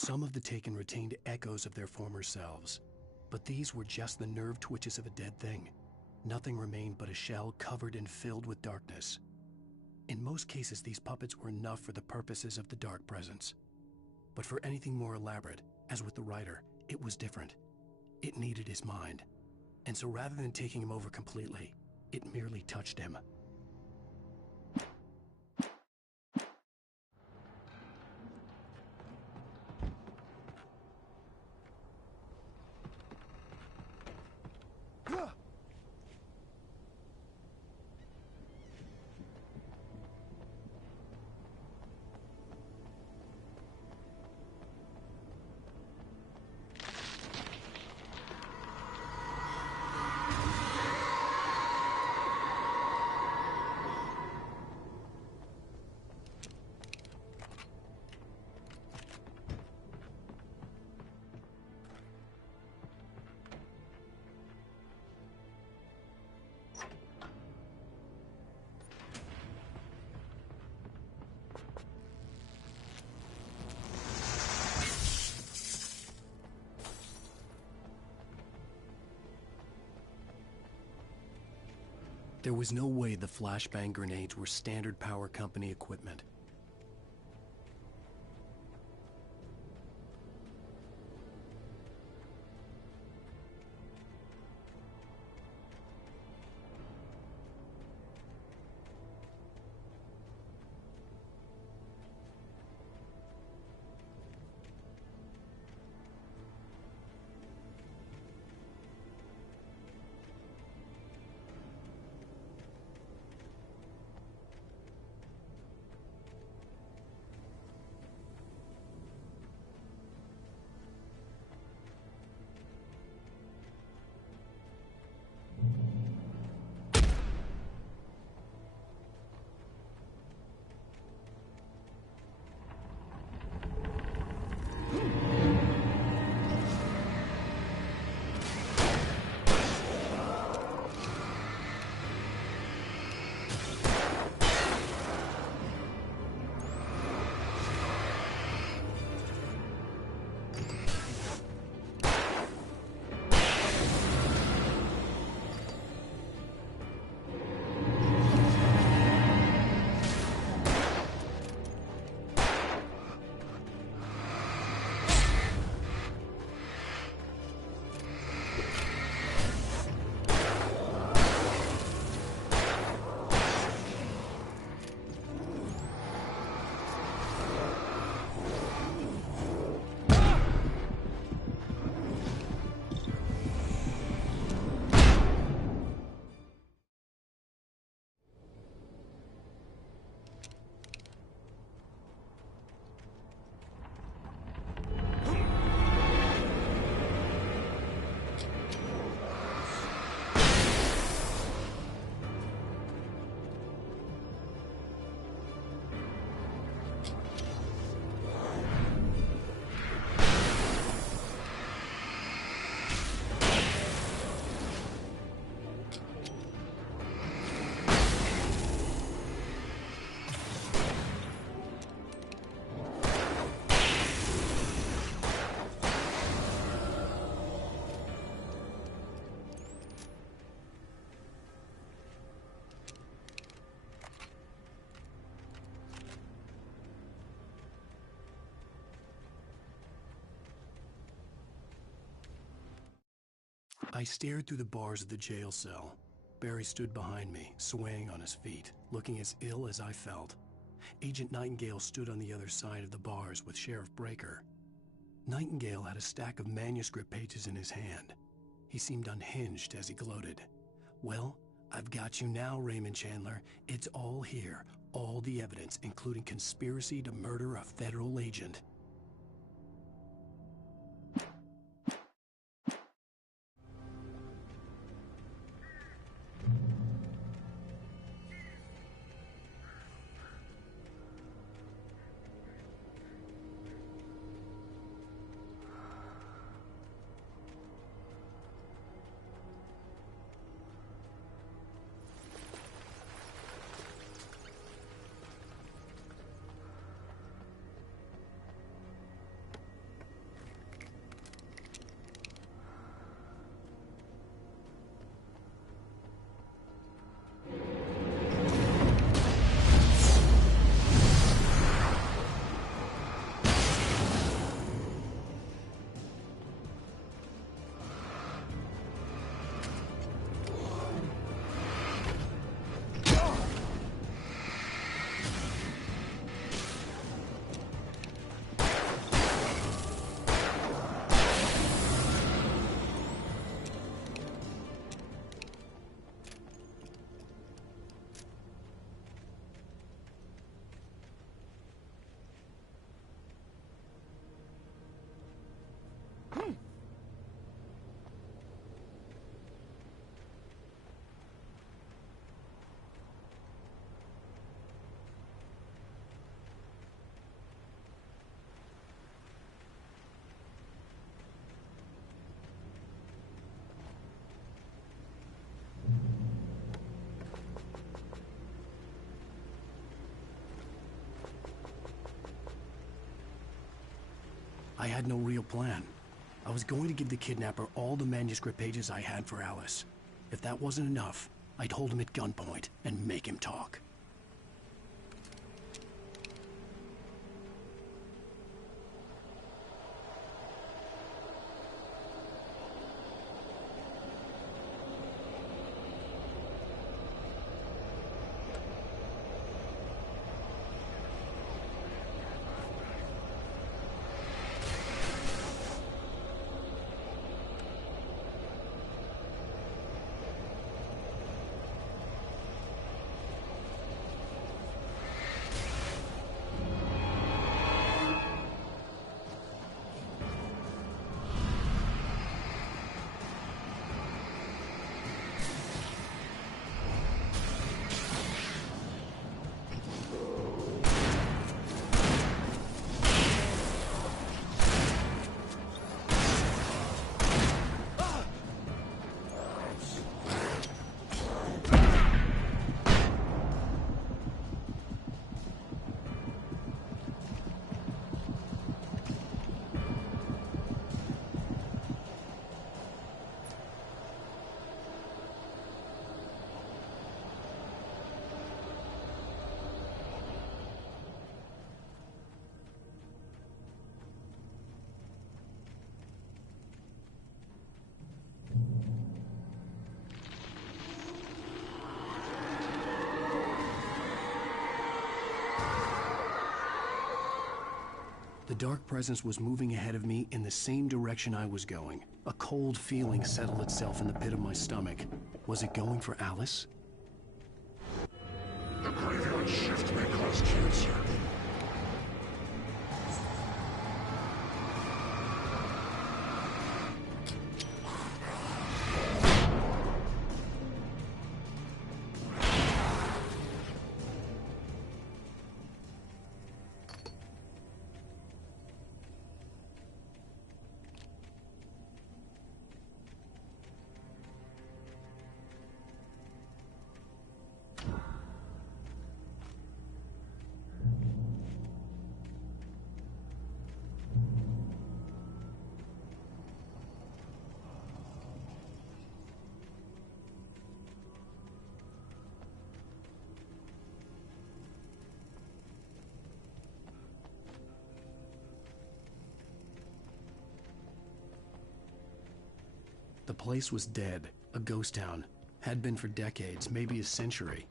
Some of the Taken retained echoes of their former selves, but these were just the nerve twitches of a dead thing. Nothing remained but a shell covered and filled with darkness. In most cases, these puppets were enough for the purposes of the Dark Presence. But for anything more elaborate, as with the writer, it was different. It needed his mind. And so rather than taking him over completely, it merely touched him. There was no way the flashbang grenades were Standard Power Company equipment. I stared through the bars of the jail cell. Barry stood behind me, swaying on his feet, looking as ill as I felt. Agent Nightingale stood on the other side of the bars with Sheriff Breaker. Nightingale had a stack of manuscript pages in his hand. He seemed unhinged as he gloated. "Well, I've got you now, Raymond Chandler. It's all here. All the evidence, including conspiracy to murder a federal agent." I had no real plan. I was going to give the kidnapper all the manuscript pages I had for Alice. If that wasn't enough, I'd hold him at gunpoint and make him talk. The dark presence was moving ahead of me in the same direction I was going. A cold feeling settled itself in the pit of my stomach. Was it going for Alice? The graveyard shift may cause cancer. The place was dead, a ghost town. Had been for decades, maybe a century.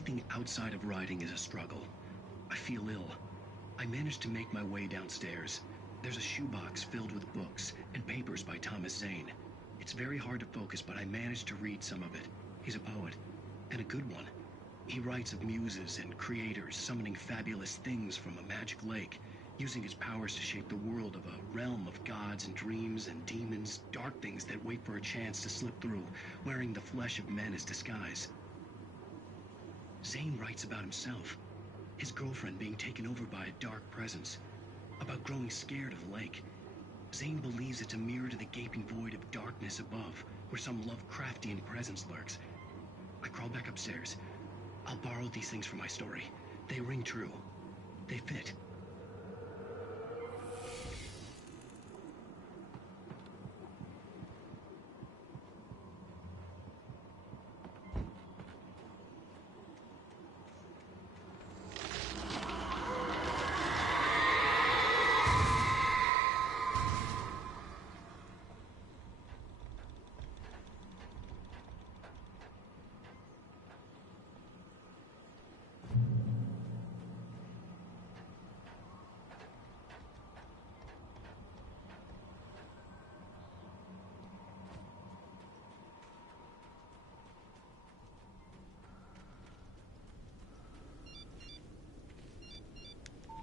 Anything outside of riding is a struggle. I feel ill. I managed to make my way downstairs. There's a shoebox filled with books and papers by Thomas Zane. It's very hard to focus, but I managed to read some of it. He's a poet, and a good one. He writes of muses and creators summoning fabulous things from a magic lake, using his powers to shape the world of a realm of gods and dreams and demons, dark things that wait for a chance to slip through, wearing the flesh of men as disguise. Zane writes about himself, his girlfriend being taken over by a dark presence, about growing scared of the lake. Zane believes it's a mirror to the gaping void of darkness above, where some Lovecraftian presence lurks. I crawl back upstairs. I'll borrow these things for my story. They ring true. They fit.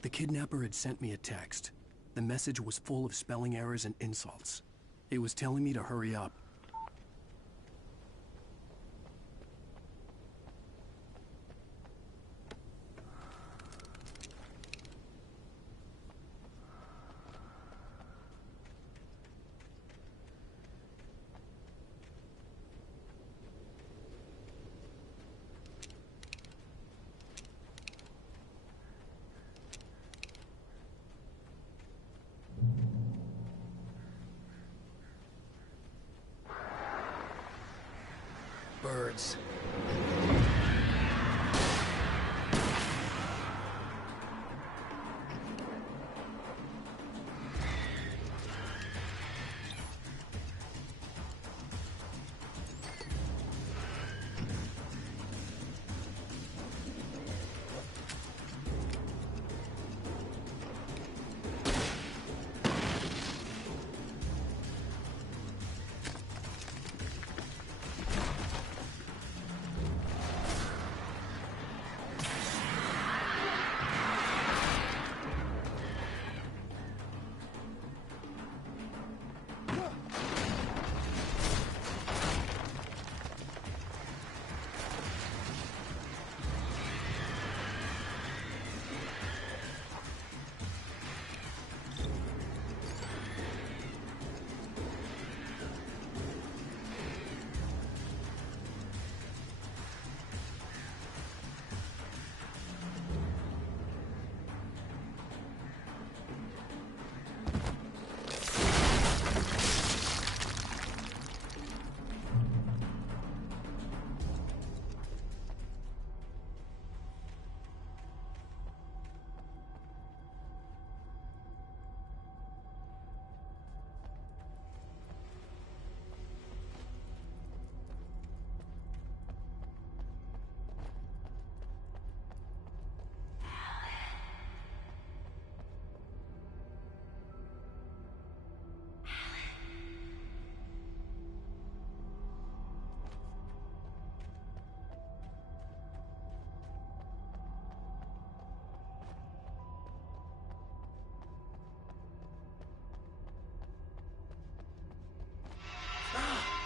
The kidnapper had sent me a text. The message was full of spelling errors and insults. It was telling me to hurry up. Birds.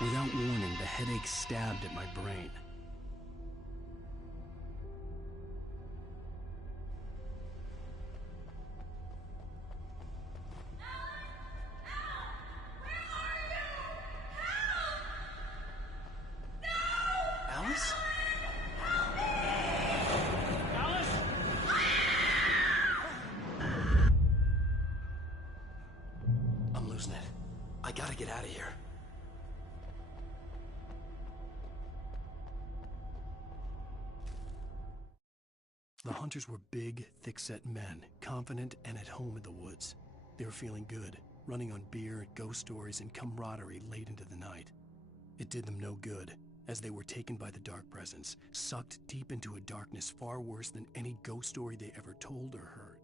Without warning, the headache stabbed at my brain. Alice? I'm losing it. I gotta get out of here. The hunters were big, thick-set men, confident and at home in the woods. They were feeling good, running on beer, ghost stories, and camaraderie late into the night. It did them no good. as they were taken by the dark presence, sucked deep into a darkness far worse than any ghost story they ever told or heard.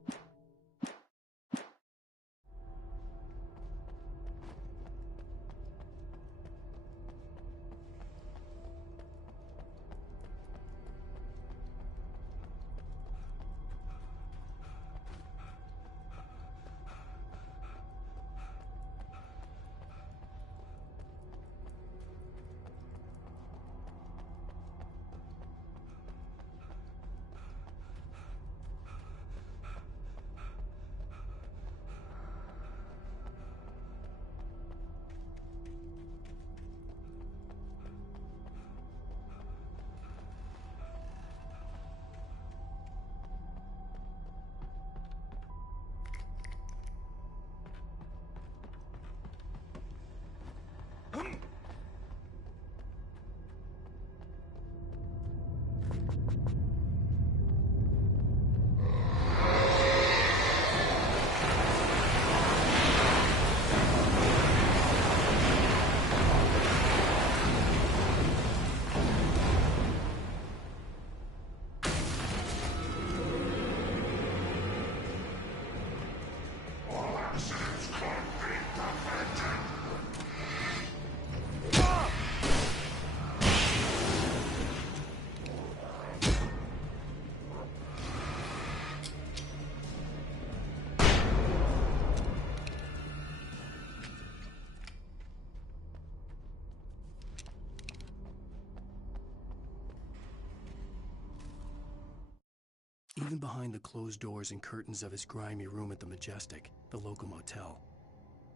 Even behind the closed doors and curtains of his grimy room at the Majestic, the local motel,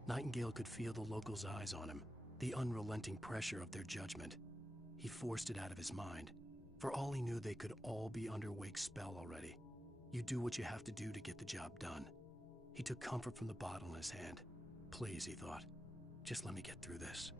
Nightingale could feel the locals' eyes on him, the unrelenting pressure of their judgment. He forced it out of his mind. For all he knew, they could all be under Wake's spell already. You do what you have to do to get the job done. He took comfort from the bottle in his hand. Please, he thought, just let me get through this.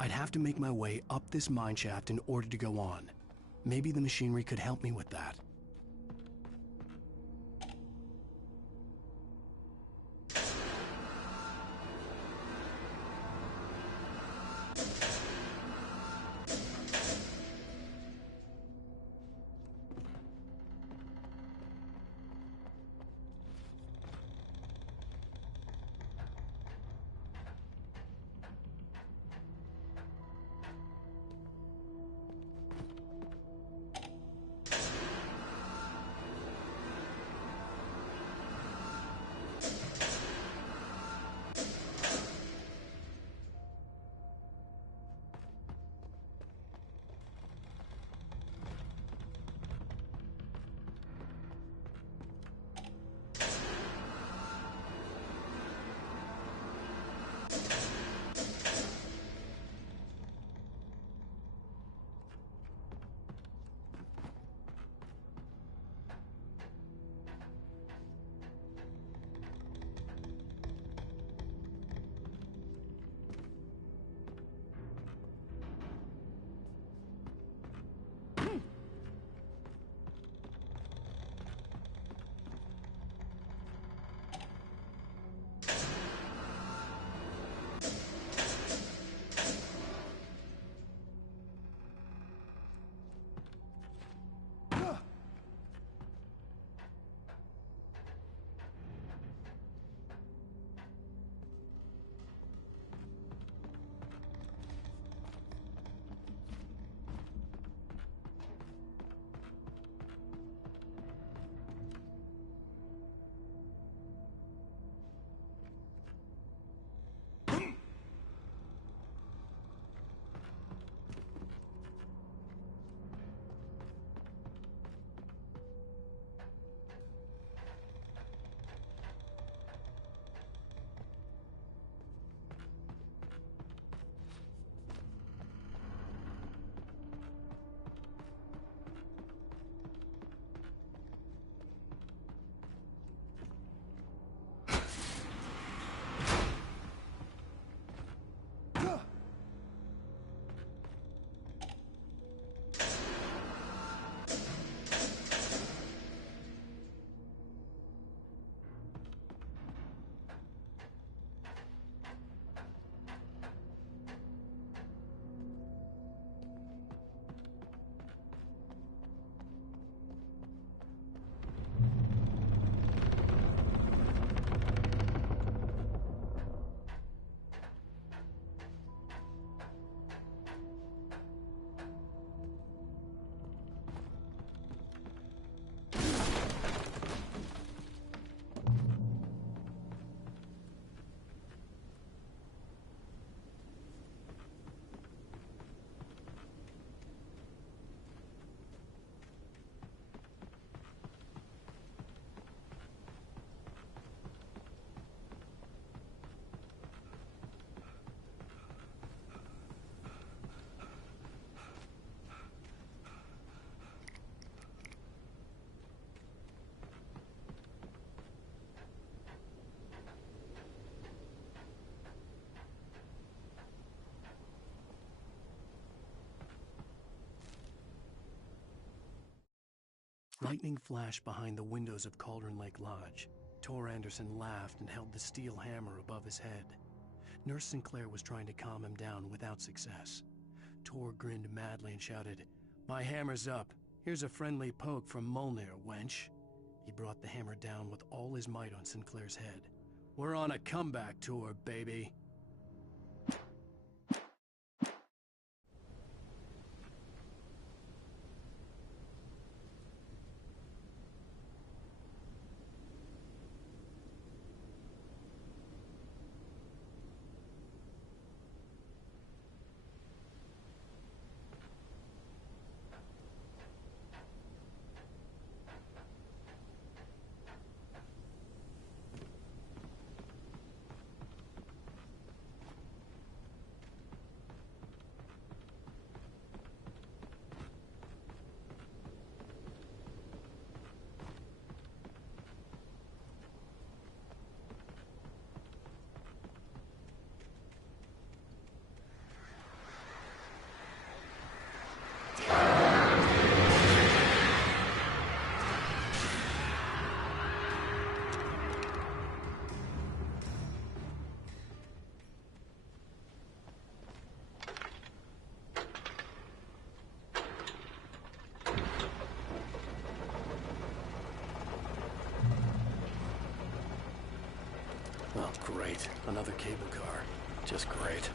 I'd have to make my way up this mineshaft in order to go on. Maybe the machinery could help me with that. Lightning flashed behind the windows of Cauldron Lake Lodge. Tor Anderson laughed and held the steel hammer above his head. Nurse Sinclair was trying to calm him down without success. Tor grinned madly and shouted, "My hammer's up. Here's a friendly poke from Mjolnir, wench." He brought the hammer down with all his might on Sinclair's head. "We're on a comeback tour, baby." Oh, great. Another cable car. Just great.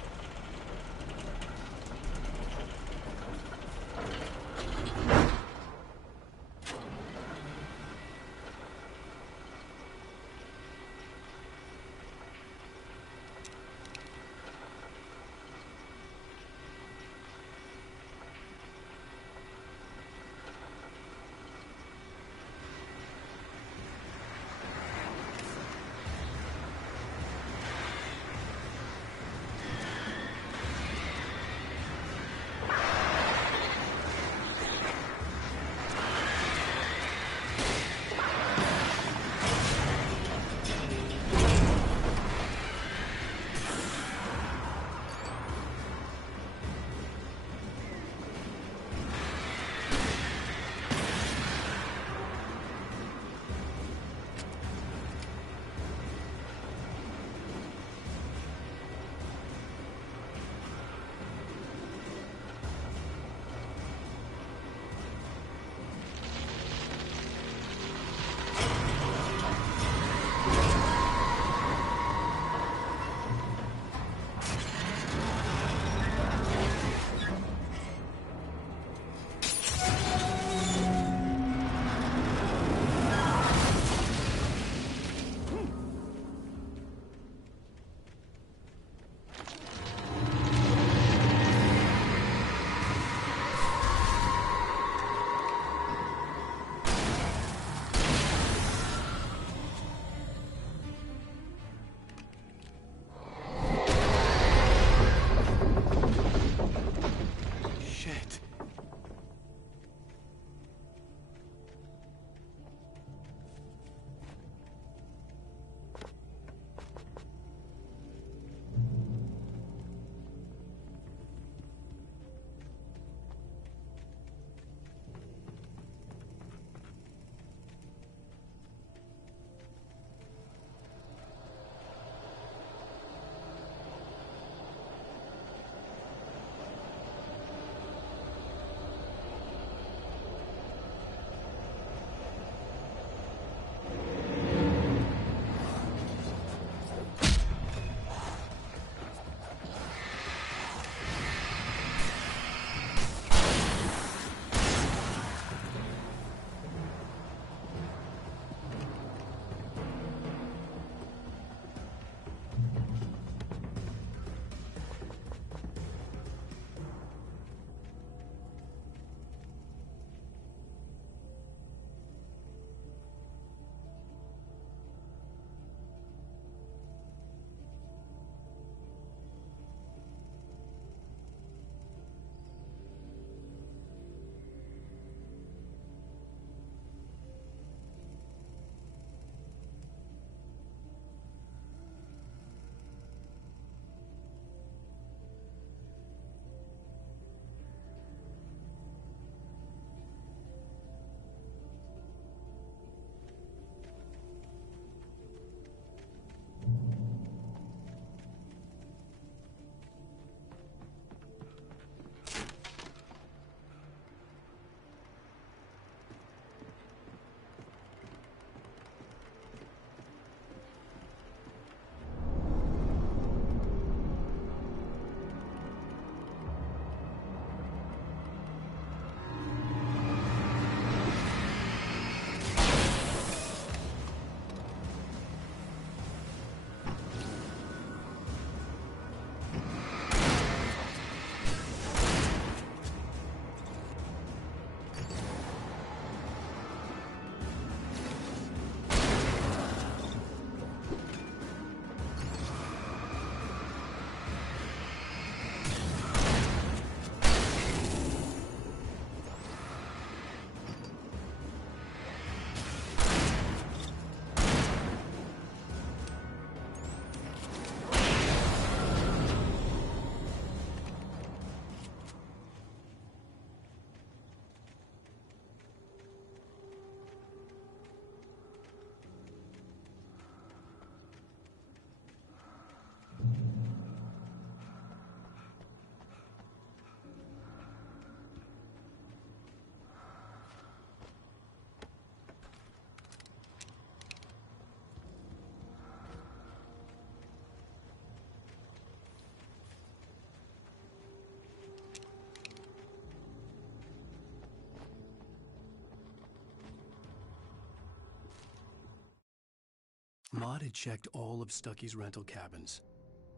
Maude had checked all of Stucky's rental cabins.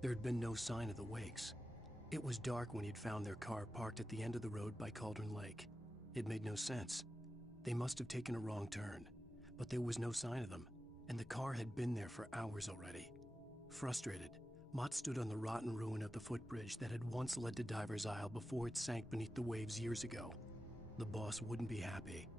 There had been no sign of the Wakes. It was dark when he'd found their car parked at the end of the road by Cauldron Lake. It made no sense. They must have taken a wrong turn, but there was no sign of them, and the car had been there for hours already. Frustrated, Mott stood on the rotten ruin of the footbridge that had once led to Diver's Isle before it sank beneath the waves years ago. The boss wouldn't be happy.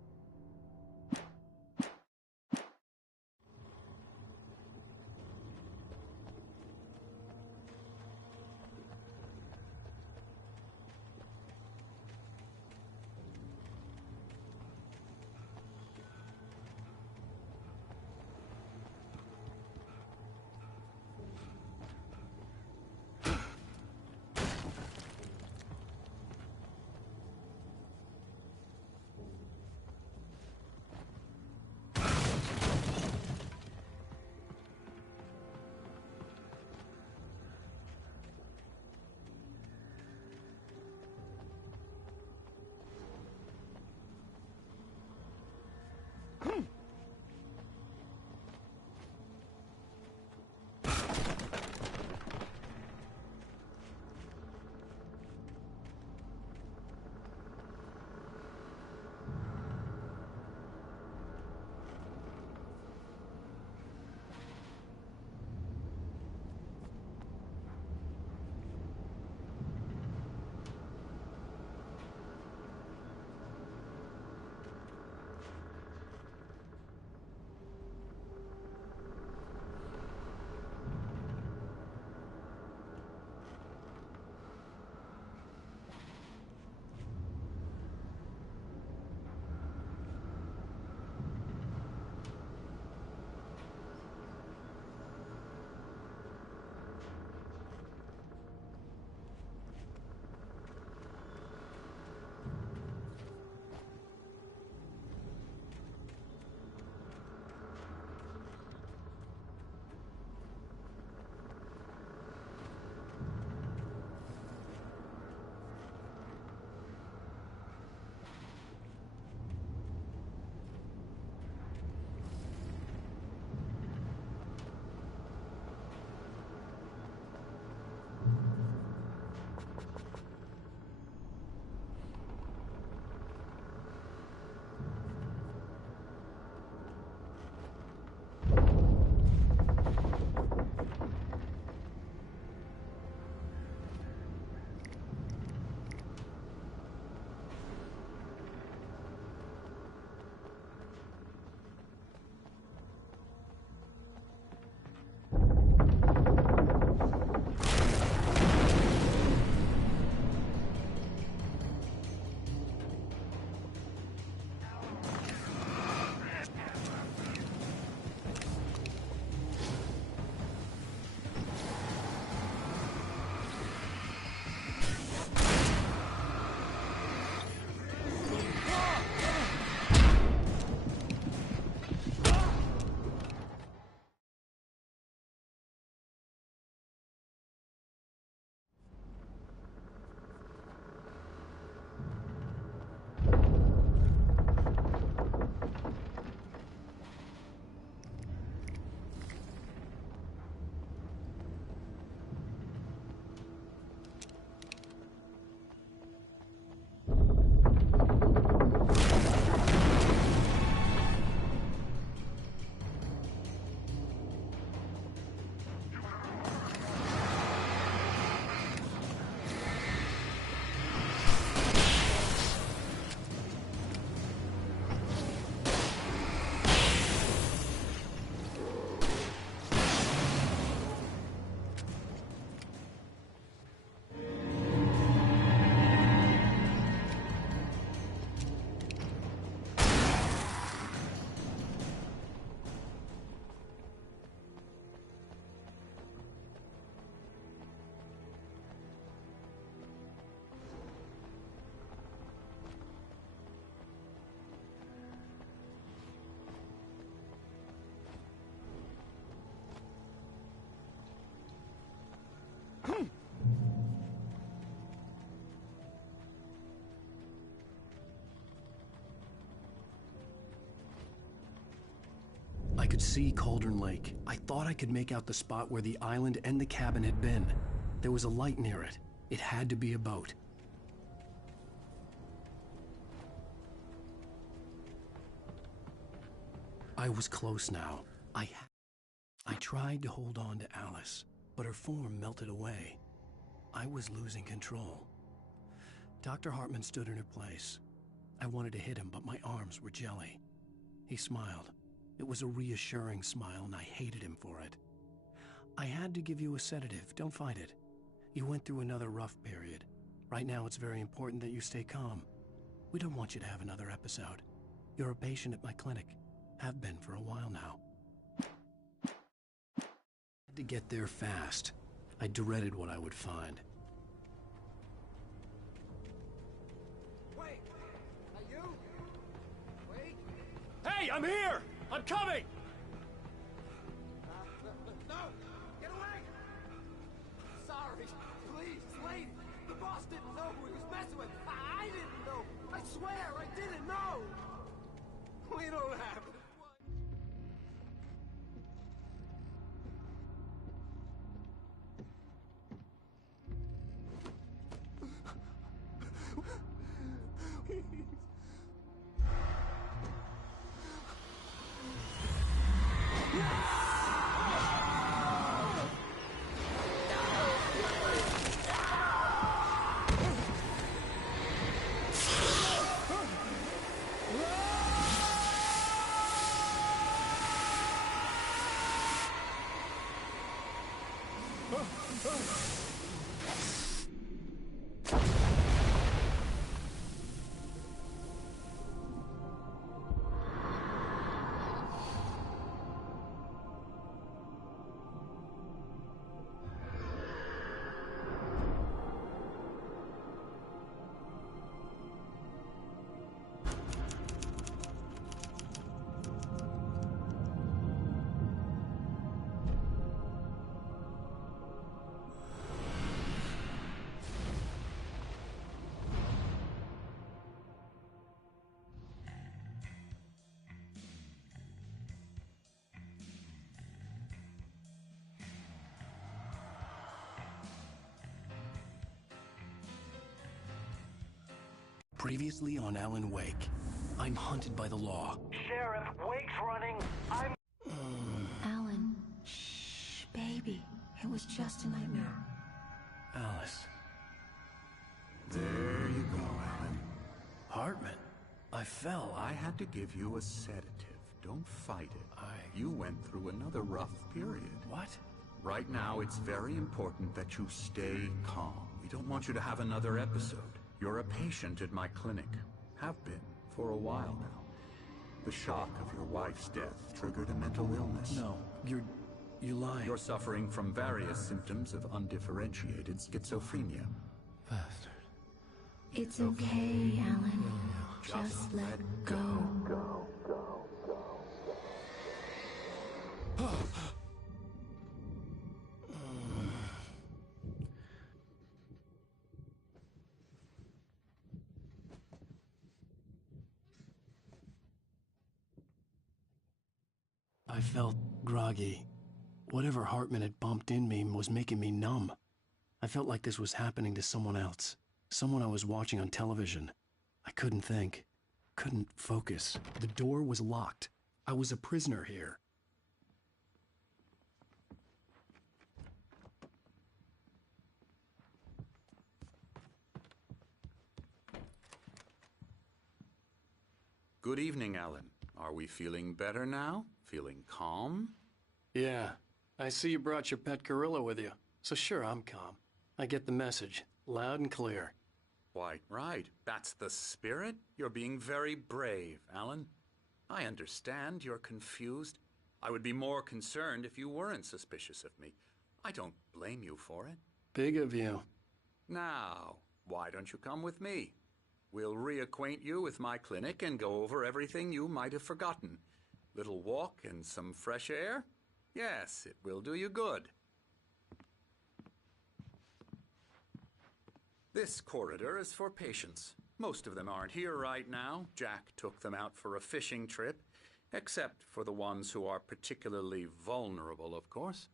could see Cauldron Lake. I thought I could make out the spot where the island and the cabin had been. There was a light near it. It had to be a boat. I was close now. I tried to hold on to Alice, but her form melted away. I was losing control. Dr. Hartman stood in her place. I wanted to hit him, but my arms were jelly. He smiled. It was a reassuring smile, and I hated him for it. I had to give you a sedative. Don't fight it. You went through another rough period. Right now, it's very important that you stay calm. We don't want you to have another episode. You're a patient at my clinic. Have been for a while now. I had to get there fast. I dreaded what I would find. Wait! Are you? Wait! Hey, I'm here! I'm coming! No! Get away! Sorry, please, lady. The boss didn't know who he was messing with. I didn't know. I swear, I didn't know. We don't have it. Previously on Alan Wake, I'm hunted by the law. Sheriff, Wake's running. I'm... Alan, shh, baby. It was just a nightmare. Alice. There you go, Alan. Hartman. I fell. I had to give you a sedative. Don't fight it. You went through another rough period. What? Right now, it's very important that you stay calm. We don't want you to have another episode. You're a patient at my clinic. Have been for a while now. The shock of your wife's death triggered a mental illness. No, you're lying. You're suffering from various symptoms of undifferentiated schizophrenia. Bastard. It's okay, Alan. Just let go. I felt groggy. Whatever Hartman had bumped in me was making me numb. I felt like this was happening to someone else. Someone I was watching on television. I couldn't think. Couldn't focus. The door was locked. I was a prisoner here. Good evening, Alan. Are we feeling better now? Feeling calm? Yeah. I see you brought your pet gorilla with you. So sure, I'm calm. I get the message. Loud and clear. Quite right. That's the spirit. You're being very brave, Alan. I understand you're confused. I would be more concerned if you weren't suspicious of me. I don't blame you for it. Big of you. Now, why don't you come with me? We'll reacquaint you with my clinic and go over everything you might have forgotten. Little walk and some fresh air? Yes, it will do you good. This corridor is for patients. Most of them aren't here right now. Jack took them out for a fishing trip. Except for the ones who are particularly vulnerable, of course.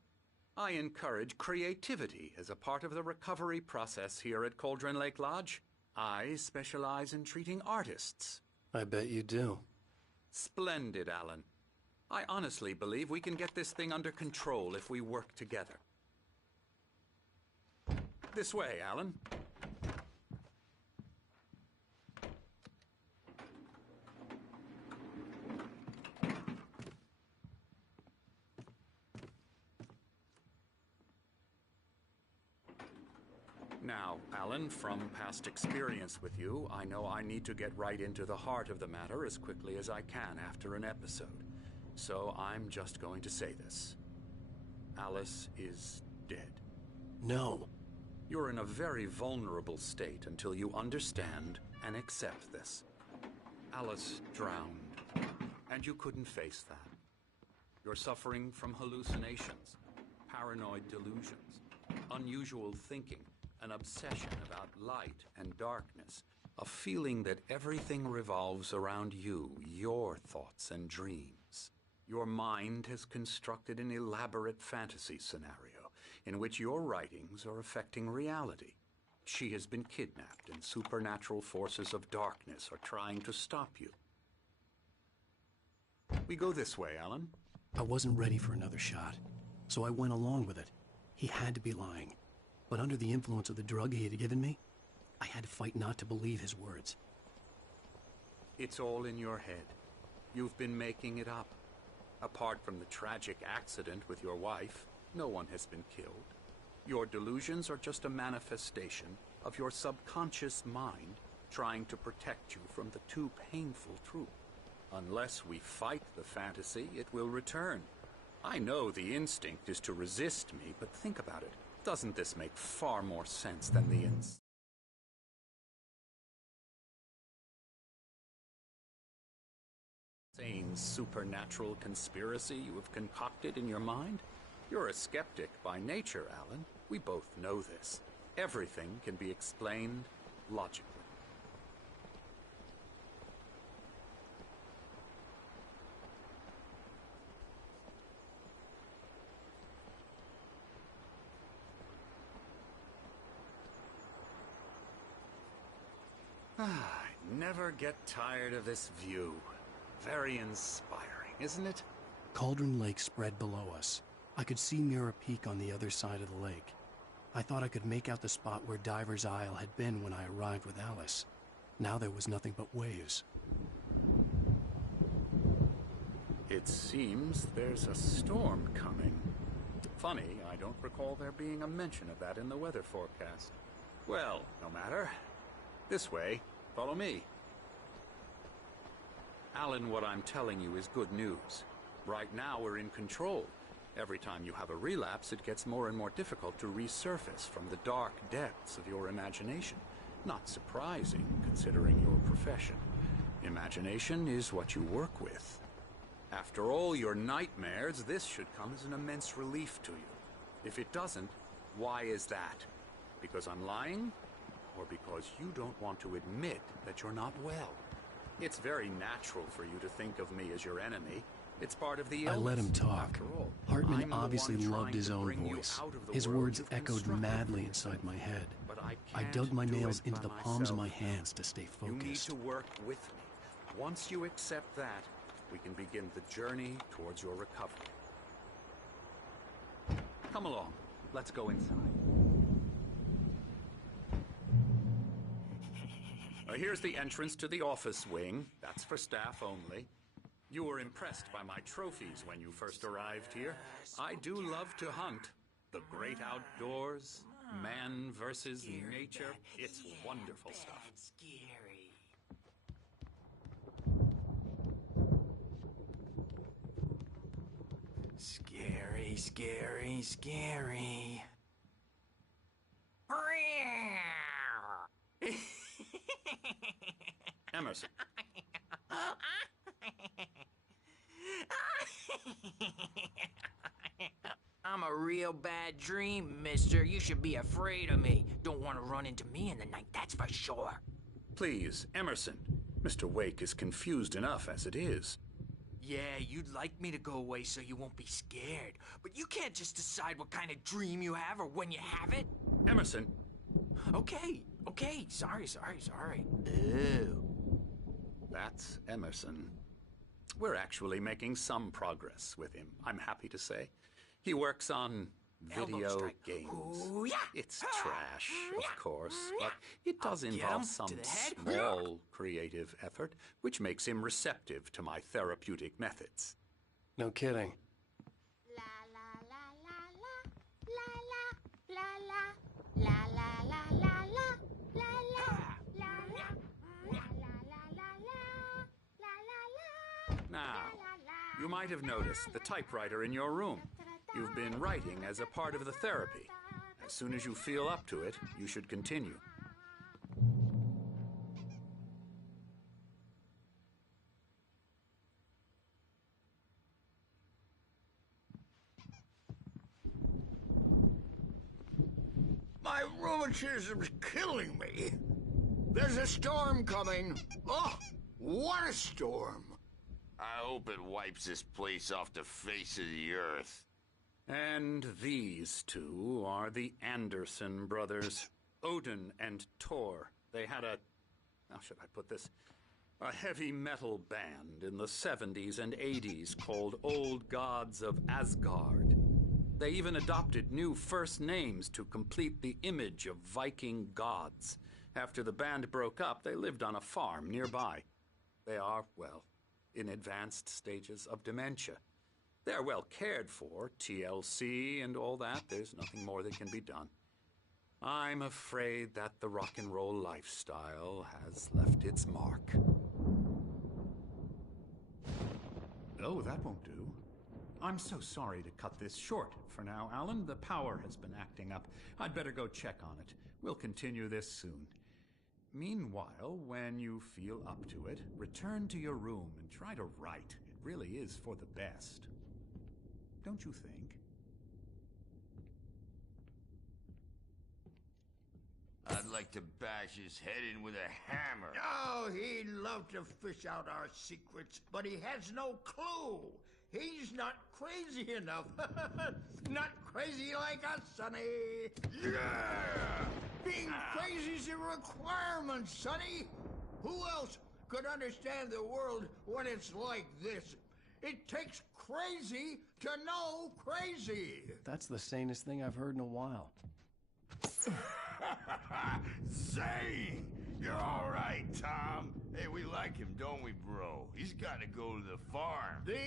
I encourage creativity as a part of the recovery process here at Cauldron Lake Lodge. I specialize in treating artists. I bet you do. Splendid, Alan. I honestly believe we can get this thing under control if we work together. This way, Alan. Now, Alan, from past experience with you, I know I need to get right into the heart of the matter as quickly as I can after an episode. So I'm just going to say this. Alice is dead. No. You're in a very vulnerable state until you understand and accept this. Alice drowned, and you couldn't face that. You're suffering from hallucinations, paranoid delusions, unusual thinking, an obsession about light and darkness, a feeling that everything revolves around you, your thoughts and dreams. Your mind has constructed an elaborate fantasy scenario in which your writings are affecting reality. She has been kidnapped, and supernatural forces of darkness are trying to stop you. We go this way, Alan. I wasn't ready for another shot, so I went along with it. He had to be lying. But under the influence of the drug he had given me, I had to fight not to believe his words. It's all in your head. You've been making it up. Apart from the tragic accident with your wife, no one has been killed. Your delusions are just a manifestation of your subconscious mind trying to protect you from the too painful truth. Unless we fight the fantasy, it will return. I know the instinct is to resist me, but think about it. Doesn't this make far more sense than the insane supernatural conspiracy you have concocted in your mind? You're a skeptic by nature, Alan. We both know this. Everything can be explained logically. I never get tired of this view. Very inspiring, isn't it? Cauldron Lake spread below us. I could see Mirror Peak on the other side of the lake. I thought I could make out the spot where Diver's Isle had been when I arrived with Alice. Now there was nothing but waves. It seems there's a storm coming. Funny, I don't recall there being a mention of that in the weather forecast. Well, no matter. This way. Follow me. Alan, what I'm telling you is good news. Right now we're in control. Every time you have a relapse, it gets more and more difficult to resurface from the dark depths of your imagination. Not surprising, considering your profession. Imagination is what you work with. After all your nightmares, this should come as an immense relief to you. If it doesn't, why is that? Because I'm lying? Or because you don't want to admit that you're not well? It's very natural for you to think of me as your enemy. It's part of the illness. I let him talk. After all, Hartman I'm obviously the one loved trying his to own bring you voice. out of the His world words you've echoed constructed madly for inside yourself. my head. But I can't dug my do nails it into by the palms of my myself. hands to stay You need focused. to work with me. Once you accept that, we can begin the journey towards your recovery. Come along. Let's go inside. Here's the entrance to the office wing. That's for staff only. You were impressed by my trophies when you first arrived here. I do love to hunt. The great outdoors, man versus nature. It's wonderful stuff. Scary, scary, scary. Emerson. I'm a real bad dream, mister. You should be afraid of me. Don't want to run into me in the night, that's for sure. Please, Emerson. Mr. Wake is confused enough as it is. Yeah, you'd like me to go away so you won't be scared. But you can't just decide what kind of dream you have or when you have it. Emerson, Okay. Sorry. Ew. that's Emerson. We're actually making some progress with him, I'm happy to say. He works on Elbow video strike. games. Ooh, yeah. It's trash, of course, but it does Get involve him some to the head. small creative effort, which makes him receptive to my therapeutic methods. No kidding. La la la la la la la la la la la la la la la la la la. Now, you might have noticed the typewriter in your room. You've been writing as a part of the therapy. As soon as you feel up to it, you should continue. My rheumatism's killing me. There's a storm coming. Oh, what a storm. I hope it wipes this place off the face of the earth. And these two are the Anderson brothers, Odin and Thor. They had how should I put this? A heavy metal band in the 70s and 80s called Old Gods of Asgard. They even adopted new first names to complete the image of Viking gods. After the band broke up, they lived on a farm nearby. They are, well, in advanced stages of dementia. They're well cared for, TLC and all that. There's nothing more that can be done. I'm afraid that the rock and roll lifestyle has left its mark. Oh, that won't do. I'm so sorry to cut this short for now, Alan. The power has been acting up. I'd better go check on it. We'll continue this soon. Meanwhile, when you feel up to it, return to your room and try to write. It really is for the best. Don't you think? I'd like to bash his head in with a hammer. Oh, he'd love to fish out our secrets, but he has no clue. He's not crazy enough. Not crazy like us, Sonny. Yeah! Being crazy's a requirement, Sonny. Who else could understand the world when it's like this? It takes crazy to know crazy. That's the sanest thing I've heard in a while. Zane! You're all right, Tom. Hey, we like him, don't we, bro? He's got to go to the farm. The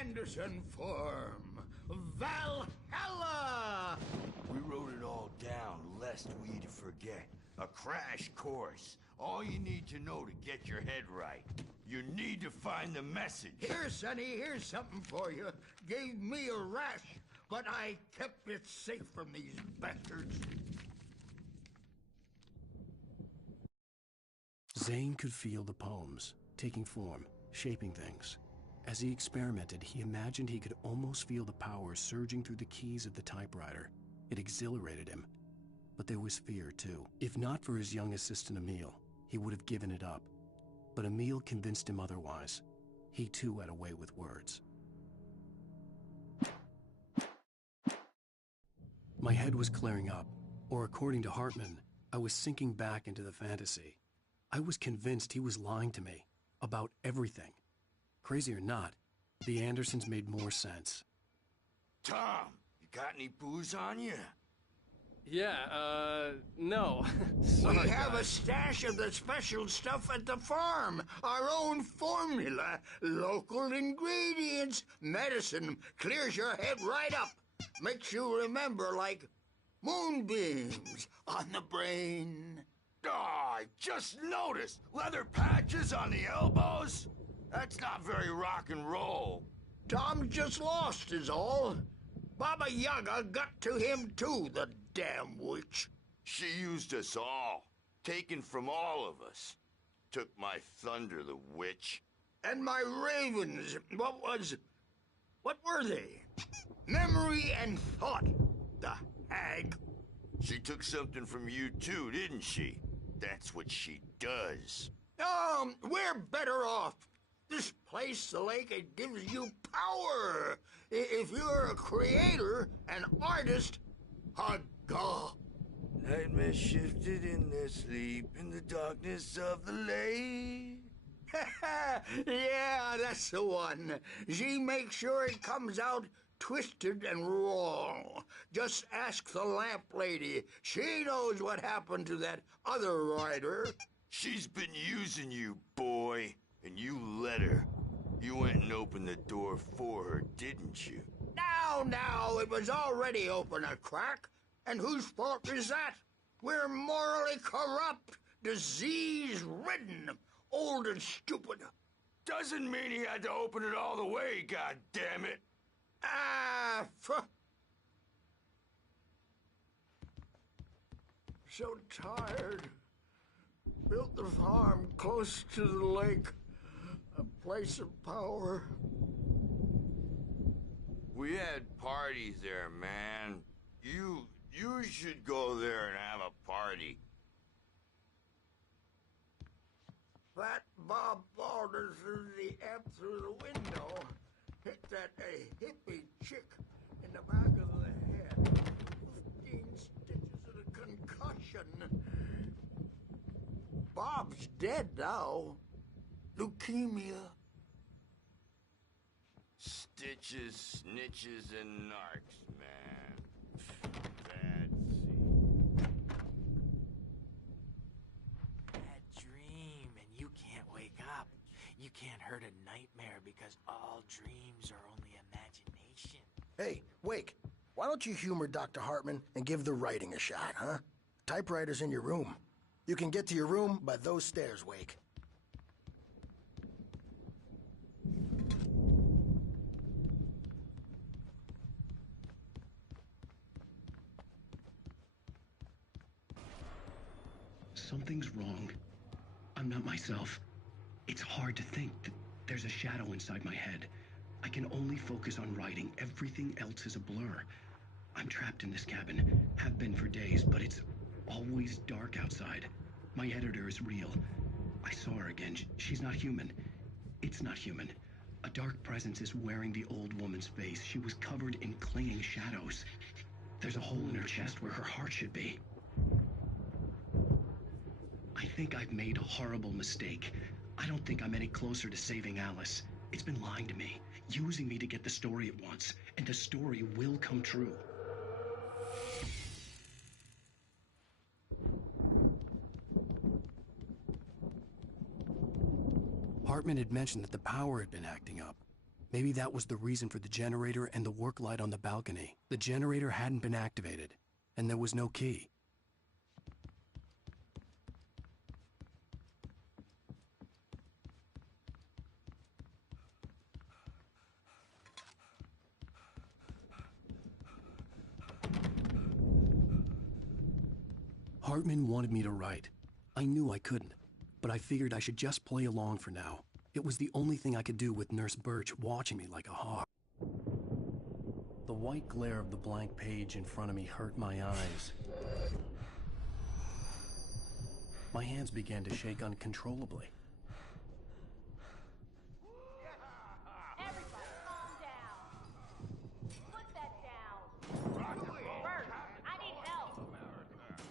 Anderson Farm. Valhalla! We wrote it all down, lest we forget. A crash course. All you need to know to get your head right. You need to find the message. Here, Sonny, here's something for you. Gave me a rash, but I kept it safe from these bastards. Zane could feel the poems, taking form, shaping things. As he experimented, he imagined he could almost feel the power surging through the keys of the typewriter. It exhilarated him. But there was fear, too. If not for his young assistant Emil, he would have given it up. But Emil convinced him otherwise. He too had a way with words. My head was clearing up, or according to Hartman, I was sinking back into the fantasy. I was convinced he was lying to me about everything. Crazy or not, the Andersons made more sense. Tom, you got any booze on you? Yeah, no. Sorry, We have guys. a stash of the special stuff at the farm. Our own formula. Local ingredients. Medicine clears your head right up. Makes you remember like moonbeams on the brain. Oh, I just noticed. Leather patches on the elbows? That's not very rock and roll. Tom just lost is all. Baba Yaga got to him too, the damn witch. She used us all. Taken from all of us. Took my thunder, the witch. And my ravens, what were they? Memory and thought, the hag. She took something from you too, didn't she? That's what she does. We're better off. This place, the lake, it gives you power. If you're a creator, an artist, a god. Nightmare shifted in their sleep in the darkness of the lake. Yeah, that's the one. She makes sure it comes out twisted and wrong. Just ask the lamp lady. She knows what happened to that other writer. She's been using you, boy, and you let her. You went and opened the door for her, didn't you? Now, it was already open a crack. And whose fault is that? We're morally corrupt, disease-ridden, old and stupid. Doesn't mean he had to open it all the way, goddammit. So tired. Built the farm close to the lake. A place of power. We had parties there, man. You should go there and have a party. Fat Bob Balder threw the amp through the window. Hit that hippie chick in the back of the head. 15 stitches and a concussion. Bob's dead now. Leukemia. Stitches, snitches, and narcs, man. Bad scene. Bad dream, and you can't wake up. You can't hurt a nightmare because all dreams are only imagination. Hey, Wake, why don't you humor Dr. Hartman and give the writing a shot, huh? Typewriter's in your room. You can get to your room by those stairs, Wake. Something's wrong. I'm not myself. It's hard to think that there's a shadow inside my head. I can only focus on writing. Everything else is a blur. I'm trapped in this cabin. Have been for days, but it's always dark outside. My editor is real. I saw her again. She's not human. It's not human. A dark presence is wearing the old woman's face. She was covered in clinging shadows. There's a hole in her chest where her heart should be. I think I've made a horrible mistake. I don't think I'm any closer to saving Alice. It's been lying to me, using me to get the story it wants, and the story will come true. Hartman had mentioned that the power had been acting up. Maybe that was the reason for the generator and the work light on the balcony. The generator hadn't been activated, and there was no key. Hartman wanted me to write. I knew I couldn't, but I figured I should just play along for now. It was the only thing I could do with Nurse Birch watching me like a hawk. The white glare of the blank page in front of me hurt my eyes. My hands began to shake uncontrollably. Everybody calm down. Put that down. Bert, I need help.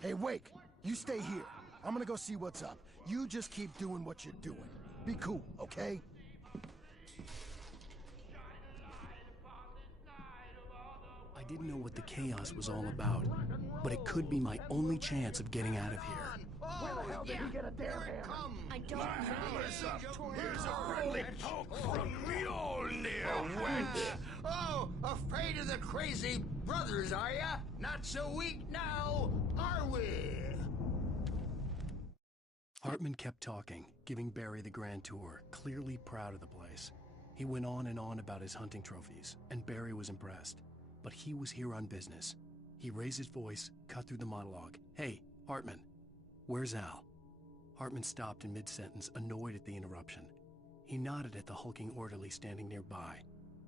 Hey, Wake, you stay here. I'm gonna go see what's up. You just keep doing what you're doing. Be cool, okay? I didn't know what the chaos was all about, but it could be my only chance of getting out of here. Where the hell did he get a damn hammer? I don't know. Hammer's up. Here's a friendly poke from Mjolnir, wench. Oh, afraid of the crazy brothers, are ya? Not so weak now, are we? Hartman kept talking, giving Barry the grand tour, clearly proud of the place. He went on and on about his hunting trophies, and Barry was impressed. But he was here on business. He raised his voice, cut through the monologue. Hey, Hartman, where's Al? Hartman stopped in mid-sentence, annoyed at the interruption. He nodded at the hulking orderly standing nearby.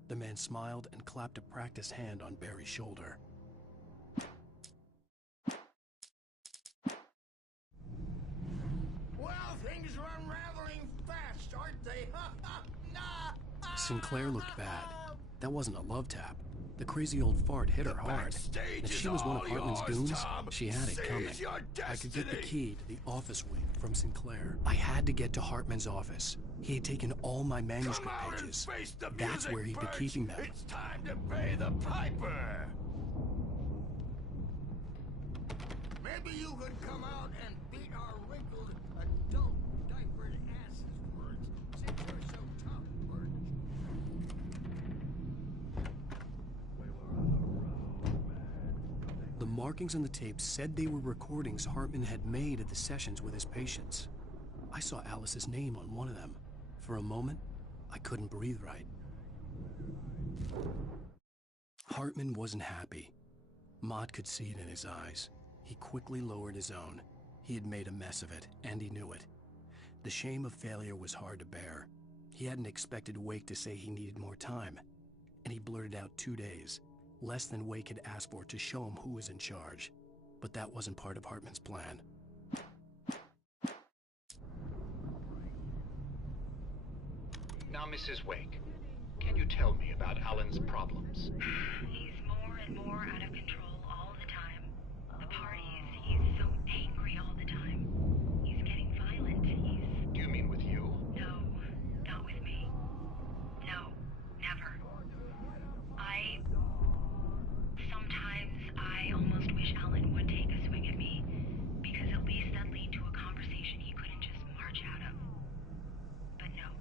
The man smiled and clapped a practiced hand on Barry's shoulder. Well, things are unraveling fast, aren't they? Sinclair looked bad. That wasn't a love tap. The crazy old fart hit her hard. If she was one of Hartman's goons, she had it coming. I could get the key to the office wing from Sinclair. I had to get to Hartman's office. He had taken all my manuscript pages. That's where he'd be keeping them. It's time to pay the piper! Maybe you could come out and beat our wrinkled, adult, diapered asses for it, since you're so tough, Bert. The markings on the tape said they were recordings Hartman had made at the sessions with his patients. I saw Alice's name on one of them. For a moment, I couldn't breathe right. Hartman wasn't happy. Maude could see it in his eyes. He quickly lowered his own. He had made a mess of it, and he knew it. The shame of failure was hard to bear. He hadn't expected Wake to say he needed more time, and he blurted out 2 days, less than Wake had asked for to show him who was in charge. But that wasn't part of Hartman's plan. Now, Mrs. Wake, can you tell me about Alan's problems? He's more and more out of control all the time. The parties, he's so angry all the time. He's getting violent. Do you mean with you? No, not with me. No, never. Sometimes I almost wish Alan would take a swing at me, because at least that'd lead to a conversation he couldn't just march out of. But no.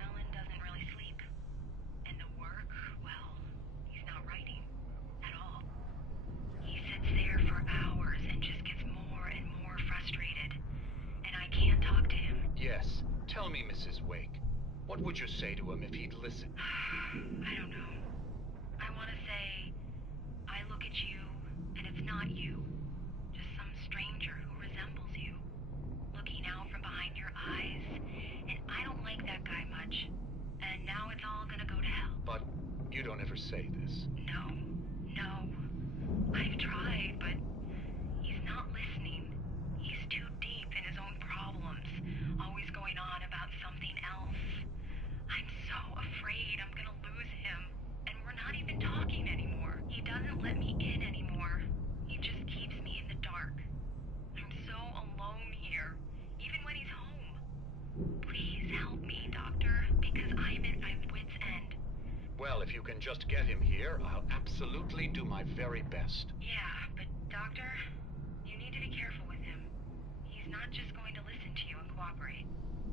Alan doesn't really sleep. And the work, well, he's not writing at all. He sits there for hours and just gets more and more frustrated. And I can't talk to him. Yes. Tell me, Mrs. Wake. What would you say to him if he'd listen? I don't know. I want to say, I look at you, and it's not you. Just some stranger who resembles you. Looking out from behind your eyes. And I don't like that guy much. And now it's all gonna go to hell. But you don't ever say this. No. I've tried, but he's not listening. He's too deep in his own problems, always going on about something else. I'm so afraid I'm gonna lose him, and we're not even talking anymore. He doesn't let me in anymore. He just keeps me in the dark. I'm so alone here, even when he's home. Please help me, Doctor, because I'm at my wit's end. Well, if you can just get him here, I'll absolutely do my very best. Yeah, but Doctor, you need to be careful with him. He's not just going to listen to you and cooperate.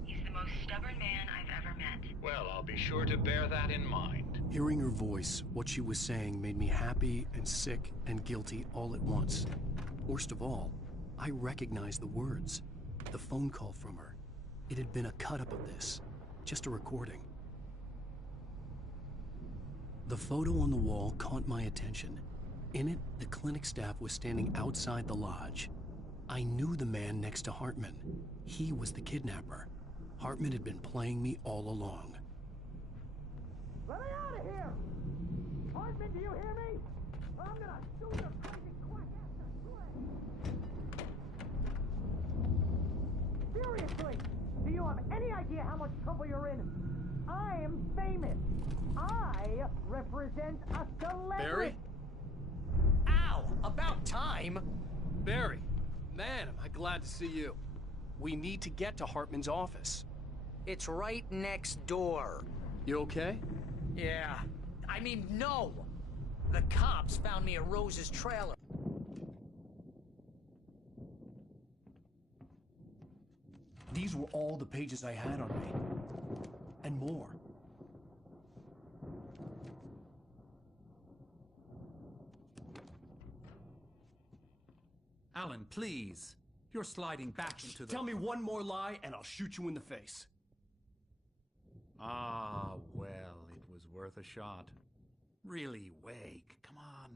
He's the most stubborn man I've ever met. Well, I'll be sure to bear that in mind. Hearing her voice, what she was saying made me happy and sick and guilty all at once. Worst of all, I recognized the words. The phone call from her. It had been a cut-up of this. Just a recording. The photo on the wall caught my attention. In it, the clinic staff was standing outside the lodge. I knew the man next to Hartman. He was the kidnapper. Hartman had been playing me all along. Let me out of here! Hartman, do you hear me? I'm gonna shoot your crazy quack ass. Seriously, do you have any idea how much trouble you're in? I am famous. I represent a celebrity. Barry? Ow! About time. Barry, man, am I glad to see you. We need to get to Hartman's office. It's right next door. You okay? Yeah. I mean, no! The cops found me at Rose's trailer. These were all the pages I had on me. And more. Alan, please. You're sliding back into the... Tell me one more lie and I'll shoot you in the face. Ah, well, it was worth a shot. Really, Wake, come on.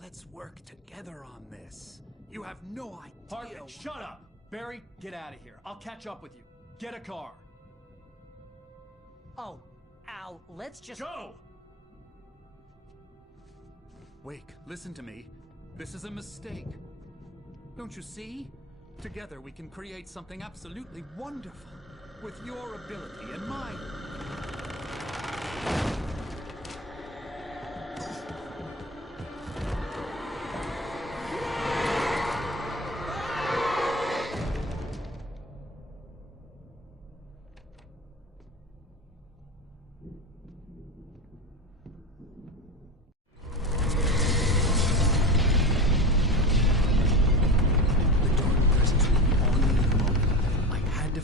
Let's work together on this. You have no idea... Hartman, shut up! Barry, get out of here. I'll catch up with you. Get a car. Oh, Al, let's just... Go! Wake, listen to me. This is a mistake. Don't you see? Together we can create something absolutely wonderful. with your ability and mine.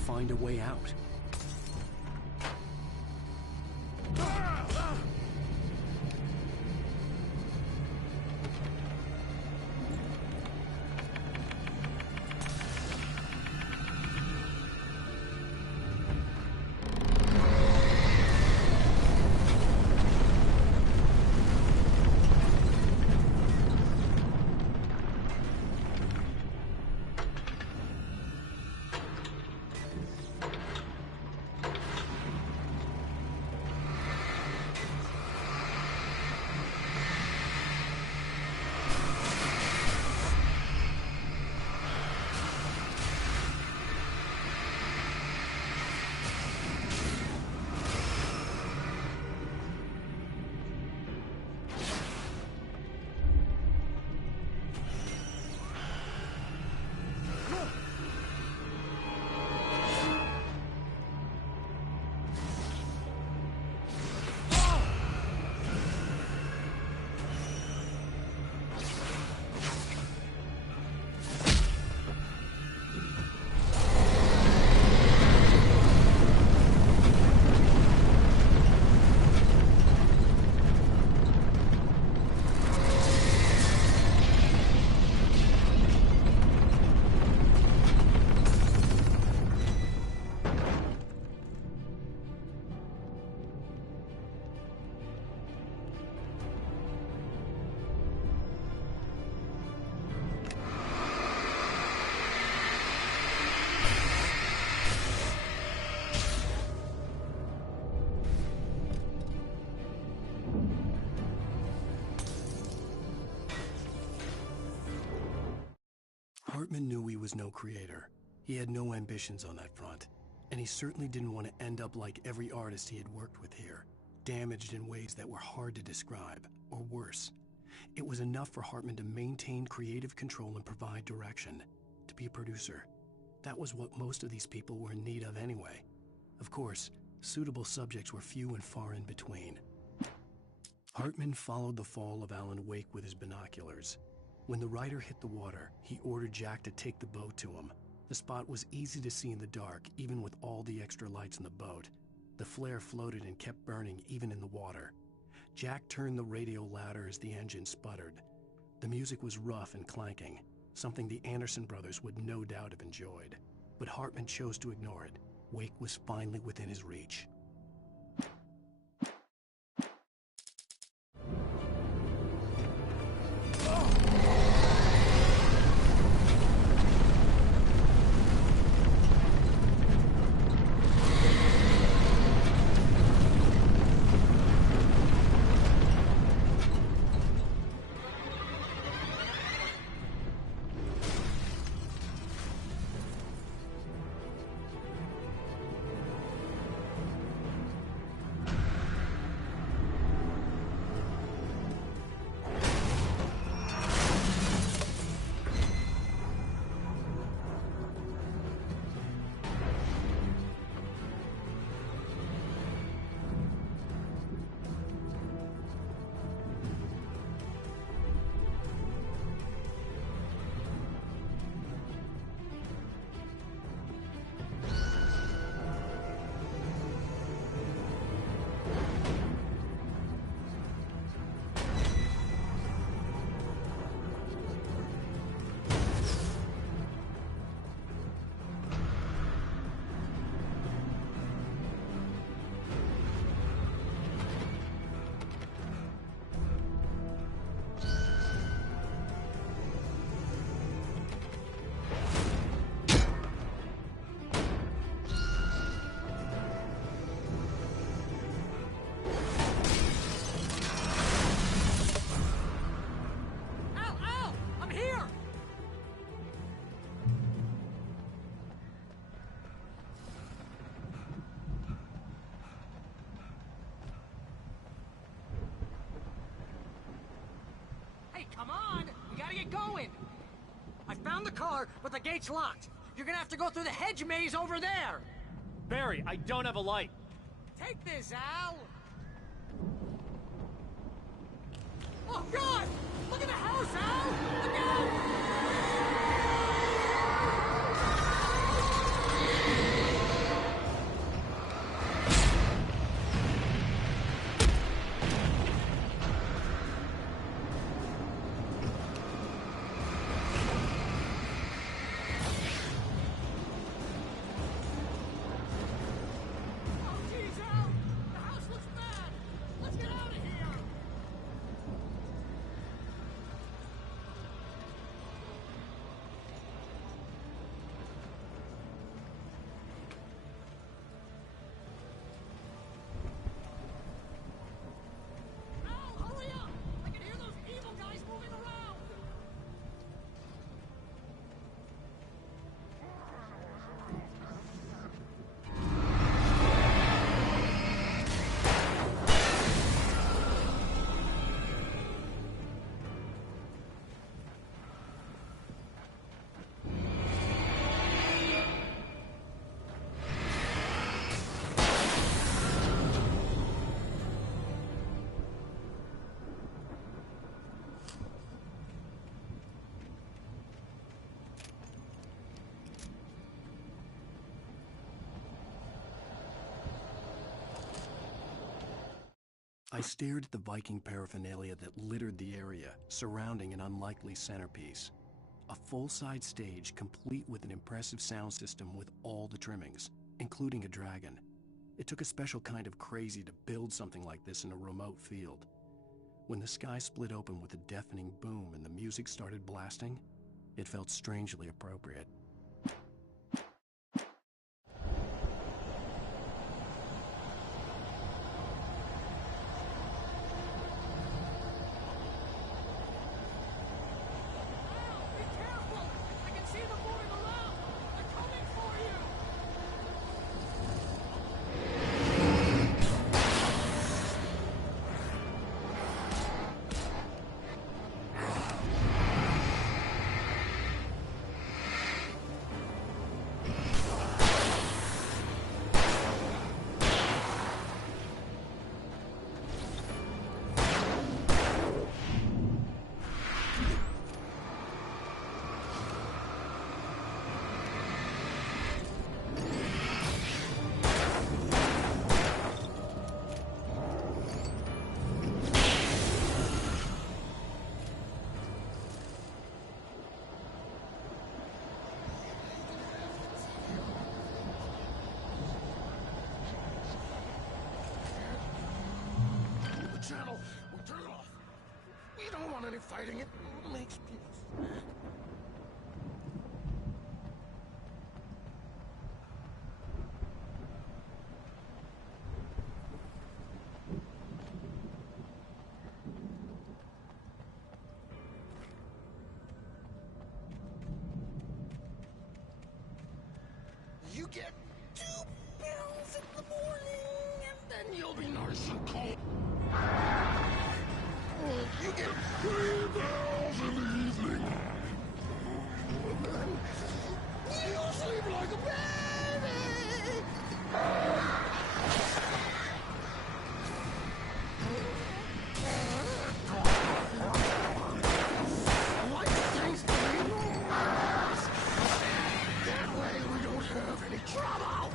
Find a way out. Hartman knew he was no creator. He had no ambitions on that front, and he certainly didn't want to end up like every artist he had worked with here, damaged in ways that were hard to describe, or worse. It was enough for Hartman to maintain creative control and provide direction, to be a producer. That was what most of these people were in need of anyway. Of course, suitable subjects were few and far in between. Hartman followed the fall of Alan Wake with his binoculars. When the rider hit the water, he ordered Jack to take the boat to him. The spot was easy to see in the dark, even with all the extra lights in the boat. The flare floated and kept burning even in the water. Jack turned the radio louder as the engine sputtered. The music was rough and clanking, something the Anderson brothers would no doubt have enjoyed. But Hartman chose to ignore it. Wake was finally within his reach. come on! We gotta get going! I found the car, but the gate's locked. You're gonna have to go through the hedge maze over there! Barry, I don't have a light. Take this, Al! Oh, God! Look at the house, Al! Look out! I stared at the Viking paraphernalia that littered the area, surrounding an unlikely centerpiece. A full-size stage complete with an impressive sound system with all the trimmings, including a dragon. It took a special kind of crazy to build something like this in a remote field. When the sky split open with a deafening boom and the music started blasting, it felt strangely appropriate. Channel, we'll turn it off. We don't want any fighting. It makes people sad. You get 2 pills in the morning, and then you'll be nice and cold. You get 3 pills in the evening. And then you sleep like a baby. I like things to be nice. That way we don't have any trouble.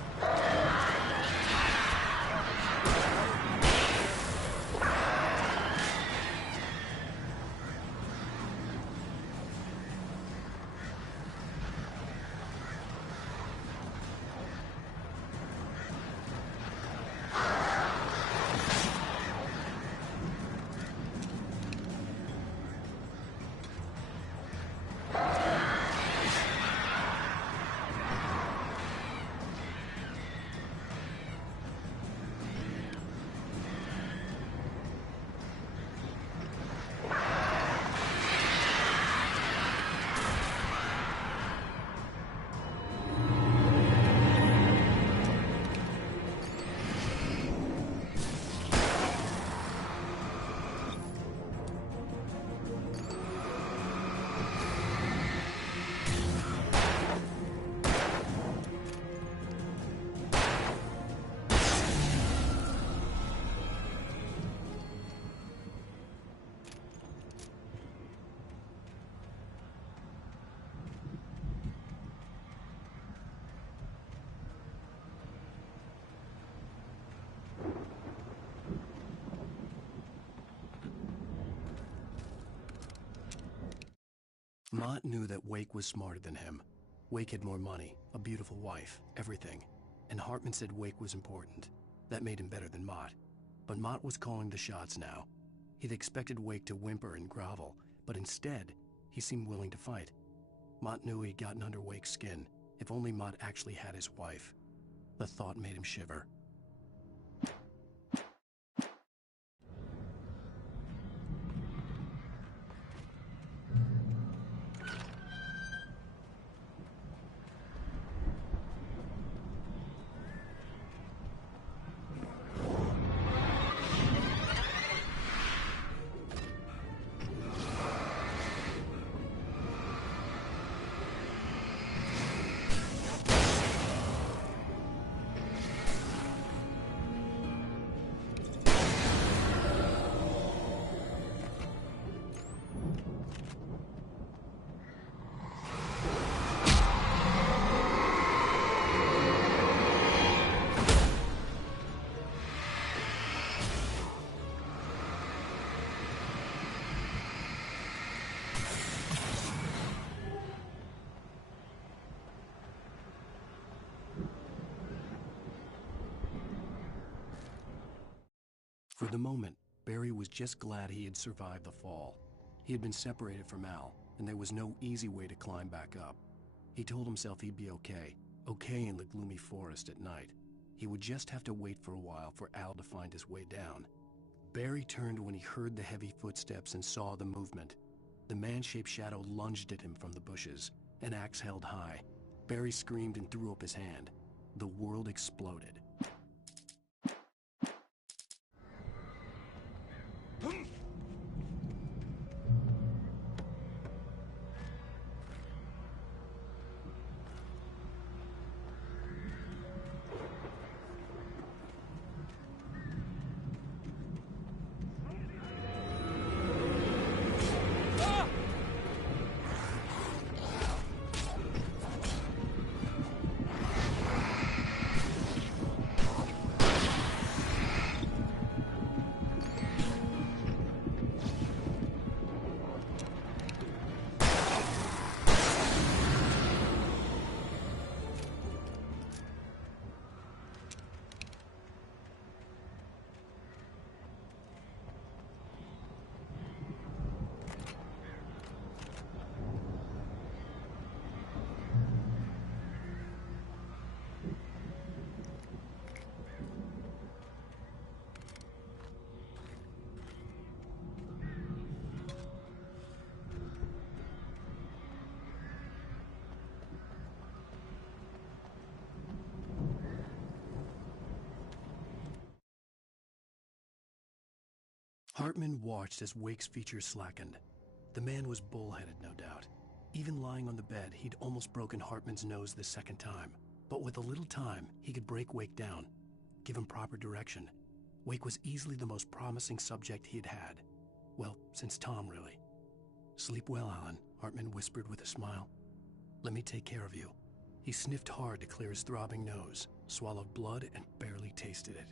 Mott knew that Wake was smarter than him. Wake had more money, a beautiful wife, everything. And Hartman said Wake was important. That made him better than Mott. But Mott was calling the shots now. He'd expected Wake to whimper and grovel, but instead, he seemed willing to fight. Mott knew he'd gotten under Wake's skin. If only Mott actually had his wife. The thought made him shiver. For the moment, Barry was just glad he had survived the fall. He had been separated from Al, and there was no easy way to climb back up. He told himself he'd be okay in the gloomy forest at night. He would just have to wait for a while for Al to find his way down. Barry turned when he heard the heavy footsteps and saw the movement. The man-shaped shadow lunged at him from the bushes, an axe held high. Barry screamed and threw up his hand. The world exploded. Hartman watched as Wake's features slackened. The man was bullheaded, no doubt. Even lying on the bed, he'd almost broken Hartman's nose the second time. But with a little time, he could break Wake down, give him proper direction. Wake was easily the most promising subject he'd had. Well, since Tom, really. "Sleep well, Alan," Hartman whispered with a smile. "Let me take care of you." He sniffed hard to clear his throbbing nose, swallowed blood, and barely tasted it.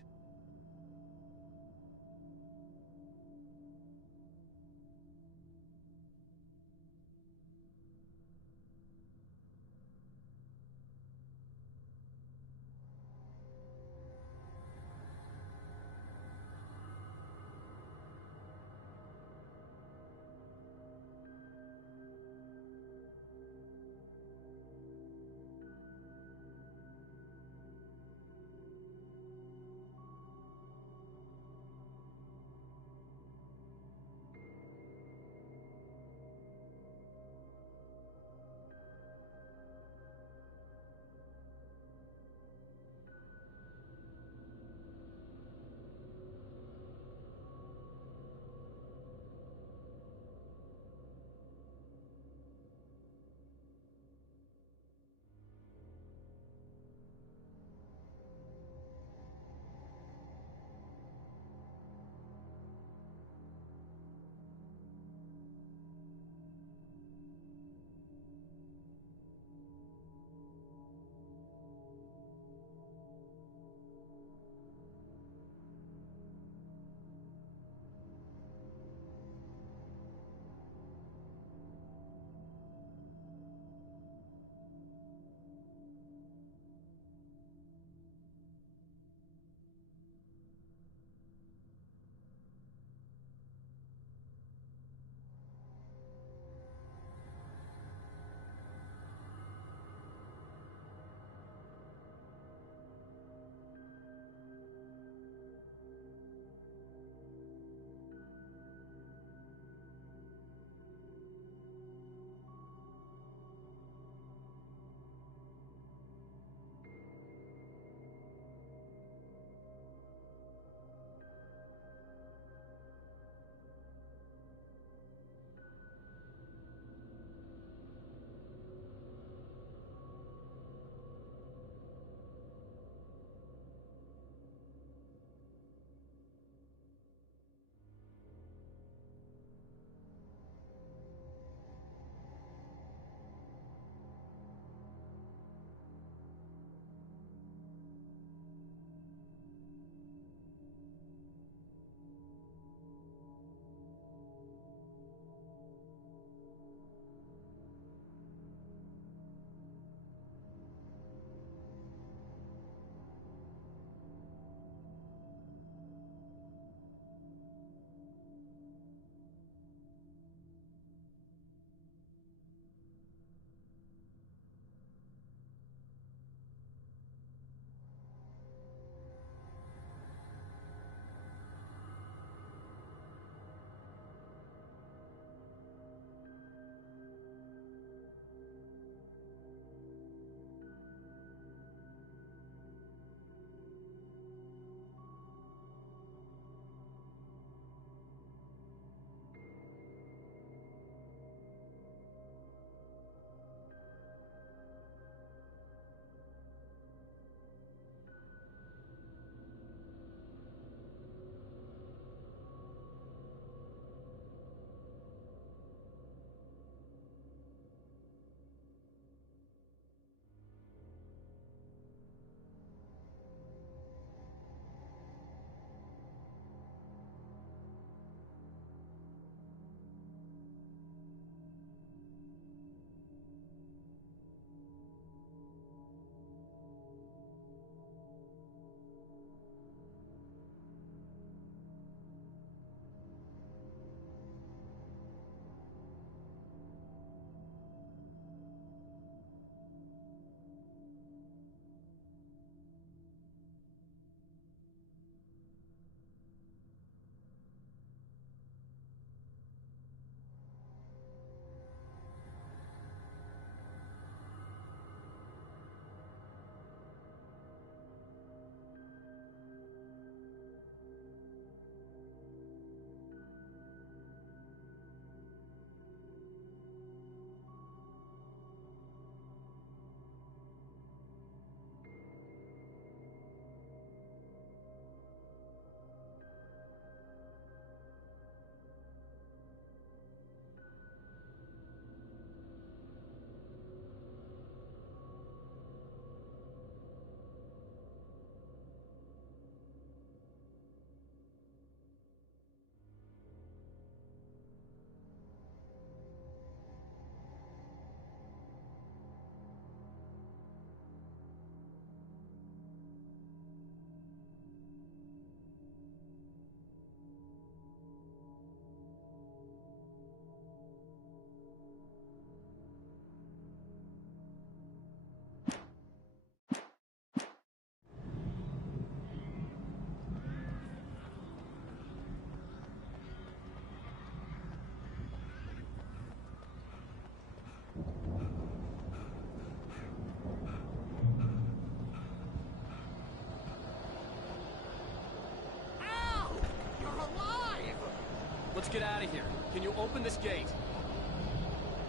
Let's get out of here. Can you open this gate?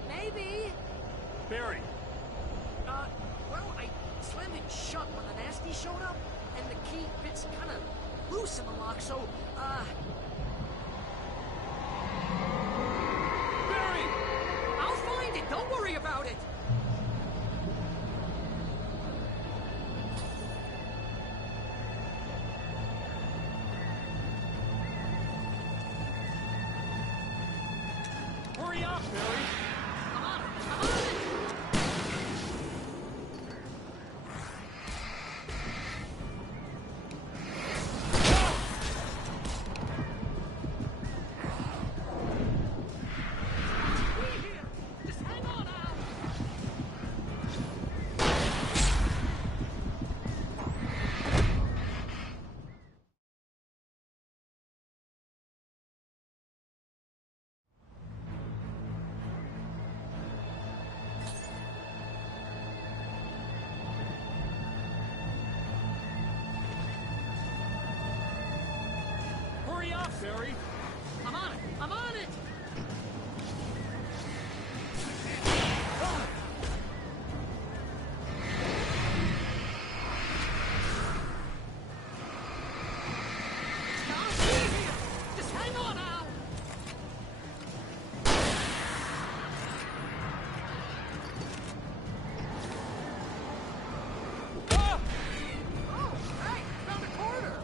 Maybe. Barry. Well, I slammed it shut when the nasty showed up, and the key fits kind of loose in the lock, so, Barry! I'll find it, don't worry about it! Hurry up, Barry! I'm on it! Just hang on, Al! Hurry up, Barry! I'm on it! I'm on it! I'll be here! Just hang on, Al! Ah! Oh, hey! Found a corner!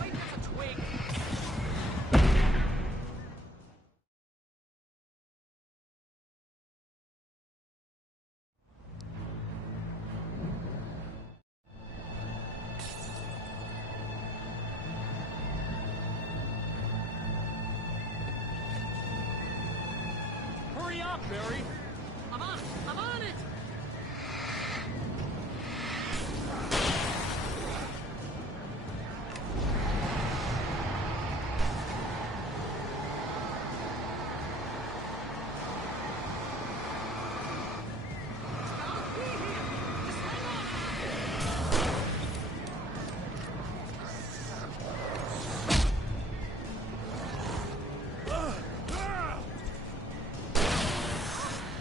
Wait, that's a twig! Hurry up, Barry! I'm on it! I'm on it! I'll be here! Just hang on, Al!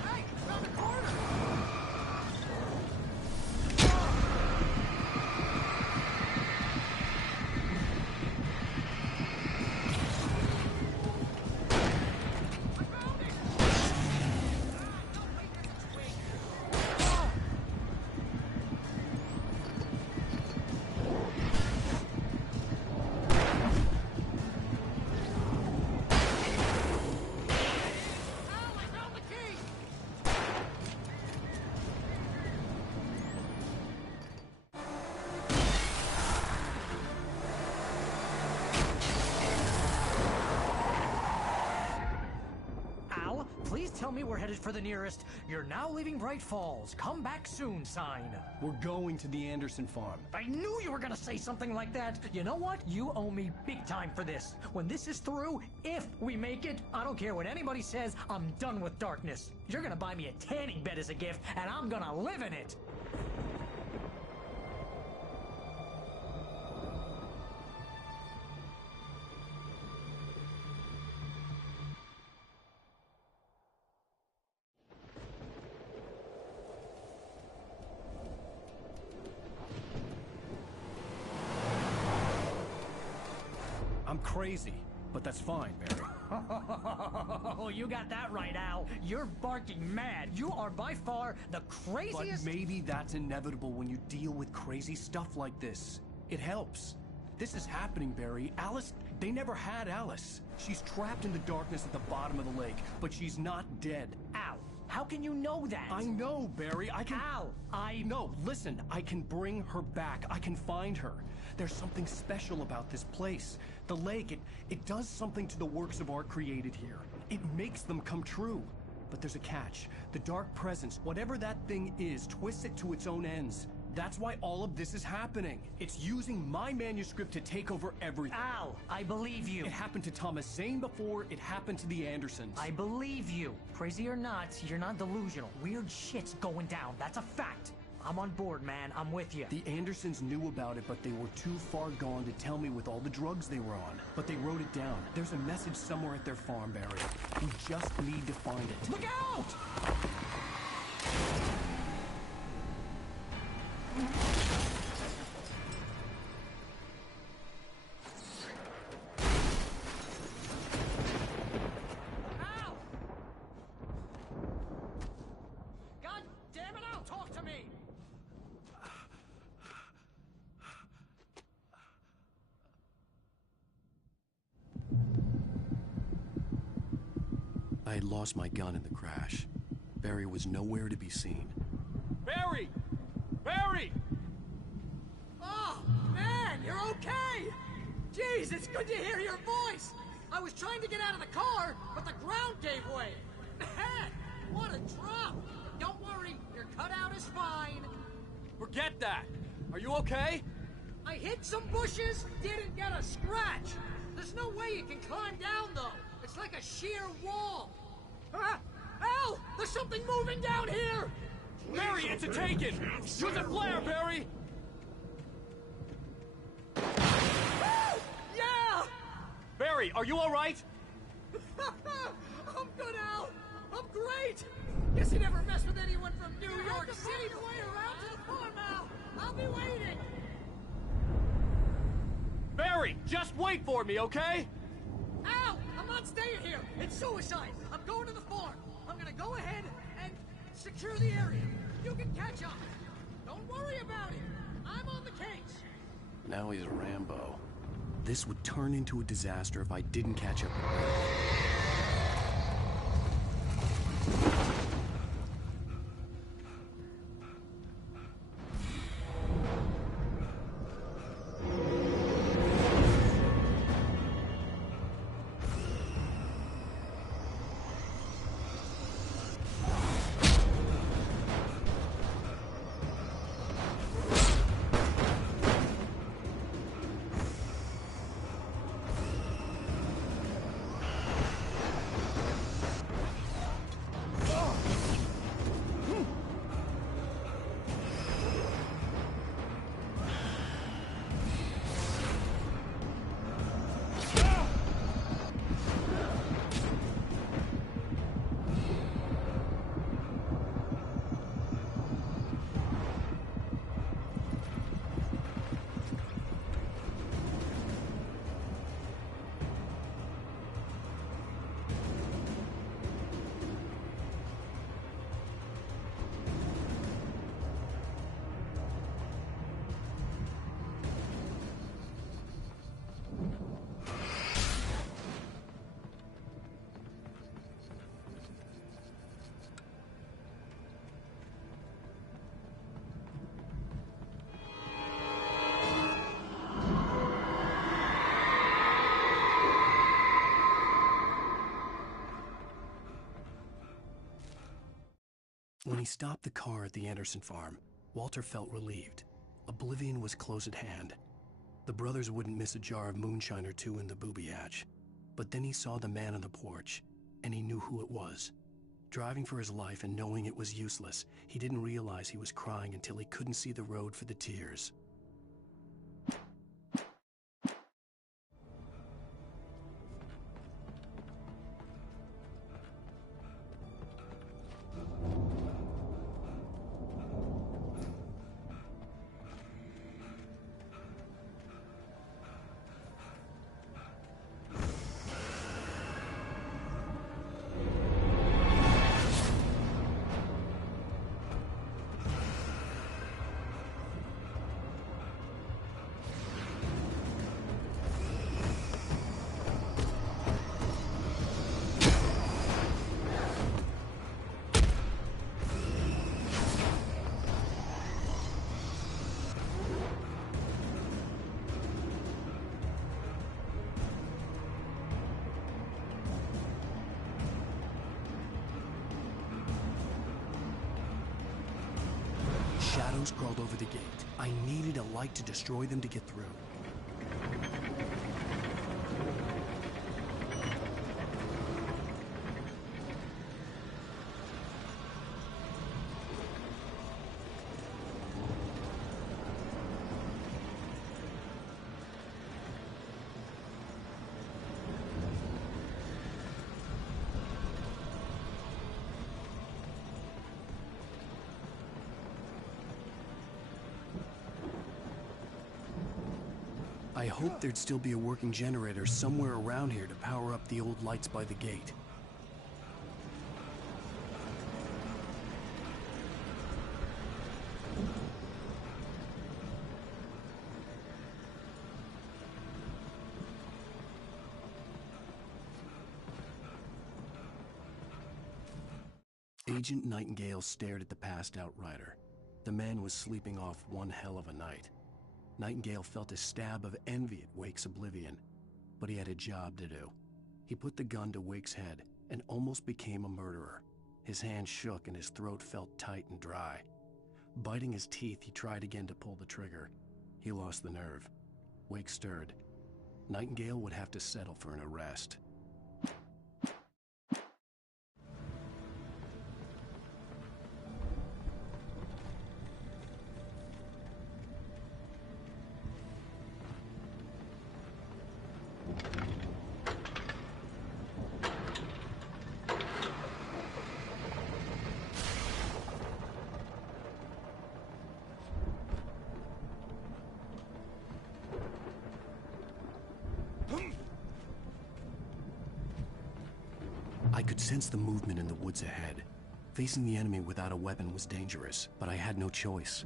Hey, found a corner! I found it! No, wait, that's a twig! Al, I found the key! Al, please tell me we're headed for the nearest "You're now leaving Bright Falls. Come back soon" sign. We're going to the Anderson farm. I knew you were gonna say something like that. You know what? You owe me big time for this. When this is through, if we make it, I don't care what anybody says, I'm done with darkness. You're gonna buy me a tanning bed as a gift, and I'm gonna live in it. I'm crazy, but that's fine, Barry. Oh, you got that right, Al. You're barking mad. You are by far the But craziest. maybe that's inevitable when you deal with crazy stuff like this. It helps. This is happening, Barry. Alice, they never had Alice. She's trapped in the darkness at the bottom of the lake, but she's not dead. Al, how can you know that? I know, Barry. I can... Al, No, listen. I can bring her back. I can find her. There's something special about this place. The lake, it does something to the works of art created here. It makes them come true. But there's a catch. The dark presence, whatever that thing is, twists it to its own ends. That's why all of this is happening. It's using my manuscript to take over everything. Al, I believe you. It happened to Thomas Zane before it happened to the Andersons. I believe you. Crazy or not, you're not delusional. Weird shit's going down. That's a fact. I'm on board, man. I'm with you. The Andersons knew about it, but they were too far gone to tell me with all the drugs they were on. But they wrote it down. There's a message somewhere at their farm, Barry. We just need to find it. Look out! Al! God damn it, Al, talk to me! I had lost my gun in the crash. Barry was nowhere to be seen. Barry! Barry! Oh, man, you're okay! Jeez, it's good to hear your voice! I was trying to get out of the car, but the ground gave way! Man, what a drop! Don't worry, your cutout is fine. Forget that! Are you okay? I hit some bushes, didn't get a scratch! There's no way you can climb down, though! It's like a sheer wall! Ah! Al! There's something moving down here! Barry, it's a taken! Use a flare, Barry! Yeah! Barry, are you alright? I'm good, Al! I'm great! Guess you never mess with anyone from New York City to way around to the farm, Al! I'll be waiting! Barry, just wait for me, okay? Al! I'm not staying here! It's suicide! I'm going to the farm! I'm gonna go ahead and secure the area. You can catch up. Don't worry about it. I'm on the case. Now he's a Rambo. This would turn into a disaster if I didn't catch up. When he stopped the car at the Anderson farm, Walter felt relieved. Oblivion was close at hand. The brothers wouldn't miss a jar of moonshine or two in the booby hatch. But then he saw the man on the porch, and he knew who it was. Driving for his life and knowing it was useless, he didn't realize he was crying until he couldn't see the road for the tears. thugs crawled over the gate. I needed a light to destroy them to get through. I hoped there'd still be a working generator somewhere around here to power up the old lights by the gate. Agent Nightingale stared at the passed-out rider. The man was sleeping off one hell of a night. Nightingale felt a stab of envy at Wake's oblivion, but he had a job to do. He put the gun to Wake's head and almost became a murderer. His hand shook and his throat felt tight and dry. Biting his teeth, he tried again to pull the trigger. He lost the nerve. Wake stirred. Nightingale would have to settle for an arrest. I could sense the movement in the woods ahead. Facing the enemy without a weapon was dangerous, but I had no choice.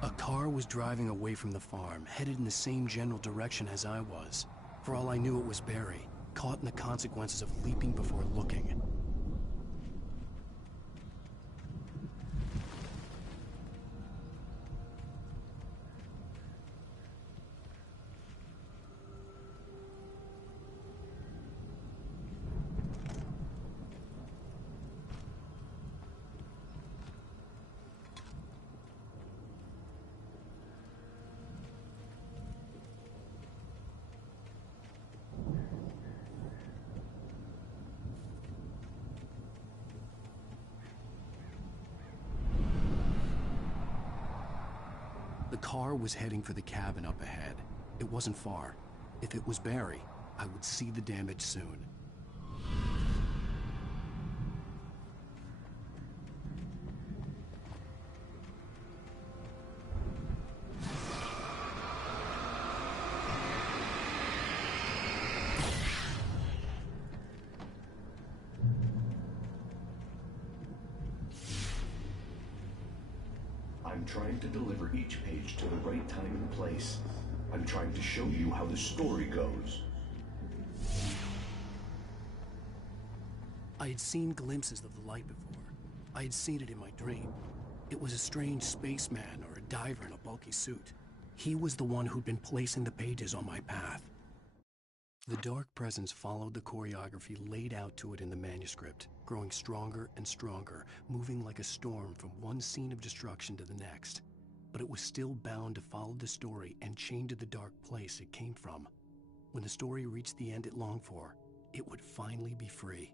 A car was driving away from the farm, headed in the same general direction as I was. For all I knew, it was Barry, caught in the consequences of leaping before looking. The car was heading for the cabin up ahead. It wasn't far. If it was Barry, I would see the damage soon. I'm trying to deliver each page to the right time and place. I'm trying to show you how the story goes. I had seen glimpses of the light before. I had seen it in my dream. It was a strange spaceman or a diver in a bulky suit. He was the one who'd been placing the pages on my path. The dark presence followed the choreography laid out to it in the manuscript, growing stronger and stronger, moving like a storm from one scene of destruction to the next. But it was still bound to follow the story and chained to the dark place it came from. When the story reached the end it longed for, it would finally be free.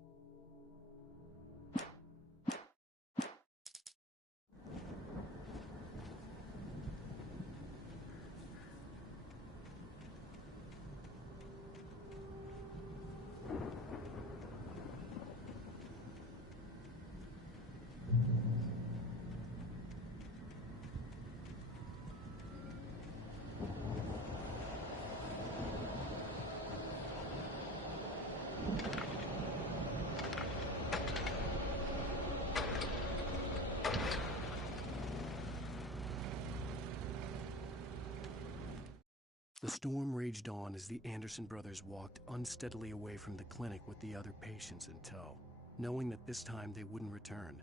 The storm raged on as the Anderson brothers walked unsteadily away from the clinic with the other patients in tow, knowing that this time they wouldn't return.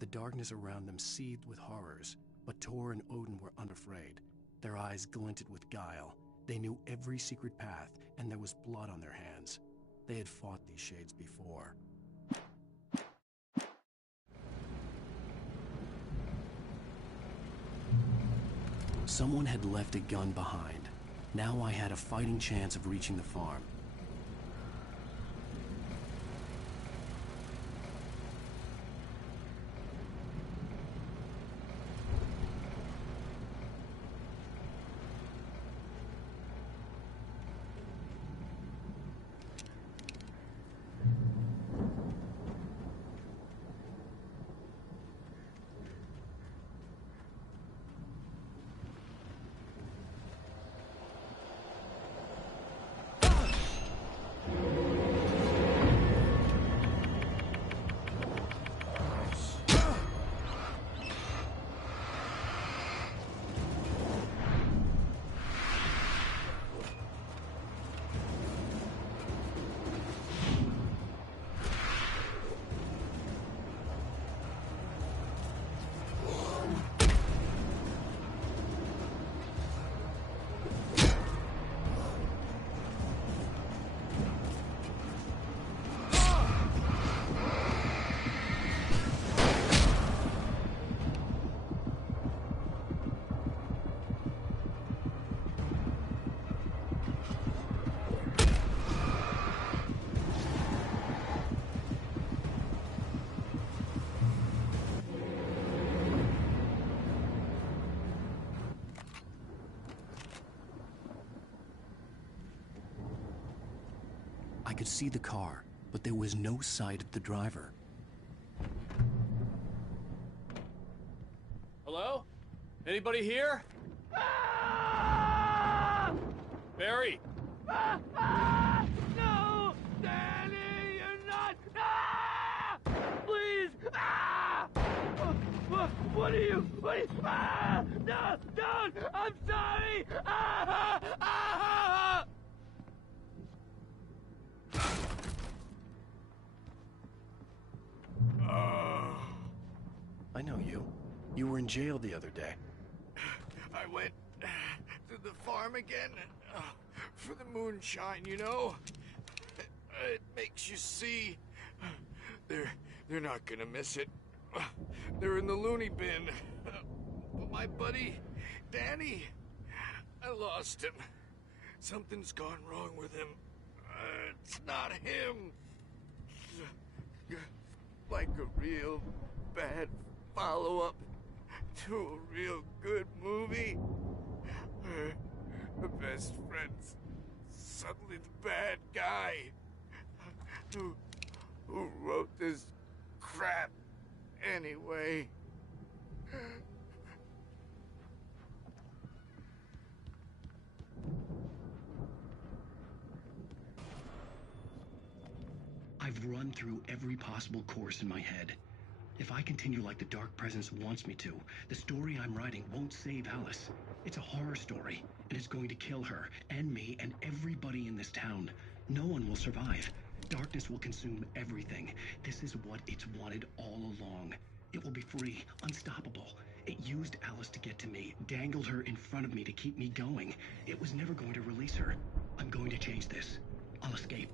The darkness around them seethed with horrors, but Tor and Odin were unafraid. Their eyes glinted with guile. They knew every secret path, and there was blood on their hands. They had fought these shades before. Someone had left a gun behind. Now I had a fighting chance of reaching the farm. I could see the car, but there was no sight of the driver. Hello? Anybody here? Barry! No! Danny, you're not! Please! What are you? No! Don't! I'm sorry! I know you. You were in jail the other day. I went to the farm again for the moonshine, you know? It makes you see. They're not gonna miss it. They're in the loony bin. But my buddy, Danny, I lost him. Something's gone wrong with him. It's not him. Like a real bad follow-up to a real good movie. The best friend's suddenly the bad guy. Who wrote this crap anyway? I've run through every possible course in my head. If I continue like the Dark Presence wants me to, the story I'm writing won't save Alice. It's a horror story, and it's going to kill her, and me, and everybody in this town. No one will survive. Darkness will consume everything. This is what it's wanted all along. It will be free, unstoppable. It used Alice to get to me, dangled her in front of me to keep me going. It was never going to release her. I'm going to change this. I'll escape.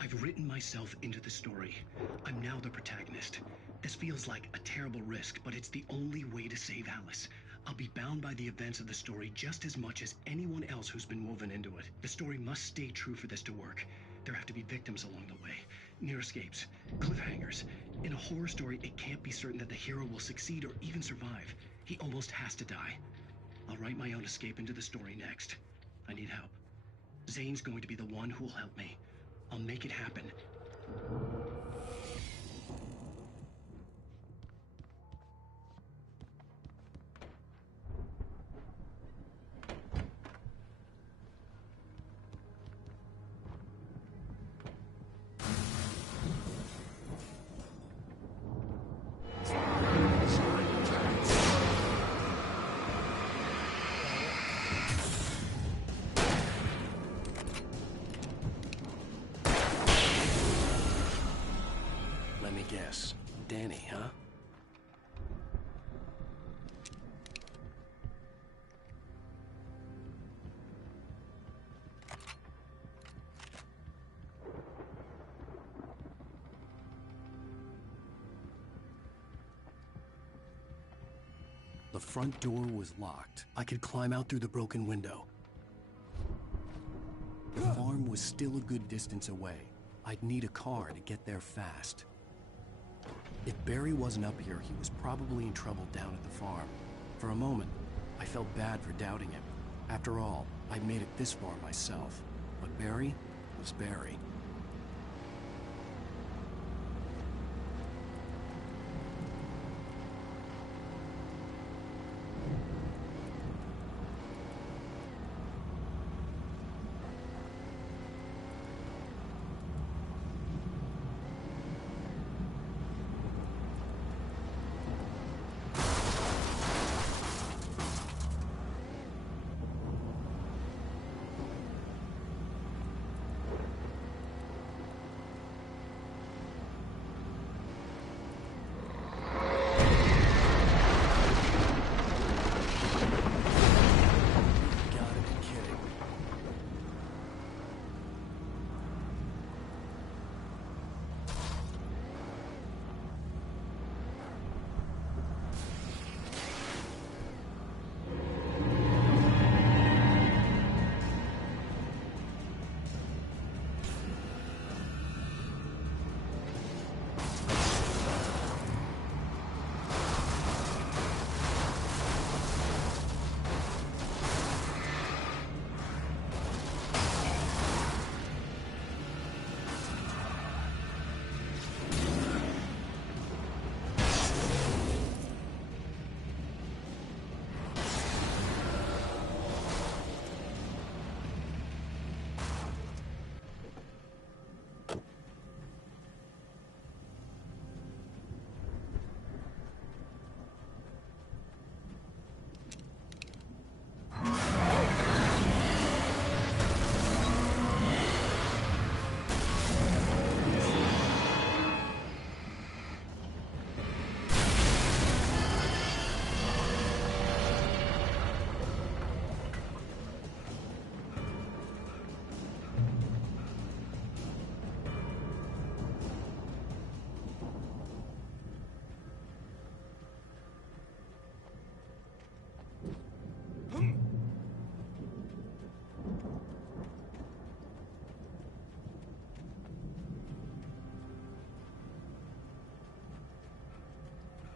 I've written myself into the story. I'm now the protagonist. This feels like a terrible risk, but it's the only way to save Alice. I'll be bound by the events of the story just as much as anyone else who's been woven into it. The story must stay true for this to work. There have to be victims along the way, near escapes, cliffhangers. In a horror story, it can't be certain that the hero will succeed or even survive. He almost has to die. I'll write my own escape into the story next. I need help. Zane's going to be the one who will help me. I'll make it happen. Let me guess. Danny, huh? The front door was locked. I could climb out through the broken window. The farm was still a good distance away. I'd need a car to get there fast. If Barry wasn't up here, he was probably in trouble down at the farm. For a moment, I felt bad for doubting him. After all, I'd made it this far myself. But Barry was Barry.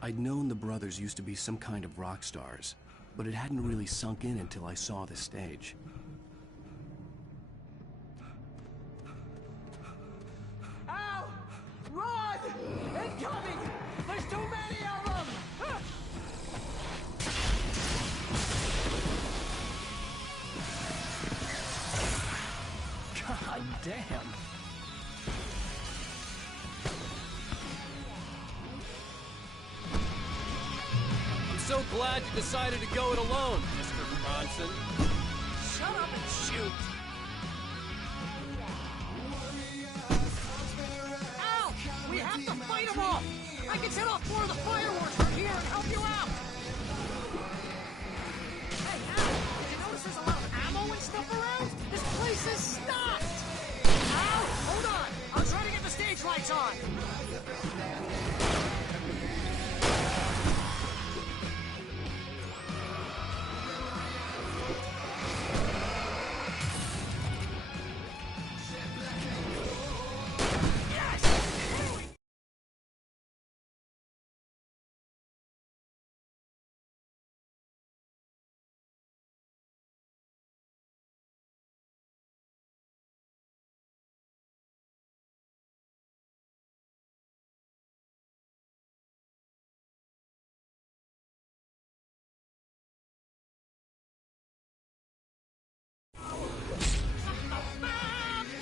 I'd known the brothers used to be some kind of rock stars, but it hadn't really sunk in until I saw the stage. Ow! Run! Incoming! There's too many of them! God damn! So glad you decided to go it alone, Mr. Bronson. Shut up and shoot! Ow! We have to fight them off! I can set off more of the fireworks from here and help you out! Hey, Al, did you notice there's a lot of ammo and stuff around? This place is stocked! Ow! Hold on! I'm trying to get the stage lights on!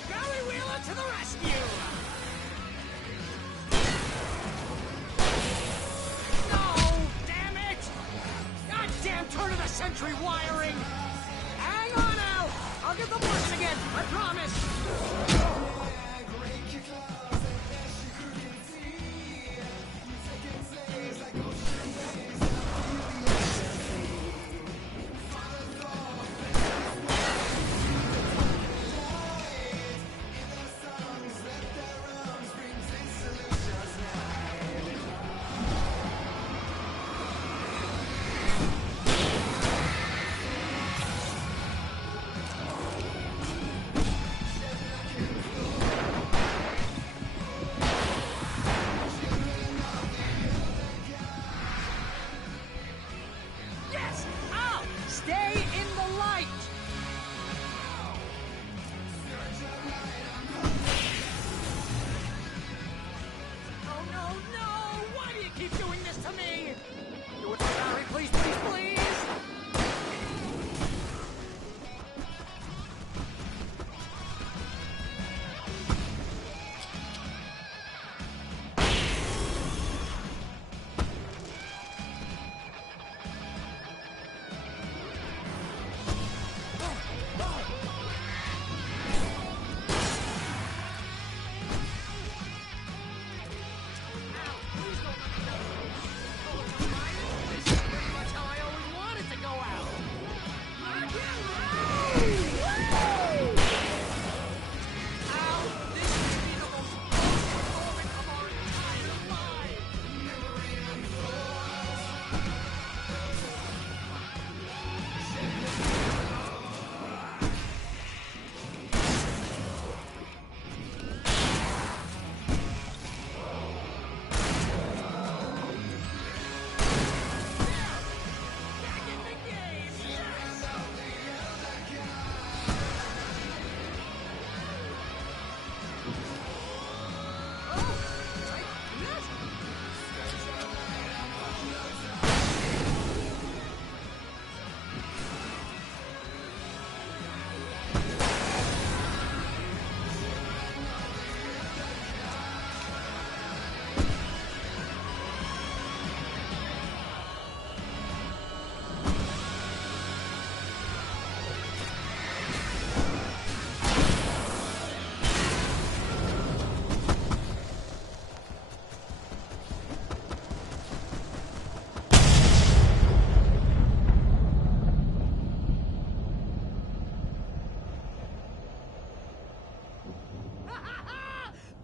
Barry Wheeler to the rescue! No! Damn it! Goddamn turn-of-the-century wiring! Hang on, Al! I'll get them working again, I promise! Yes! Al! Stay in the light! Oh, no, no! Why do you keep doing this to me? Do it for Barry, please, please, please!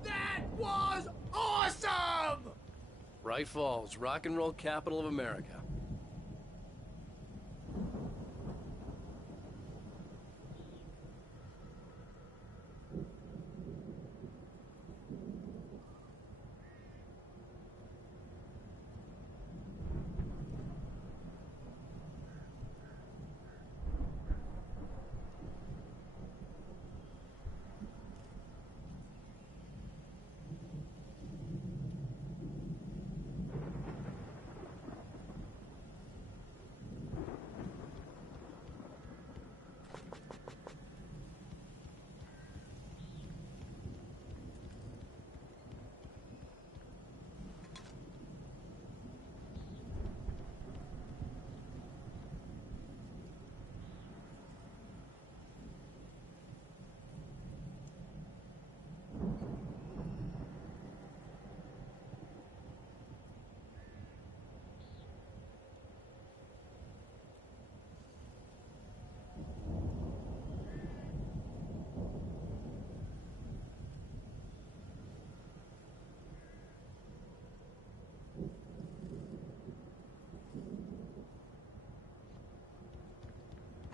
That was awesome! Bright Falls, rock and roll capital of America.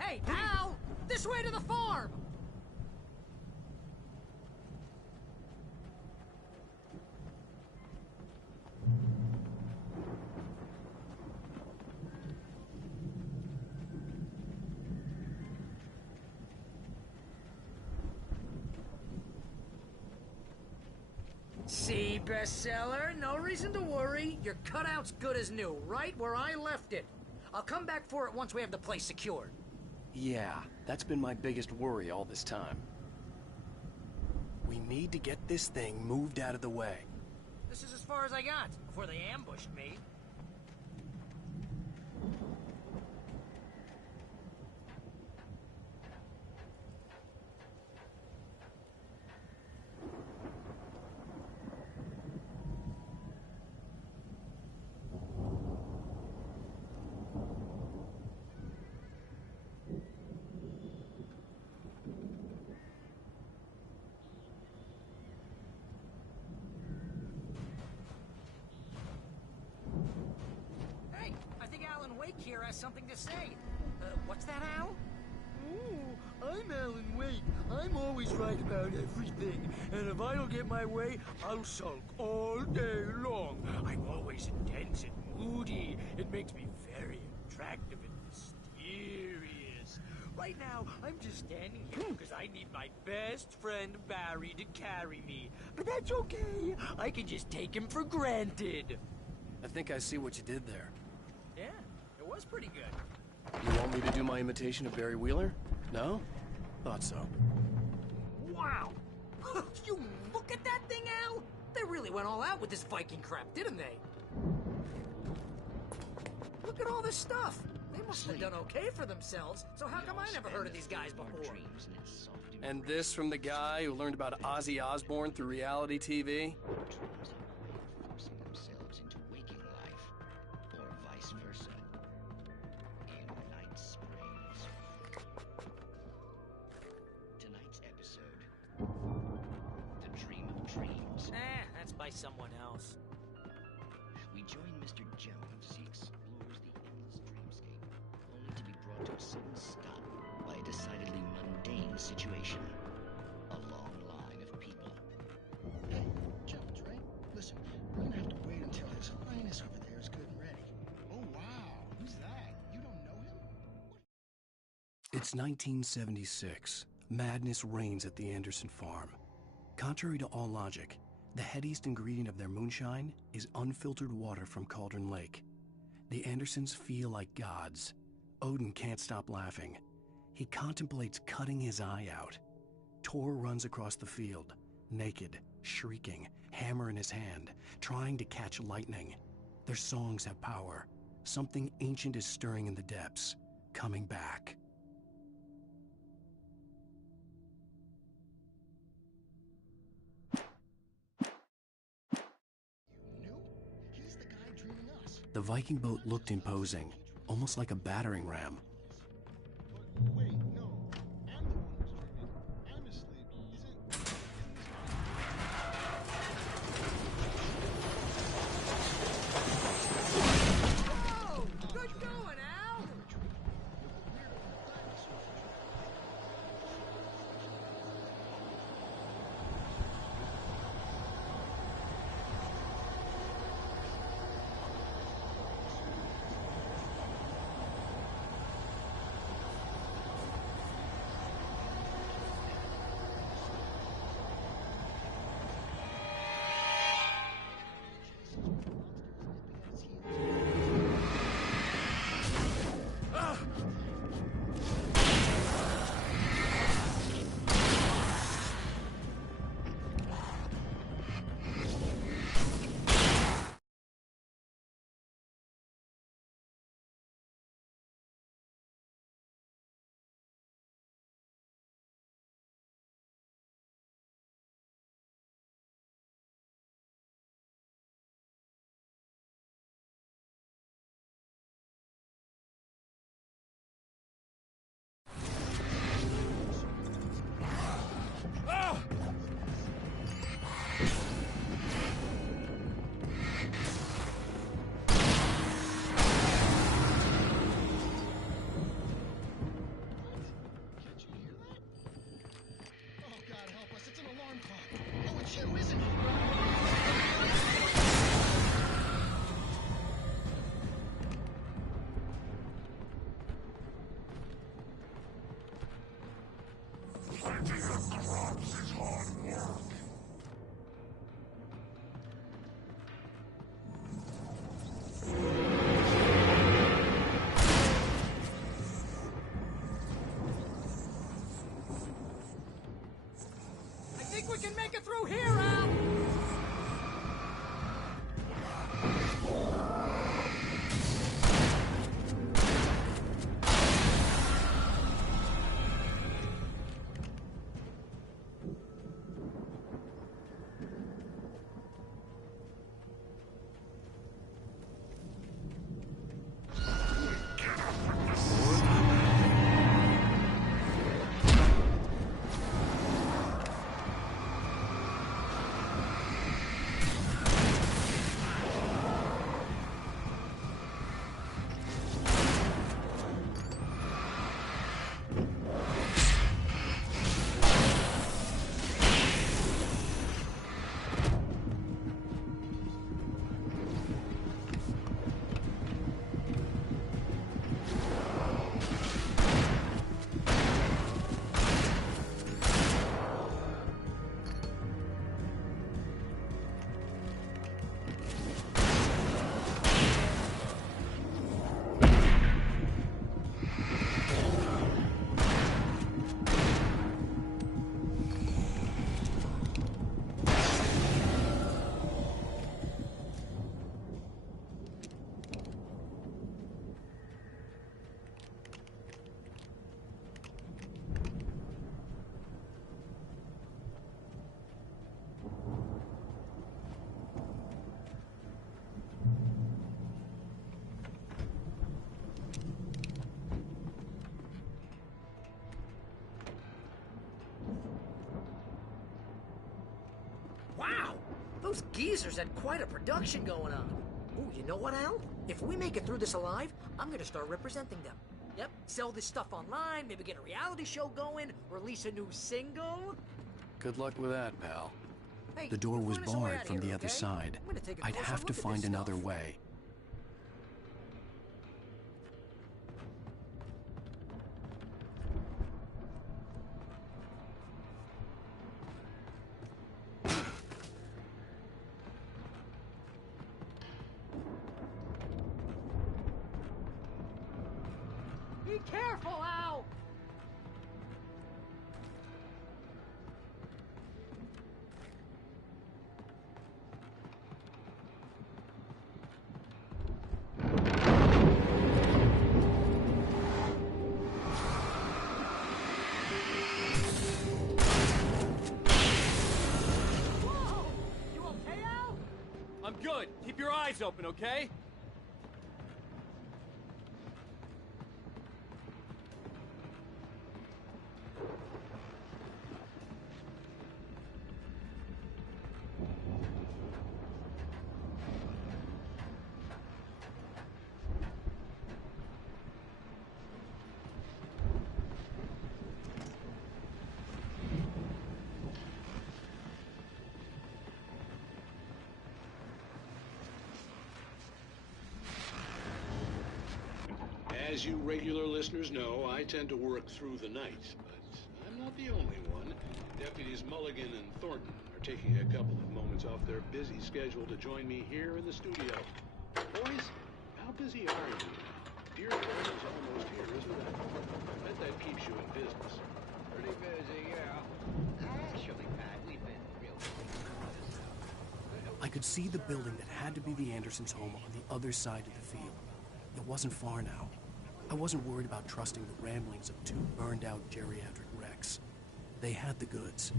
Hey, Al! This way to the farm! See, bestseller? No reason to worry. Your cutout's good as new, right where I left it. I'll come back for it once we have the place secured. Yeah, that's been my biggest worry all this time. We need to get this thing moved out of the way. This is as far as I got before they ambushed me. Here has something to say. What's that, Al? Oh, I'm Alan Wake. I'm always right about everything. And if I don't get my way, I'll sulk all day long. I'm always intense and moody. It makes me very attractive and mysterious. Right now, I'm just standing here because I need my best friend Barry to carry me. But that's okay. I can just take him for granted. I think I see what you did there. Yeah. Was pretty good. You want me to do my imitation of Barry Wheeler? No? Thought so. Wow! You look at that thing, Al! They really went all out with this Viking crap, didn't they? Look at all this stuff. They must have done okay for themselves, so how come I never heard of these guys before? And this from the guy who learned about Ozzy Osbourne through reality TV? By someone else. We join Mr. Jones as he explores the endless dreamscape, only to be brought to a sudden stop by a decidedly mundane situation. A long line of people. Hey, Jones, right? Listen, we're gonna have to wait until His Highness over there is good and ready. Oh, wow. Who's that? You don't know him? It's 1976. Madness reigns at the Anderson farm. Contrary to all logic, the headiest ingredient of their moonshine is unfiltered water from Cauldron Lake. The Andersons feel like gods. Odin can't stop laughing. He contemplates cutting his eye out. Tor runs across the field, naked, shrieking, hammer in his hand, trying to catch lightning. Their songs have power. Something ancient is stirring in the depths, coming back. The Viking boat looked imposing, almost like a battering ram. Wait, no. I'm the one who's dreaming. I'm asleep. Whoa! Good going, Al! we can make it through here, Al! Wow! Those geezers had quite a production going on. Ooh, you know what, Al? If we make it through this alive, I'm gonna start representing them. Yep, sell this stuff online, maybe get a reality show going, release a new single. Good luck with that, pal. Hey, The door was find us a way barred out from here, the other okay? side. I'm gonna take a I'd closer have to look at find this another stuff. way. Be careful, Al! Whoa! You okay, Al? I'm good. Keep your eyes open, okay? As you regular listeners know, I tend to work through the night, but I'm not the only one. Deputies Mulligan and Thornton are taking a couple of moments off their busy schedule to join me here in the studio. Boys, how busy are you? Dear Lord is almost here, isn't it? I bet that keeps you in business. Pretty busy, yeah. Actually, Pat, we've been real busy. I could see the building that had to be the Andersons' home on the other side of the field. It wasn't far now. I wasn't worried about trusting the ramblings of two burned-out geriatric wrecks. They had the goods.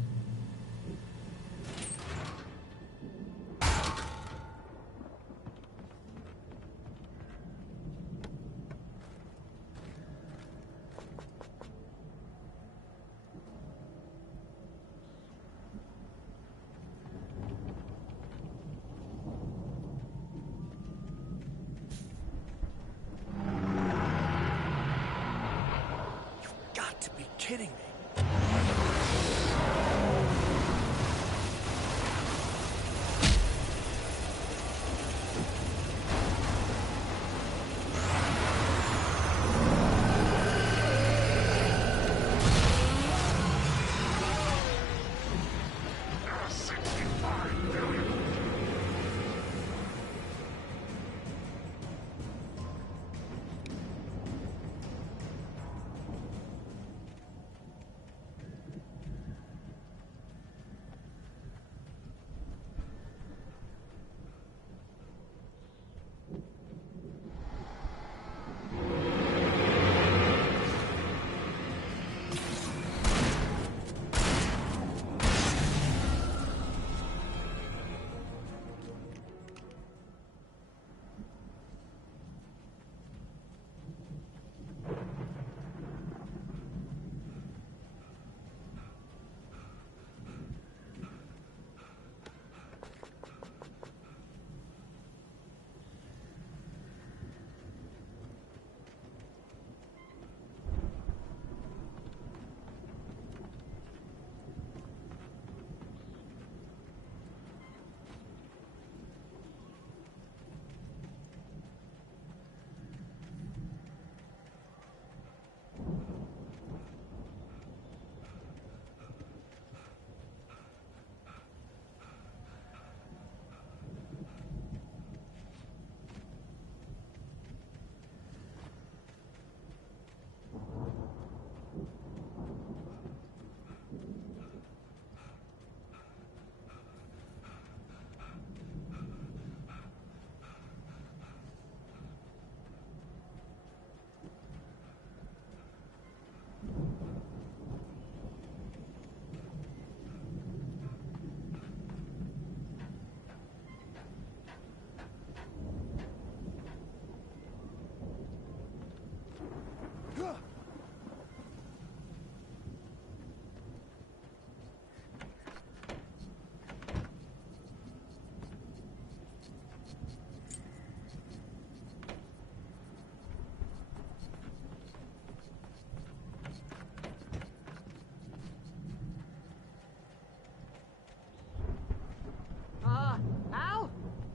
Got to be kidding me.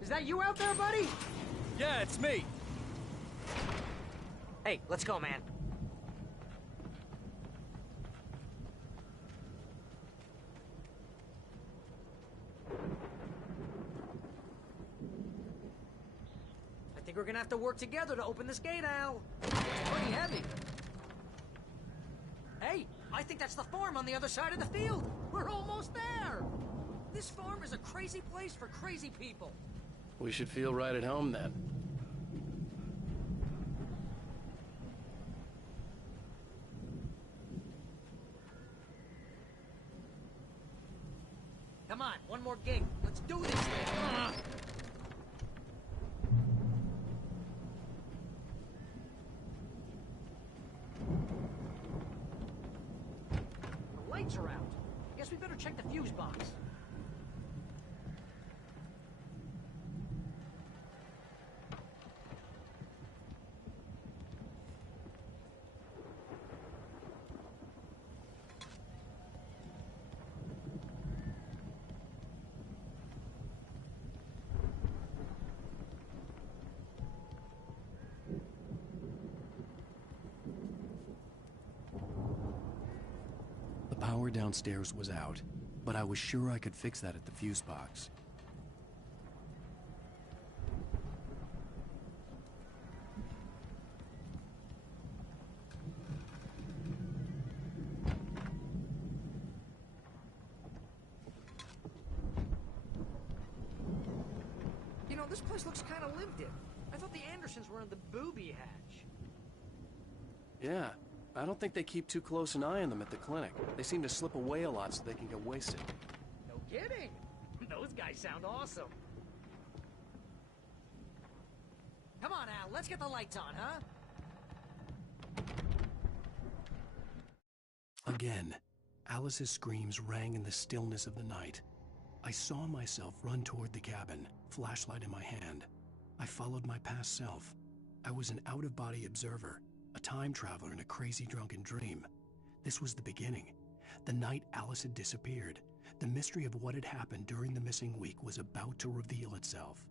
Is that you out there, buddy? Yeah, it's me. Hey, let's go, man. I think we're gonna have to work together to open this gate, Al. It's pretty heavy. Hey, I think that's the farm on the other side of the field. We're almost there. This farm is a crazy place for crazy people. We should feel right at home then. Come on, one more gig. Let's do this thing. The lights are out. Guess we better check the fuse box. The power downstairs was out, but I was sure I could fix that at the fuse box. You know, this place looks kind of lived in. I thought the Andersons were in the booby hatch. Yeah, I don't think they keep too close an eye on them at the clinic. They seem to slip away a lot so they can get wasted. No kidding. Those guys sound awesome. Come on, Al, let's get the lights on, huh? Again, Alice's screams rang in the stillness of the night. I saw myself run toward the cabin, flashlight in my hand. I followed my past self. I was an out-of-body observer, a time traveler in a crazy drunken dream. This was the beginning. The night Alice had disappeared. The mystery of what had happened during the missing week was about to reveal itself.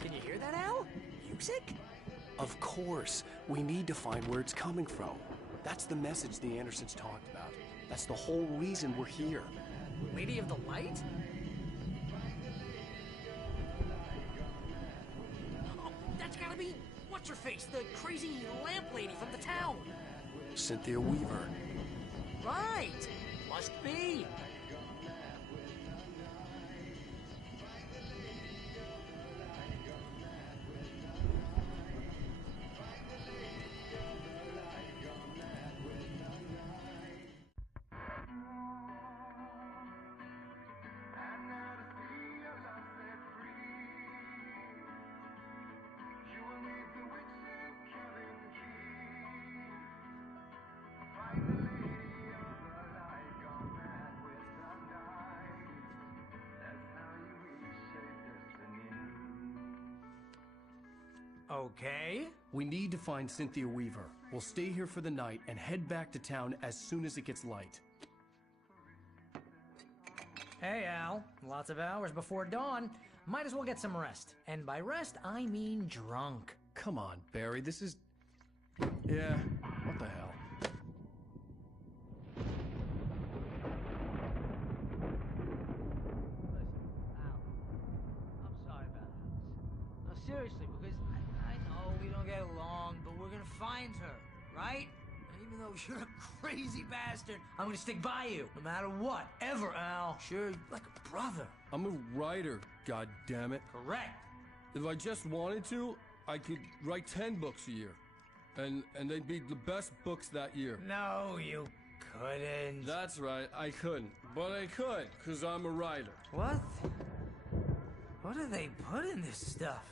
Can you hear that, Al? Music? Of course. We need to find where it's coming from. That's the message the Andersons talked about. That's the whole reason we're here. Lady of the Light? Oh, that's gotta be... What's-her-face? The crazy lamp lady from the town. Cynthia Weaver. Right. Must be. Okay. We need to find Cynthia Weaver. We'll stay here for the night and head back to town as soon as it gets light. Hey, Al. Lots of hours before dawn. Might as well get some rest. And by rest, I mean drunk. Come on, Barry, this is... Yeah, what the hell? I'm sorry about Alice. No, seriously, because I know we don't get along, but we're gonna find her, right? And even though you're a crazy bastard, I'm gonna stick by you, no matter what, ever, Al. Sure, like a brother. I'm a writer, goddammit. Correct. If I just wanted to, I could write 10 books a year. And they'd be the best books that year. No, you couldn't. That's right, I couldn't. But I could, because I'm a writer. What? What do they put in this stuff?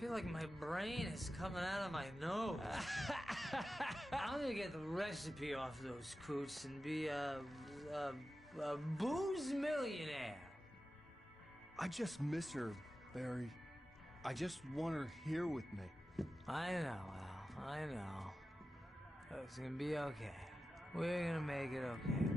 feel like my brain is coming out of my nose. I'm gonna get the recipe off those coots and be a booze millionaire. I just miss her, Barry. I just want her here with me. I know, Al. I know. It's gonna be okay. We're gonna make it okay.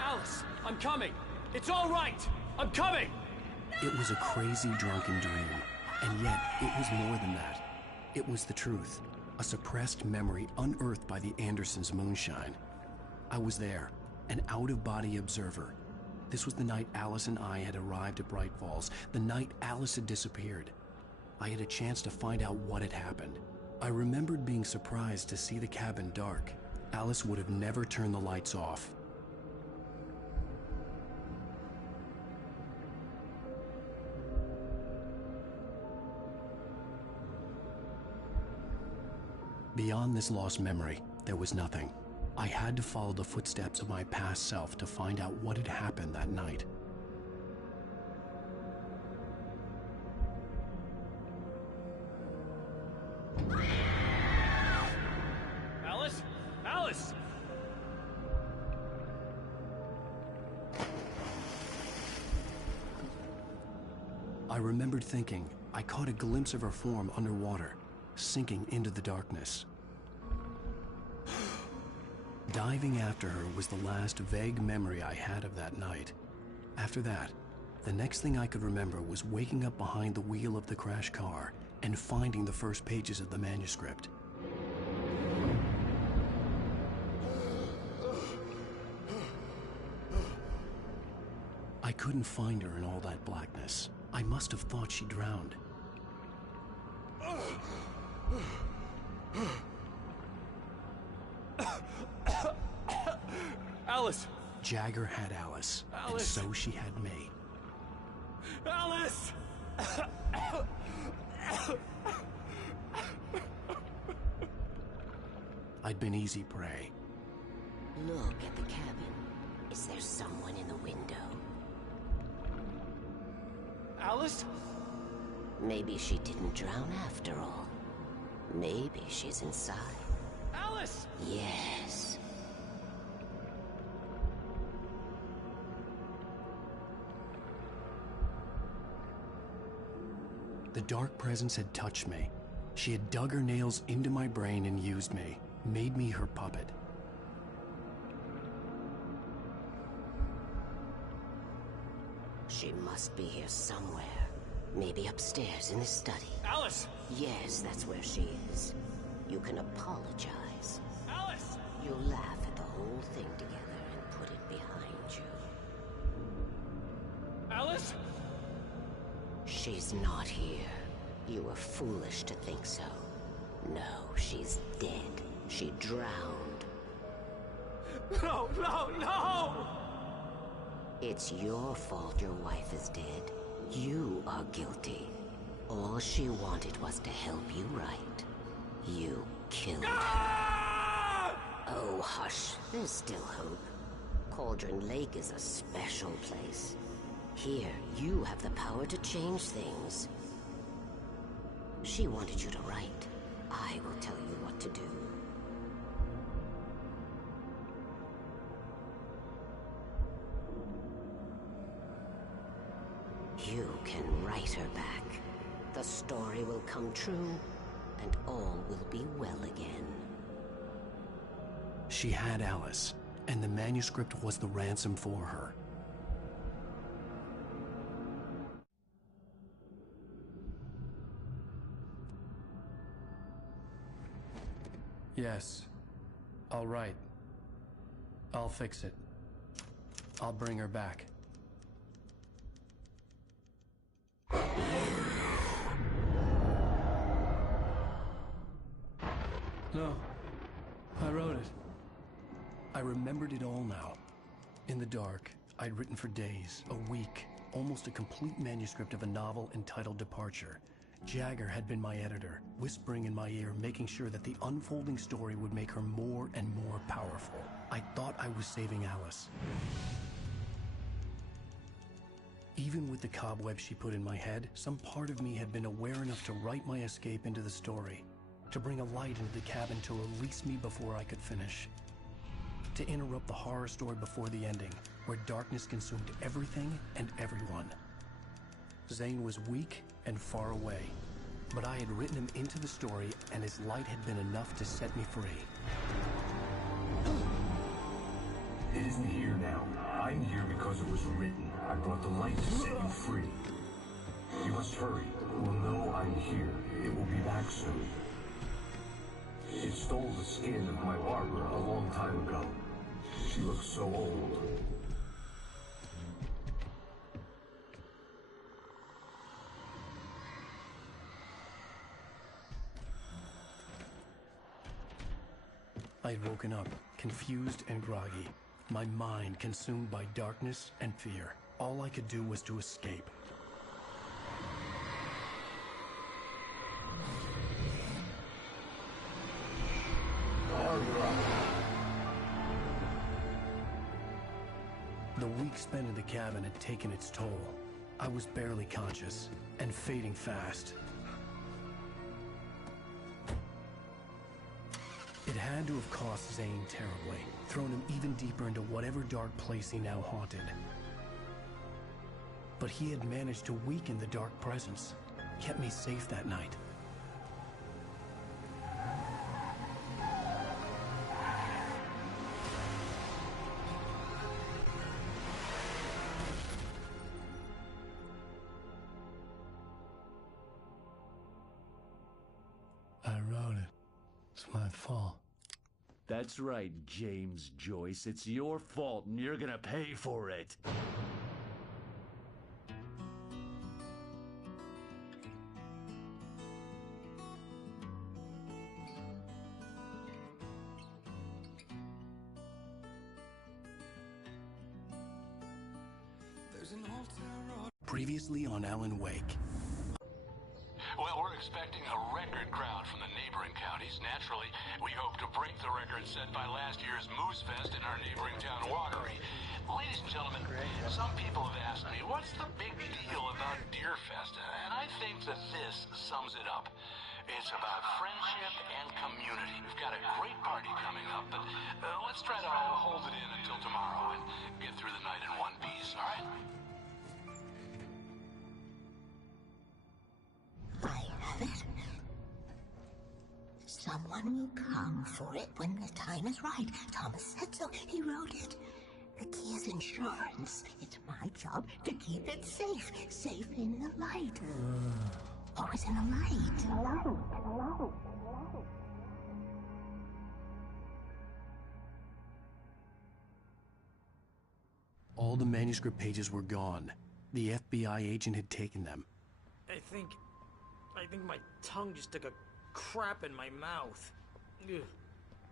Alice, I'm coming. It's all right. I'm coming. It was a crazy drunken dream, and yet it was more than that. It was the truth, a suppressed memory unearthed by the Andersons' moonshine. I was there, an out-of-body observer. This was the night Alice and I had arrived at Bright Falls, the night Alice had disappeared. I had a chance to find out what had happened. I remembered being surprised to see the cabin dark. Alice would have never turned the lights off. Beyond this lost memory, there was nothing. I had to follow the footsteps of my past self to find out what had happened that night. Alice? Alice! I remembered thinking I caught a glimpse of her form underwater, sinking into the darkness. Diving after her was the last vague memory I had of that night. After that, the next thing I could remember was waking up behind the wheel of the crash car and finding the first pages of the manuscript. I couldn't find her in all that blackness. I must have thought she drowned. Alice! Jagger had Alice, Alice! and so she had me. Alice! I'd been easy prey. Look at the cabin. Is there someone in the window? Alice? Maybe she didn't drown after all. Maybe she's inside. Alice! Yes. The dark presence had touched me. She had dug her nails into my brain and used me, made me her puppet. She must be here somewhere. Maybe upstairs in the study. Alice! Yes, that's where she is. You can apologize. Alice! You'll laugh at the whole thing together and put it behind you. Alice? She's not here. You were foolish to think so. No, she's dead. She drowned. No, no, no! It's your fault your wife is dead. You are guilty. All she wanted was to help you right. You killed her. Oh, hush. There's still hope. Cauldron Lake is a special place. Here, you have the power to change things. She wanted you to write. I will tell you what to do. You get her back. The story will come true, and all will be well again. She had Alice, and the manuscript was the ransom for her. Yes. All right. I'll fix it. I'll bring her back. No. I wrote it. I remembered it all now. In the dark, I'd written for days, a week, almost a complete manuscript of a novel entitled Departure. Jagger had been my editor, whispering in my ear, making sure that the unfolding story would make her more and more powerful. I thought I was saving Alice. Even with the cobwebs she put in my head, some part of me had been aware enough to write my escape into the story, to bring a light into the cabin to release me before I could finish, to interrupt the horror story before the ending, where darkness consumed everything and everyone. Zane was weak and far away, but I had written him into the story, and his light had been enough to set me free. It isn't here now. I'm here because it was written. I brought the light to set you free. You must hurry. It will know I'm here. It will be back soon. It stole the skin of my Barbara a long time ago. She looks so old. I'd woken up, confused and groggy, my mind consumed by darkness and fear. All I could do was to escape. The week spent in the cabin had taken its toll. I was barely conscious, and fading fast. It had to have cost Zane terribly, thrown him even deeper into whatever dark place he now haunted. But he had managed to weaken the dark presence, kept me safe that night. I wrote it. It's my fault. That's right, James Joyce. It's your fault, and you're gonna pay for it. Previously on Alan Wake. Well, we're expecting a record crowd from the neighboring counties. Naturally, we hope to break the record set by last year's Moose Fest in our neighboring town, Watery. Ladies and gentlemen, some people have asked me, what's the big deal about Deer Fest? And I think that this sums it up. It's about friendship and community. We've got a great party coming up, but let's try to hold it in until tomorrow and get through the night in one piece, all right? I have it. Someone will come for it when the time is right. Thomas said so. He wrote it. The key is insurance. It's my job to keep it safe. Safe in the light. Always in the light. All the manuscript pages were gone. The FBI agent had taken them. I think my tongue just took a crap in my mouth. Ugh.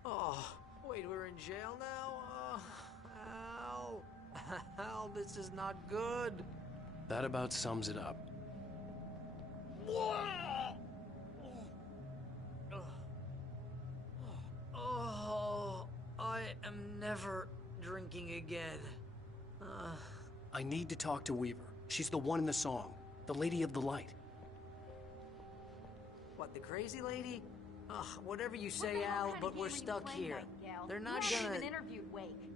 Oh, wait, we're in jail now? Al. Al, this is not good. That about sums it up. Oh, I am never drinking again. I need to talk to Weaver. She's the one in the song. The Lady of the Light. What, the crazy lady? Ugh, whatever you say, Al, but we're stuck here. They're not gonna... interviewed Wake.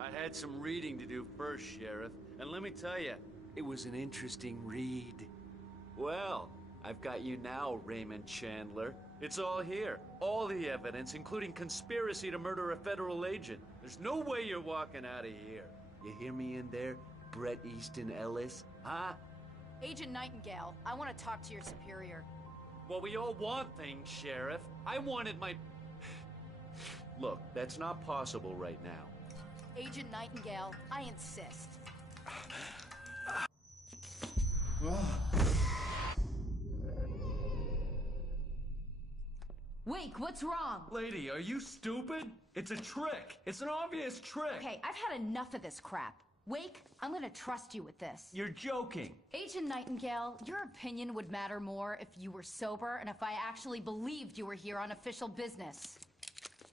I had some reading to do first, Sheriff, and let me tell you, it was an interesting read. Well, I've got you now, Raymond Chandler. It's all here. All the evidence, including conspiracy to murder a federal agent. There's no way you're walking out of here. You hear me in there, Bret Easton Ellis? Huh? Agent Nightingale, I want to talk to your superior. Well, we all want things, Sheriff. I wanted my... Look, that's not possible right now. Agent Nightingale, I insist. Wake, what's wrong? Lady, are you stupid? It's a trick. It's an obvious trick. Okay, I've had enough of this crap. Wake, I'm gonna trust you with this. You're joking. Agent Nightingale, your opinion would matter more if you were sober and if I actually believed you were here on official business.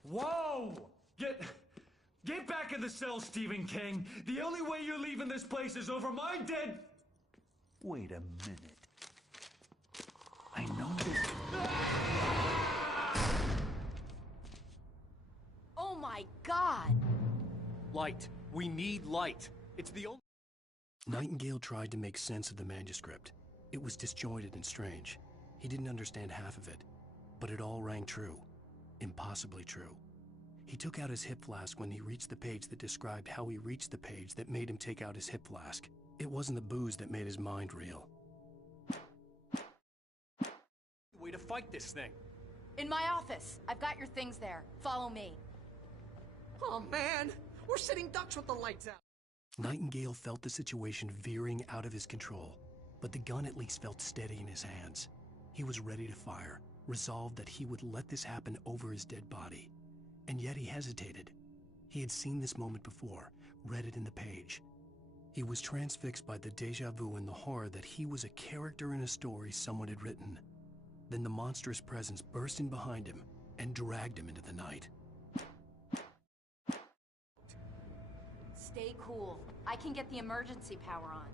Whoa! Get back in the cell, Stephen King. The only way you're leaving this place is over my dead... Wait a minute. I know this... Oh my God! Light. We need light. It's the only... Nightingale tried to make sense of the manuscript. It was disjointed and strange. He didn't understand half of it, but it all rang true. Impossibly true. He took out his hip flask when he reached the page that described how he reached the page that made him take out his hip flask. It wasn't the booze that made his mind reel. Way to fight this thing. In my office. I've got your things there. Follow me. Oh, man! We're sitting ducks with the lights out. Nightingale felt the situation veering out of his control, but the gun at least felt steady in his hands. He was ready to fire, resolved that he would let this happen over his dead body. And yet he hesitated. He had seen this moment before, read it in the page. He was transfixed by the déjà vu and the horror that he was a character in a story someone had written. Then the monstrous presence burst in behind him and dragged him into the night. Stay cool. I can get the emergency power on.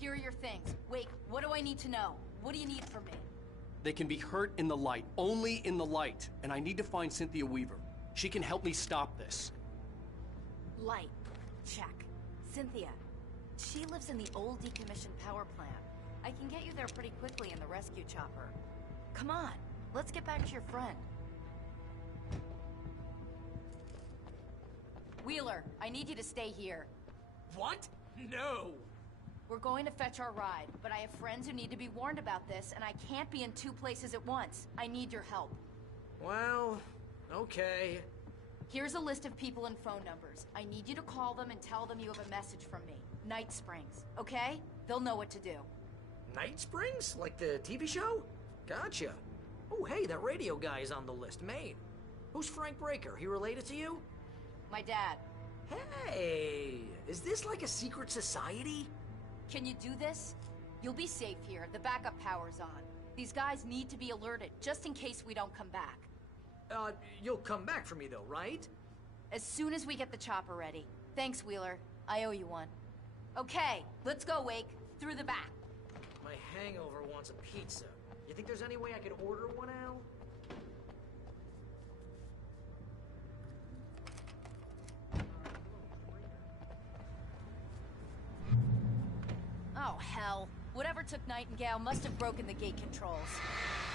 Here are your things. Wake, what do I need to know? What do you need from me? They can be hurt in the light, only in the light. And I need to find Cynthia Weaver. She can help me stop this. Light. Check. Cynthia. She lives in the old decommissioned power plant. I can get you there pretty quickly in the rescue chopper. Come on, let's get back to your friend. Wheeler, I need you to stay here. What? No! We're going to fetch our ride, but I have friends who need to be warned about this, and I can't be in two places at once. I need your help. Well, okay. Here's a list of people and phone numbers. I need you to call them and tell them you have a message from me. Night Springs, okay? They'll know what to do. Night Springs? Like the TV show? Gotcha. Oh, hey, that radio guy is on the list, Maine. Who's Frank Breaker? He related to you? My dad. Hey, is this like a secret society? Can you do this? You'll be safe here. The backup power's on. These guys need to be alerted, just in case we don't come back. You'll come back for me though, right? As soon as we get the chopper ready. Thanks, Wheeler. I owe you one. Okay, let's go, Wake. Through the back. My hangover wants a pizza. You think there's any way I could order one, Al? Oh, hell. Whatever took Nightingale must have broken the gate controls.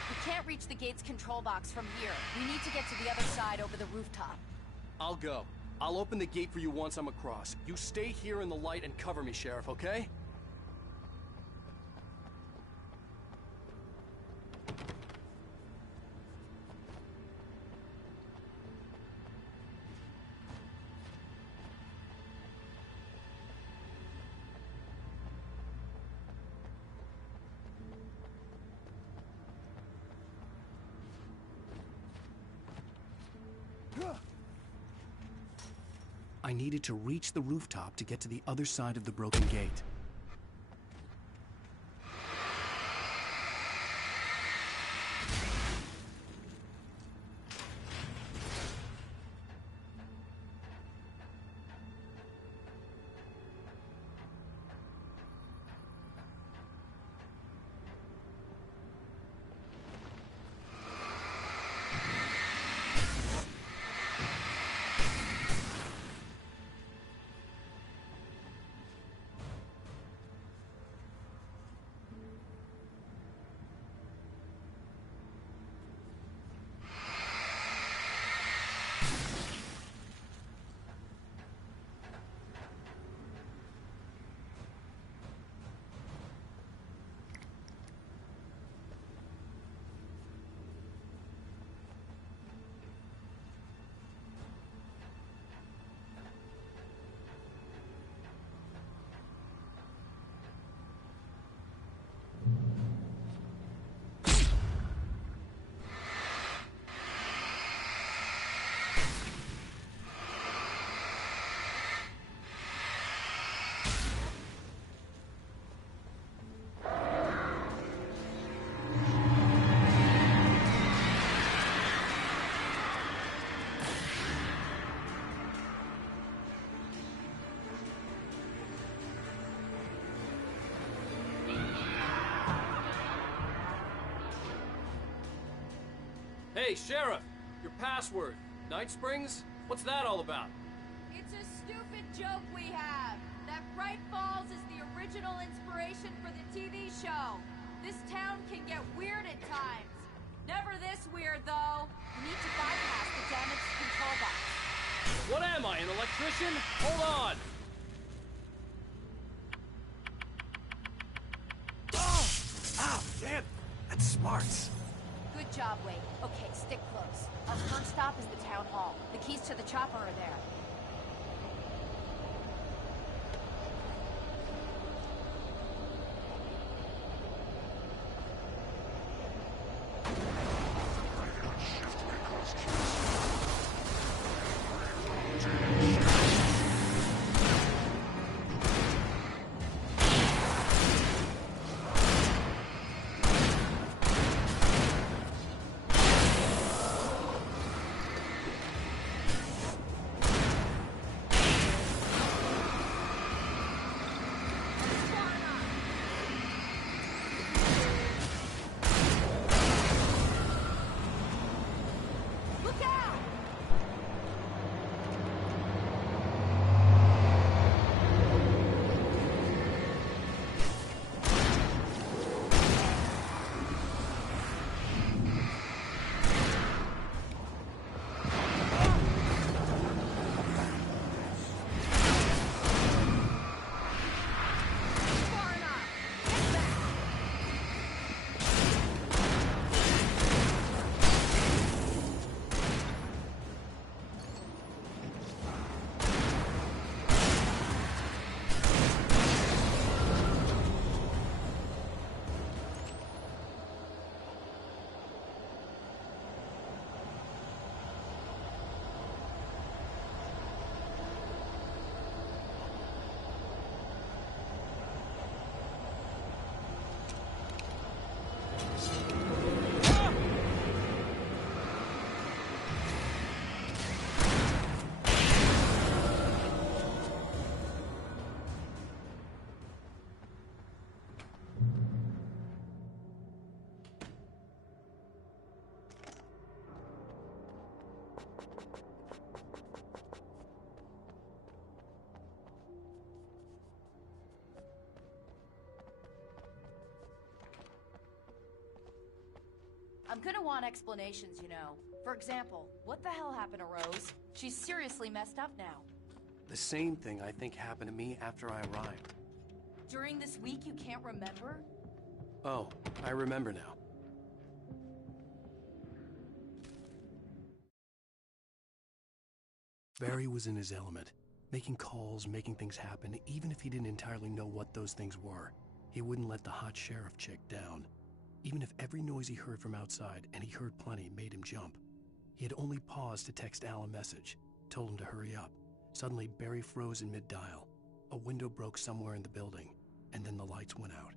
We can't reach the gate's control box from here. We need to get to the other side over the rooftop. I'll go. I'll open the gate for you once I'm across. You stay here in the light and cover me, Sheriff, okay? I needed to reach the rooftop to get to the other side of the broken gate. Hey, Sheriff! Your password. Night Springs? What's that all about? It's a stupid joke we have. That Bright Falls is the original inspiration for the TV show. This town can get weird at times. Never this weird, though. You need to bypass the damaged control box. What am I, an electrician? Hold on! Oh! Ow, damn! That's smarts. Good job, Wade. Okay, stick close. Our first stop is the town hall. The keys to the chopper are there. I'm gonna want explanations, you know. For example, what the hell happened to Rose? She's seriously messed up now. The same thing I think happened to me after I arrived. During this week you can't remember? Oh, I remember now. Barry was in his element, making calls, making things happen, even if he didn't entirely know what those things were. He wouldn't let the hot sheriff chick down. Even if every noise he heard from outside, and he heard plenty, made him jump. He had only paused to text Al a message, told him to hurry up. Suddenly, Barry froze in mid-dial. A window broke somewhere in the building, and then the lights went out.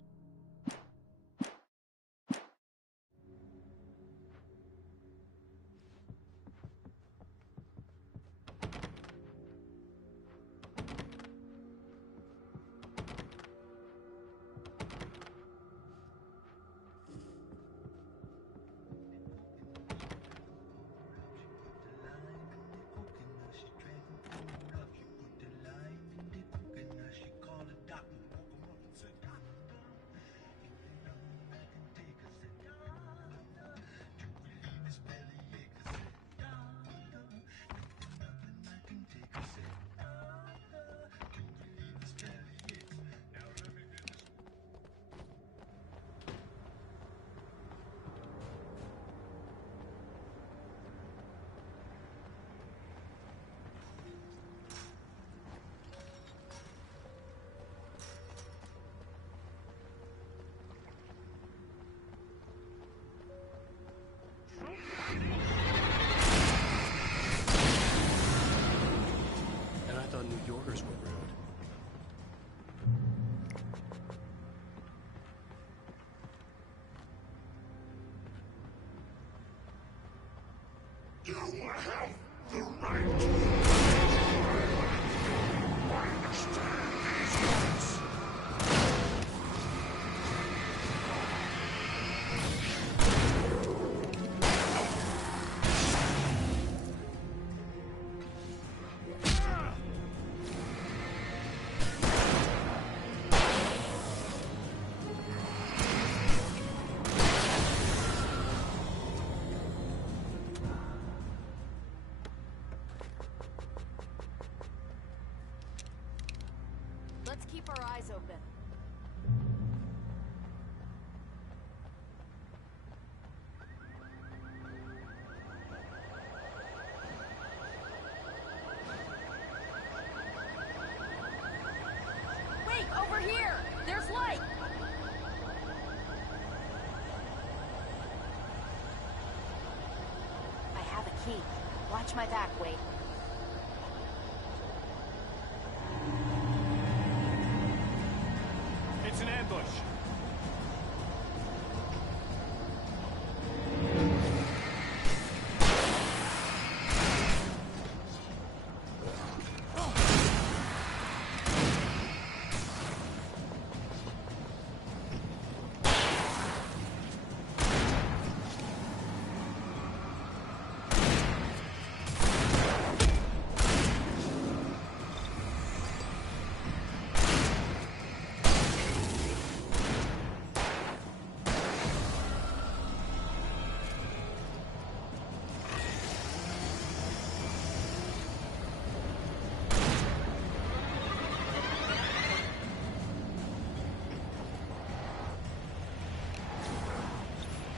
New Yorkers were rude. You have the right to understand these rights. Let's keep our eyes open. Wait, over here! There's light! I have a key. Watch my back, Wade. It's an ambush.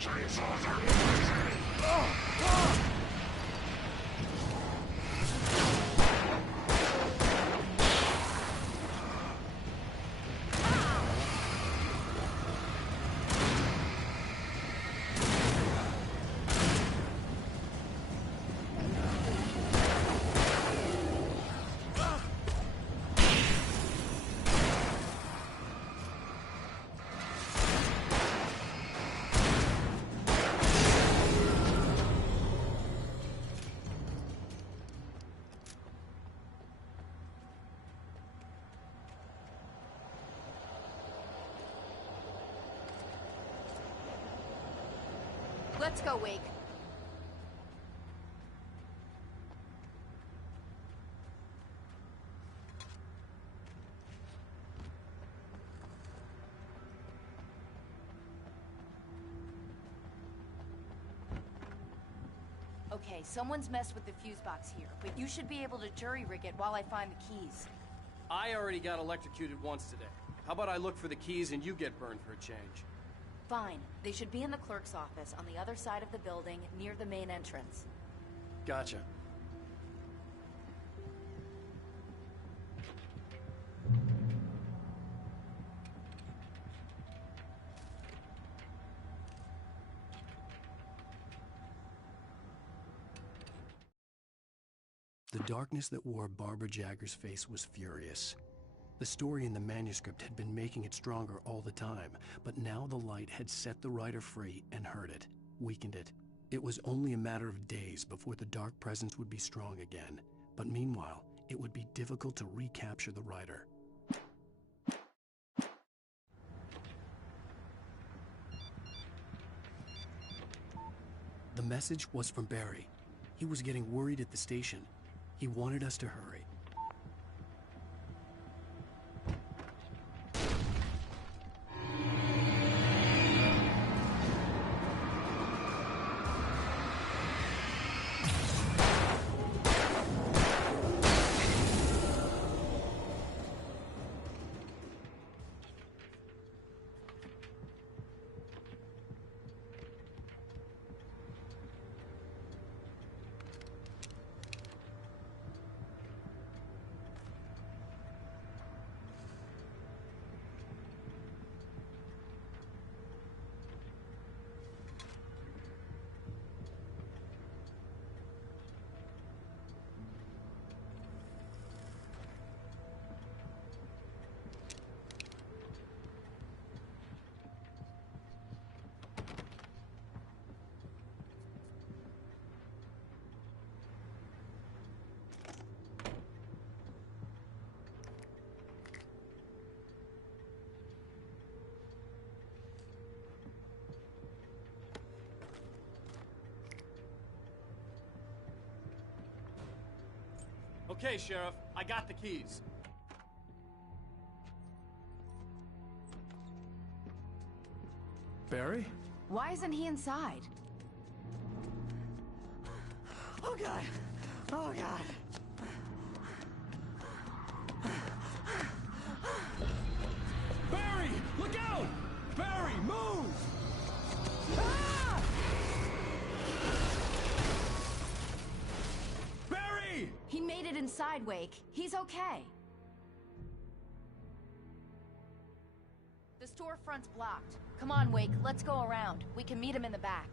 Chainsaws are easy! Let's go, Wake. Okay, someone's messed with the fuse box here, but you should be able to jury-rig it while I find the keys. I already got electrocuted once today. How about I look for the keys and you get burned for a change? Fine. They should be in the clerk's office on the other side of the building, near the main entrance. Gotcha. The darkness that wore Barbara Jagger's face was furious. The story in the manuscript had been making it stronger all the time, but now the light had set the writer free and hurt it, weakened it. It was only a matter of days before the dark presence would be strong again, but meanwhile, it would be difficult to recapture the writer. The message was from Barry. He was getting worried at the station. He wanted us to hurry. Okay, Sheriff, I got the keys. Barry? Why isn't he inside? Oh, God. Oh, God. headed inside, Wake. He's okay. The storefront's blocked. Come on, Wake, let's go around. We can meet him in the back.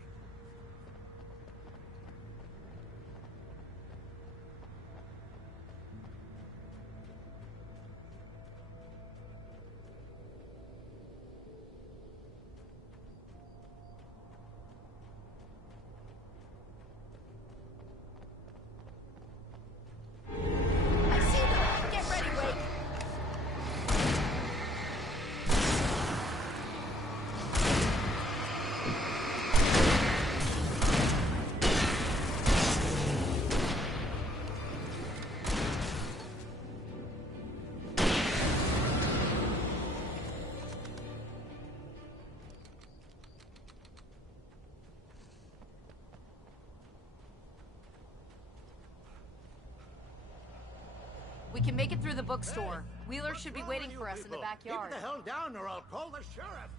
We can make it through the bookstore. Wheeler should be waiting for us in the backyard. Keep the hell down or I'll call the sheriff.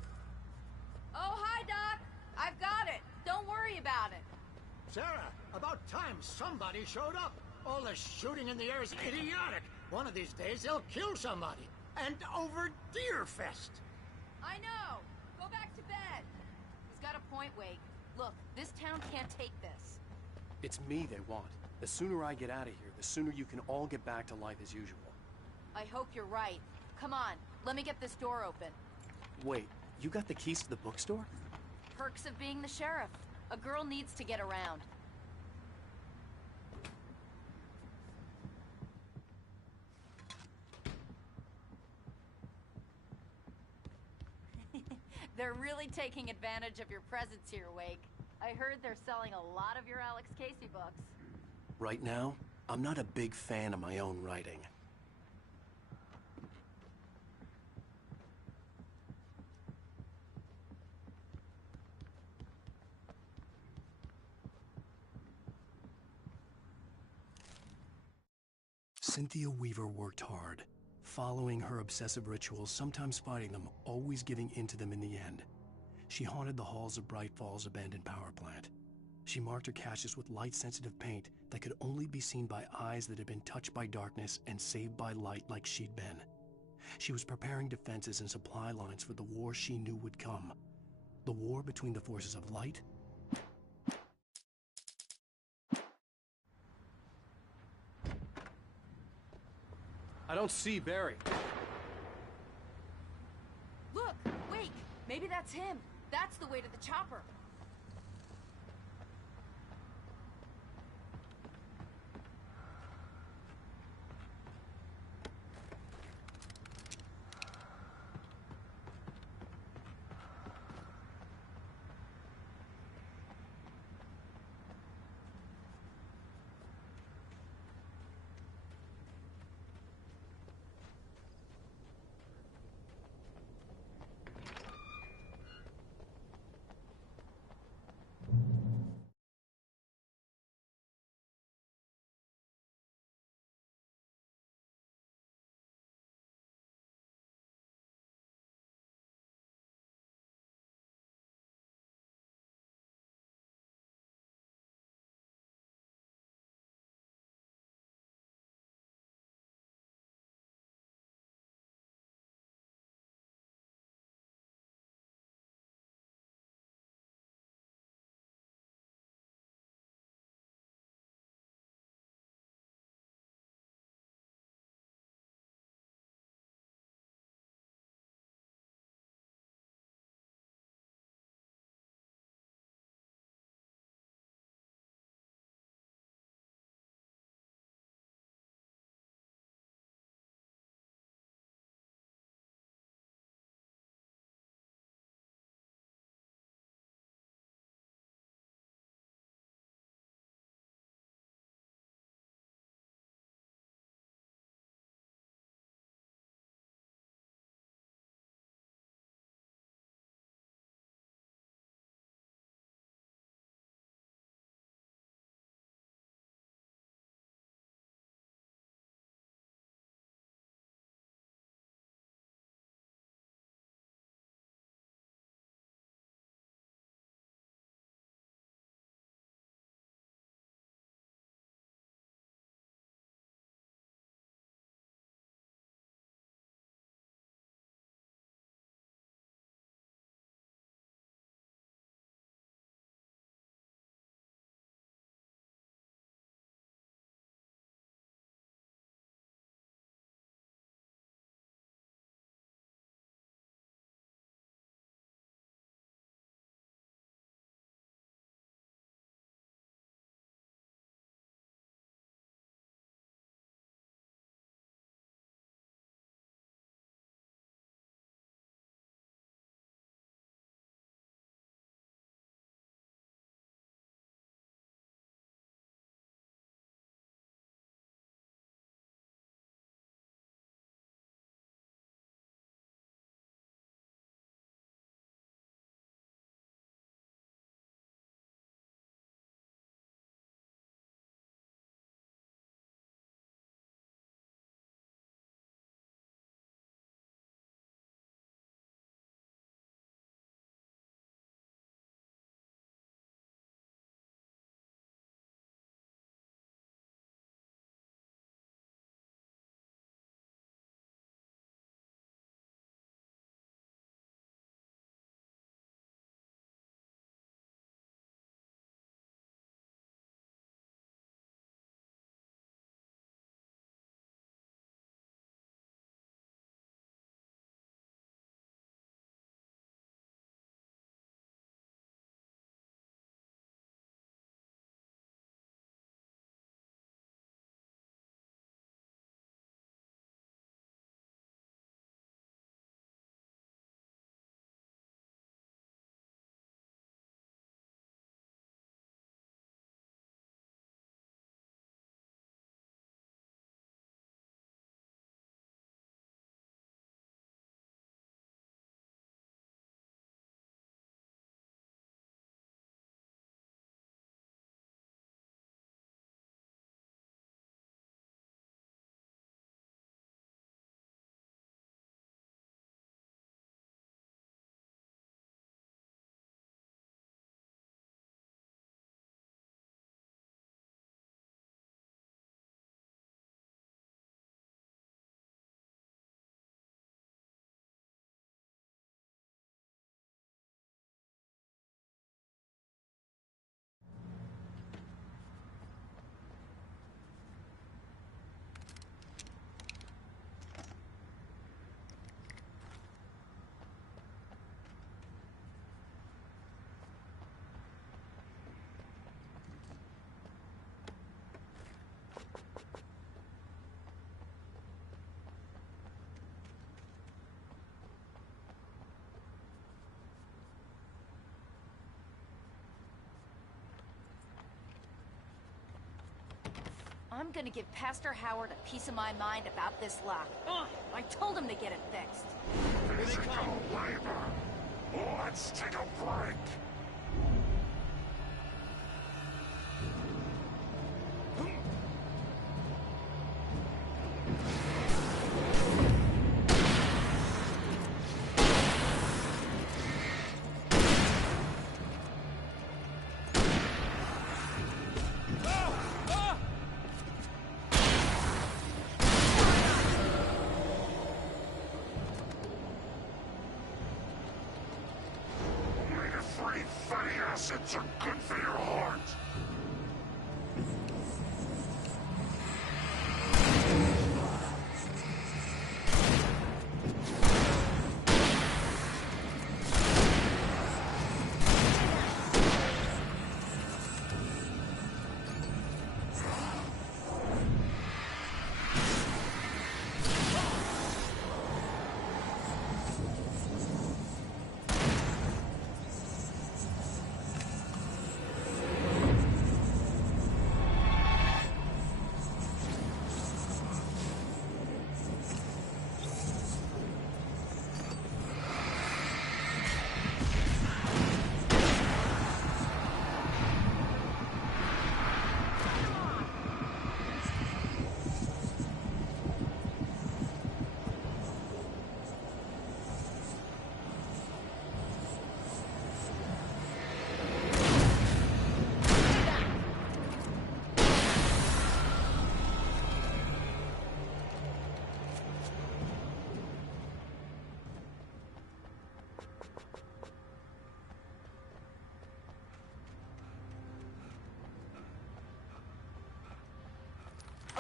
Oh, hi, Doc. I've got it. Don't worry about it. Sarah, about time somebody showed up. All the shooting in the air is idiotic. One of these days they'll kill somebody. And over Deerfest. I know. Go back to bed. He's got a point, Wake. Look, this town can't take this. It's me they want. The sooner I get out of here, the sooner you can all get back to life as usual. I hope you're right. Come on, let me get this door open. Wait, you got the keys to the bookstore? Perks of being the sheriff. A girl needs to get around. They're really taking advantage of your presence here, Wake. I heard they're selling a lot of your Alex Casey books. Right now, I'm not a big fan of my own writing. Cynthia Weaver worked hard, following her obsessive rituals, sometimes fighting them, always giving in to them in the end. She haunted the halls of Bright Falls abandoned power plant. She marked her caches with light-sensitive paint that could only be seen by eyes that had been touched by darkness and saved by light like she'd been. She was preparing defenses and supply lines for the war she knew would come. The war between the forces of light I don't see Barry. Look, Wake, maybe that's him. That's the way to the chopper. I'm gonna give Pastor Howard a piece of my mind about this lock. Ugh, I told him to get it fixed. Physical labor. Let's take a break. Omega-3 fatty acids are good for your heart.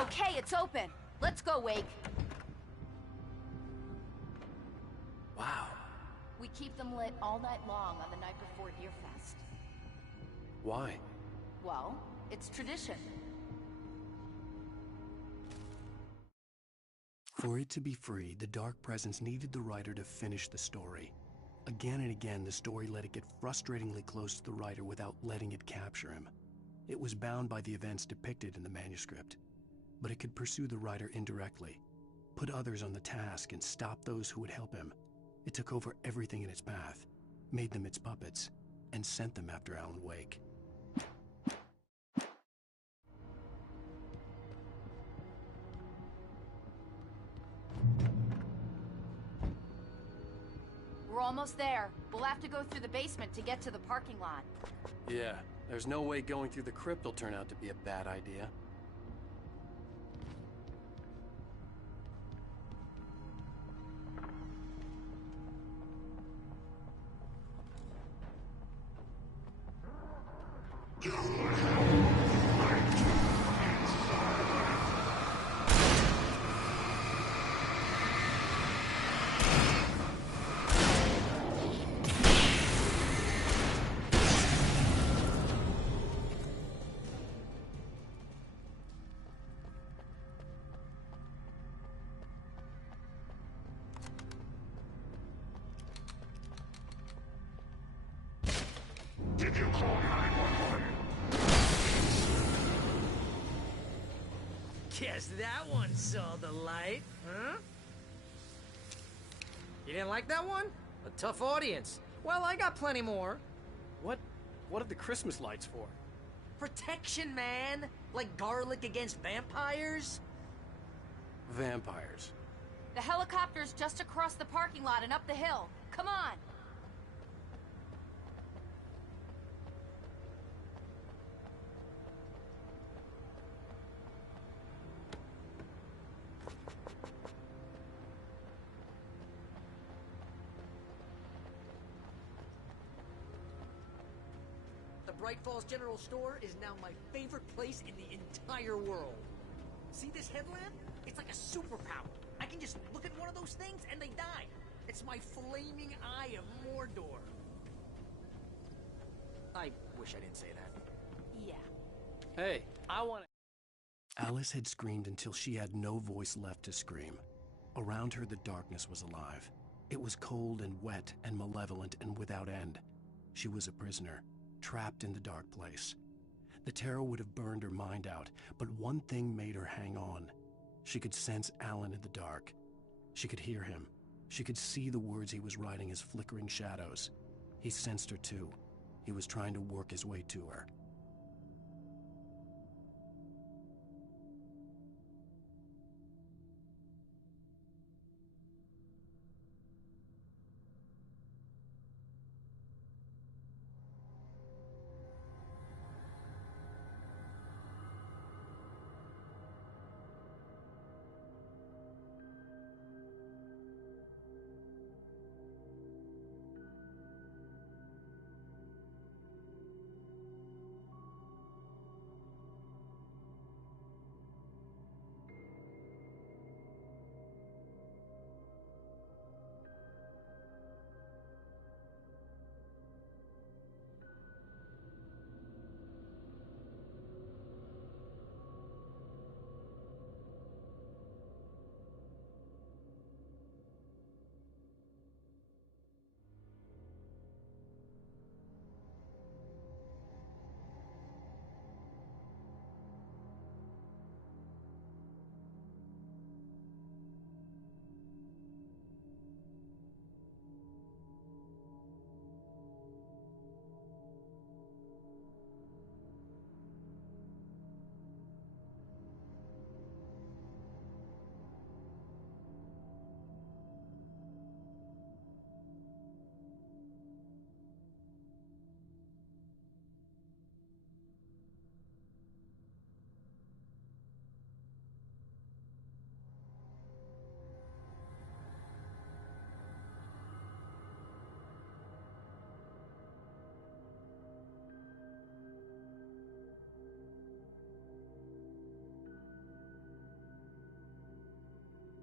Okay, it's open. Let's go, Wake. Wow. We keep them lit all night long on the night before Deerfest. Why? Well, it's tradition. For it to be free, the Dark Presence needed the writer to finish the story. Again and again, the story let it get frustratingly close to the writer without letting it capture him. It was bound by the events depicted in the manuscript, but it could pursue the writer indirectly, put others on the task, and stop those who would help him. It took over everything in its path, made them its puppets, and sent them after Alan Wake. We're almost there. We'll have to go through the basement to get to the parking lot. Yeah, there's no way going through the crypt will turn out to be a bad idea. Did you call 911? Guess that one saw the light, huh? You didn't like that one? A tough audience. Well, I got plenty more. What are the Christmas lights for? Protection, man. Like garlic against vampires. Vampires. The helicopter's just across the parking lot and up the hill. Come on! The Bright Falls General Store is now my favorite place in the entire world. See this headlamp? It's like a superpower. I can just look at one of those things and they die. It's my flaming eye of Mordor. I wish I didn't say that. Yeah. Hey, I want to... Alice had screamed until she had no voice left to scream. Around her, the darkness was alive. It was cold and wet and malevolent and without end. She was a prisoner, trapped in the dark place. The terror would have burned her mind out, but one thing made her hang on. She could sense Alan in the dark. She could hear him. She could see the words he was writing as flickering shadows. He sensed her too. He was trying to work his way to her.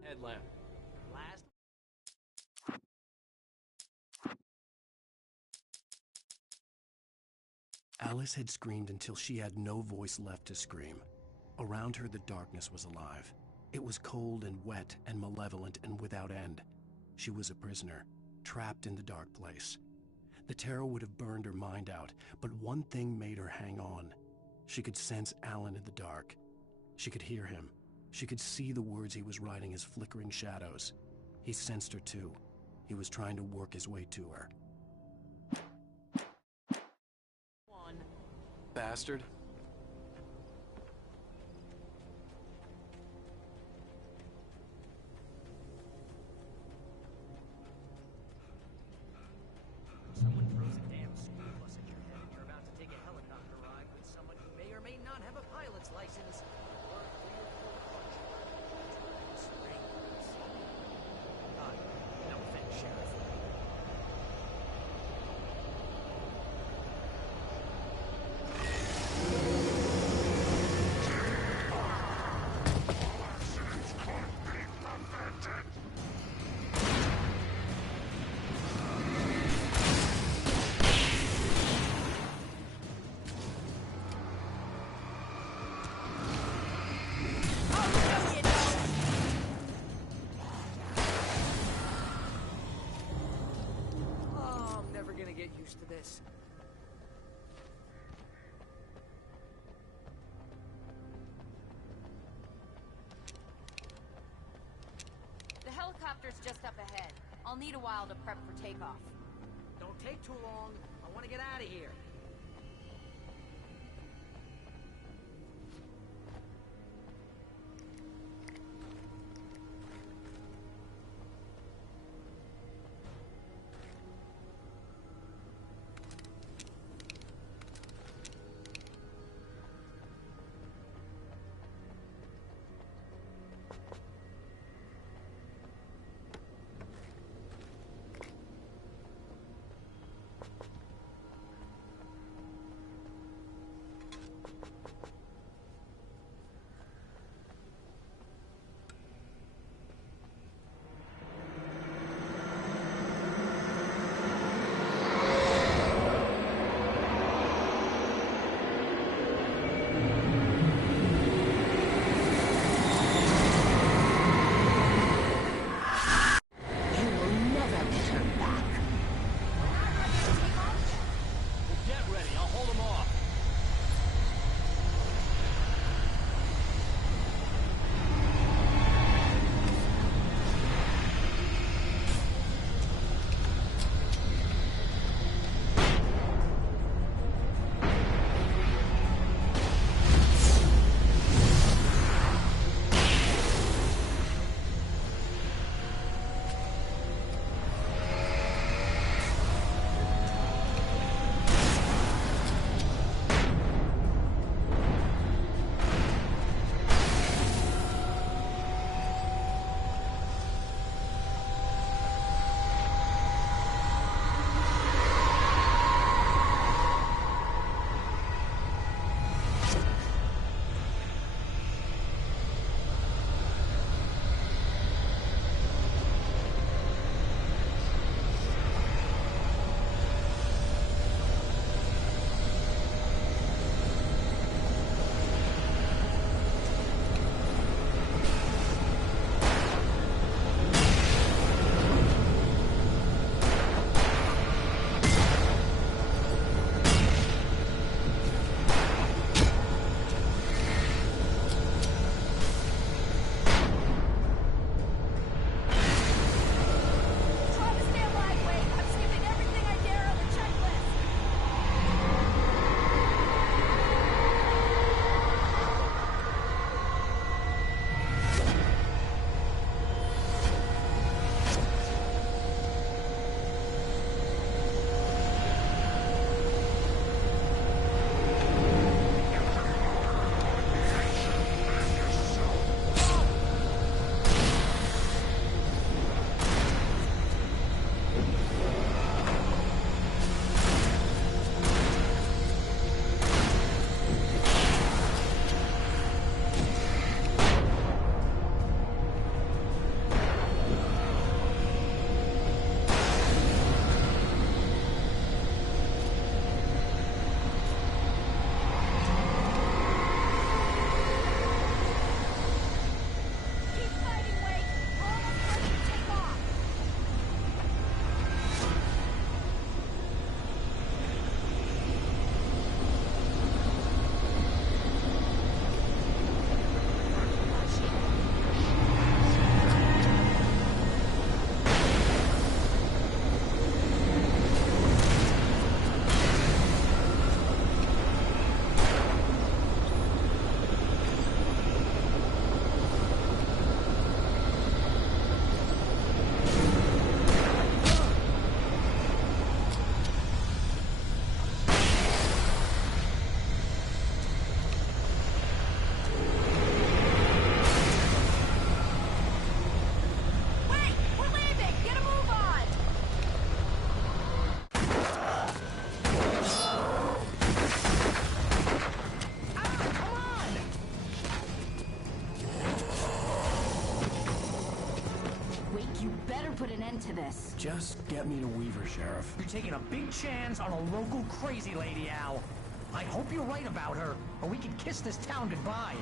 Headlamp. Last. Alice had screamed until she had no voice left to scream. Around her, the darkness was alive. It was cold and wet and malevolent and without end. She was a prisoner, trapped in the dark place. The terror would have burned her mind out, but one thing made her hang on. She could sense Alan in the dark. She could hear him. She could see the words he was writing as flickering shadows. He sensed her too. He was trying to work his way to her. Bastard. Someone throws a damn school bus at your head and you're about to take a helicopter ride with someone who may or may not have a pilot's license. Or 3 or 4 strangers. No offense, Sheriff. Get used to this. The helicopter's just up ahead. I'll need a while to prep for takeoff. Don't take too long. I want to get out of here. put an end to this. Just get me to Weaver, Sheriff. You're taking a big chance on a local crazy lady, Al. I hope you're right about her, or we can kiss this town goodbye.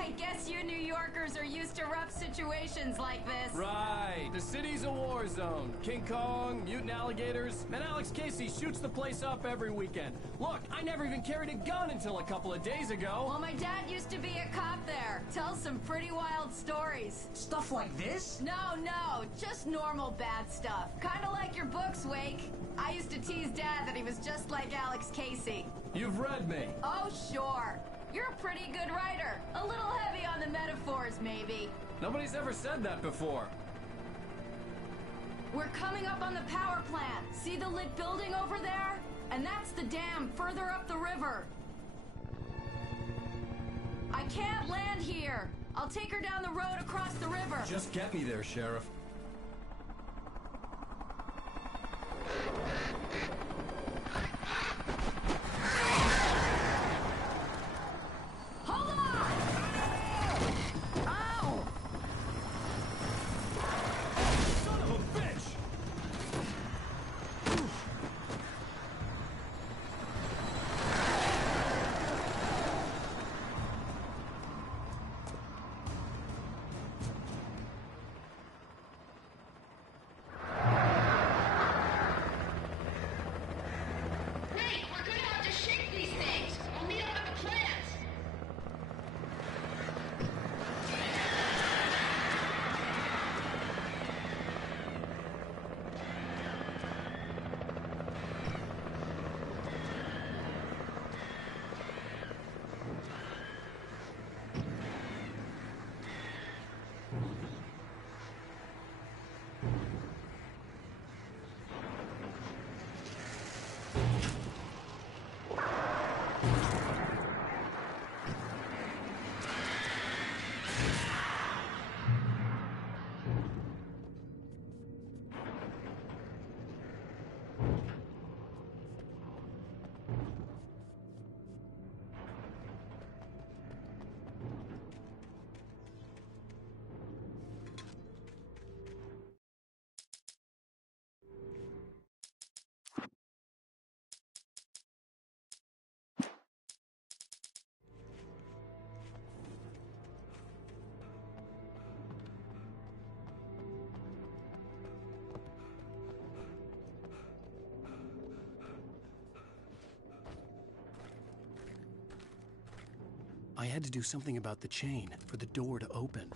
I guess you New Yorkers are used to rough situations like this. Right. The city's a war zone. King Kong, mutant alligators, and Alex Casey shoots the place up every weekend. Look, I never even carried a gun until a couple of days ago. Well, my dad used to be a cop there. Tells some pretty wild stories. Stuff like this? No, just normal bad stuff. Kinda like your books, Wake. I used to tease Dad that he was just like Alex Casey. You've read me. Oh, sure. You're a pretty good writer. A little heavy on the metaphors, maybe. Nobody's ever said that before. We're coming up on the power plant. See the lit building over there? And that's the dam further up the river. I can't land here. I'll take her down the road across the river. Just get me there, Sheriff. Hold on! Ow! Son of a bitch! I had to do something about the chain for the door to open.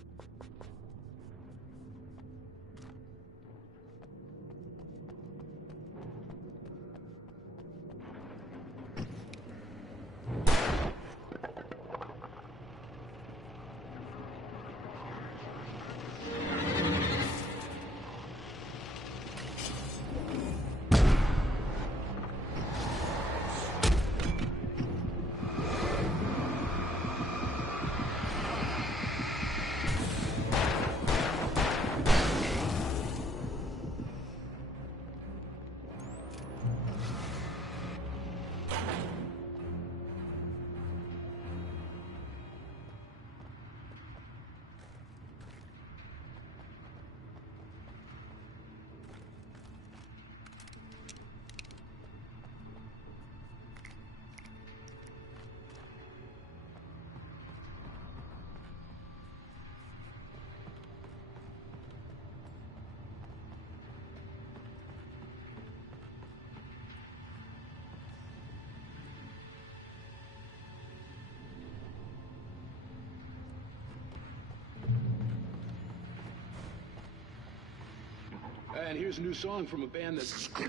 And here's a new song from a band that's... There's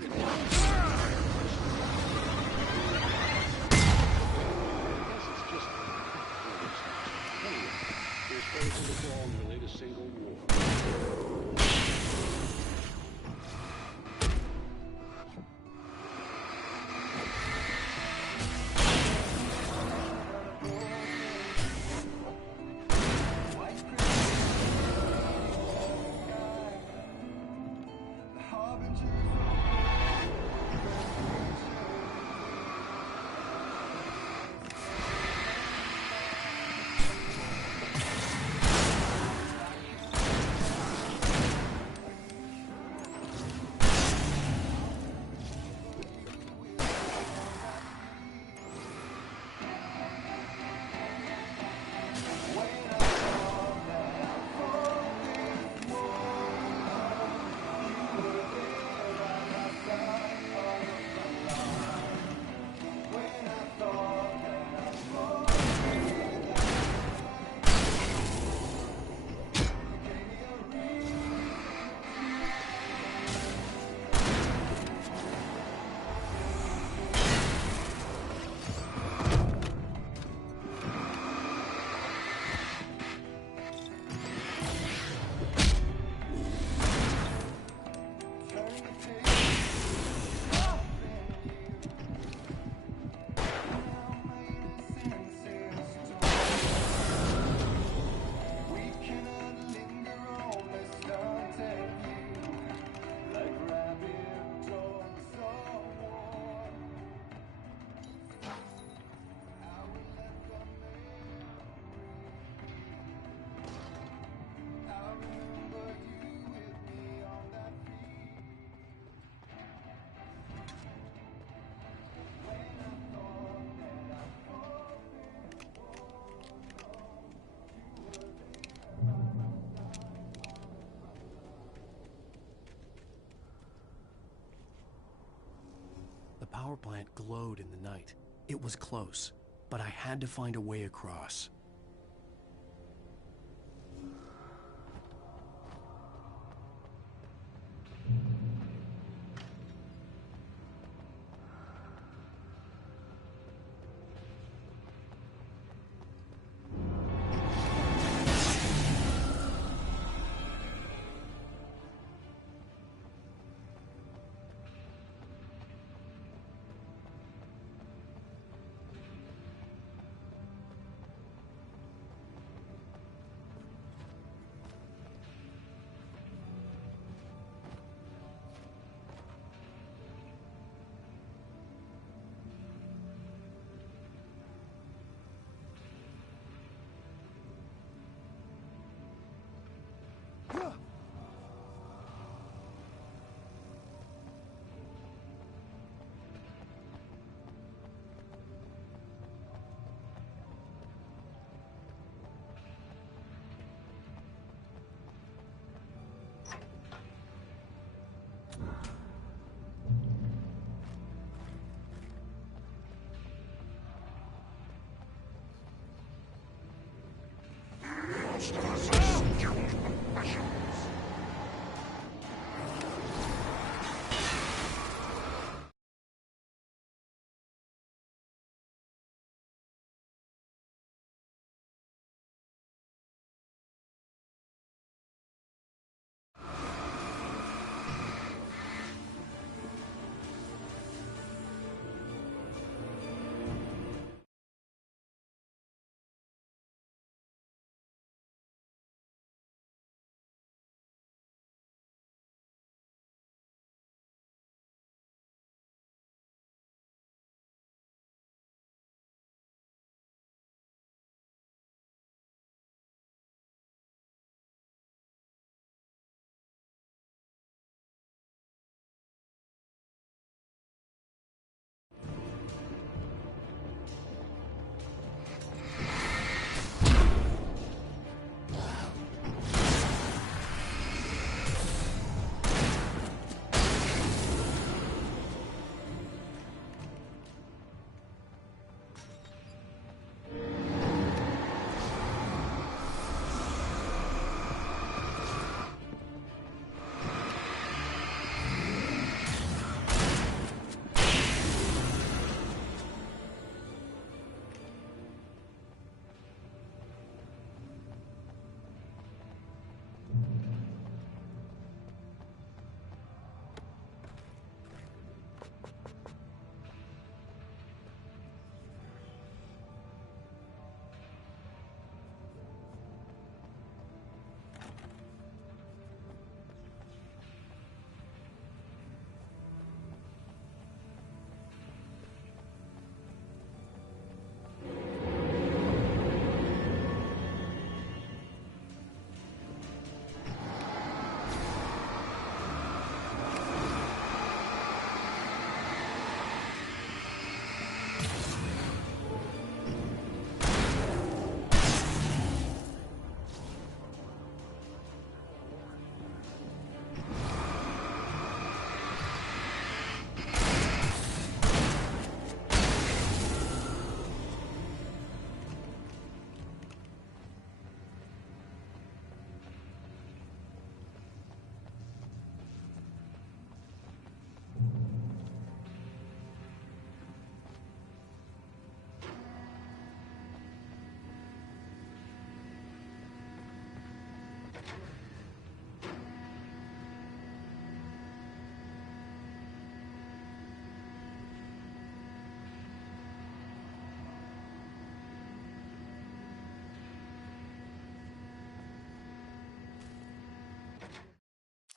Faith of the Fall, their latest single, War. Widespread was close, but I had to find a way across.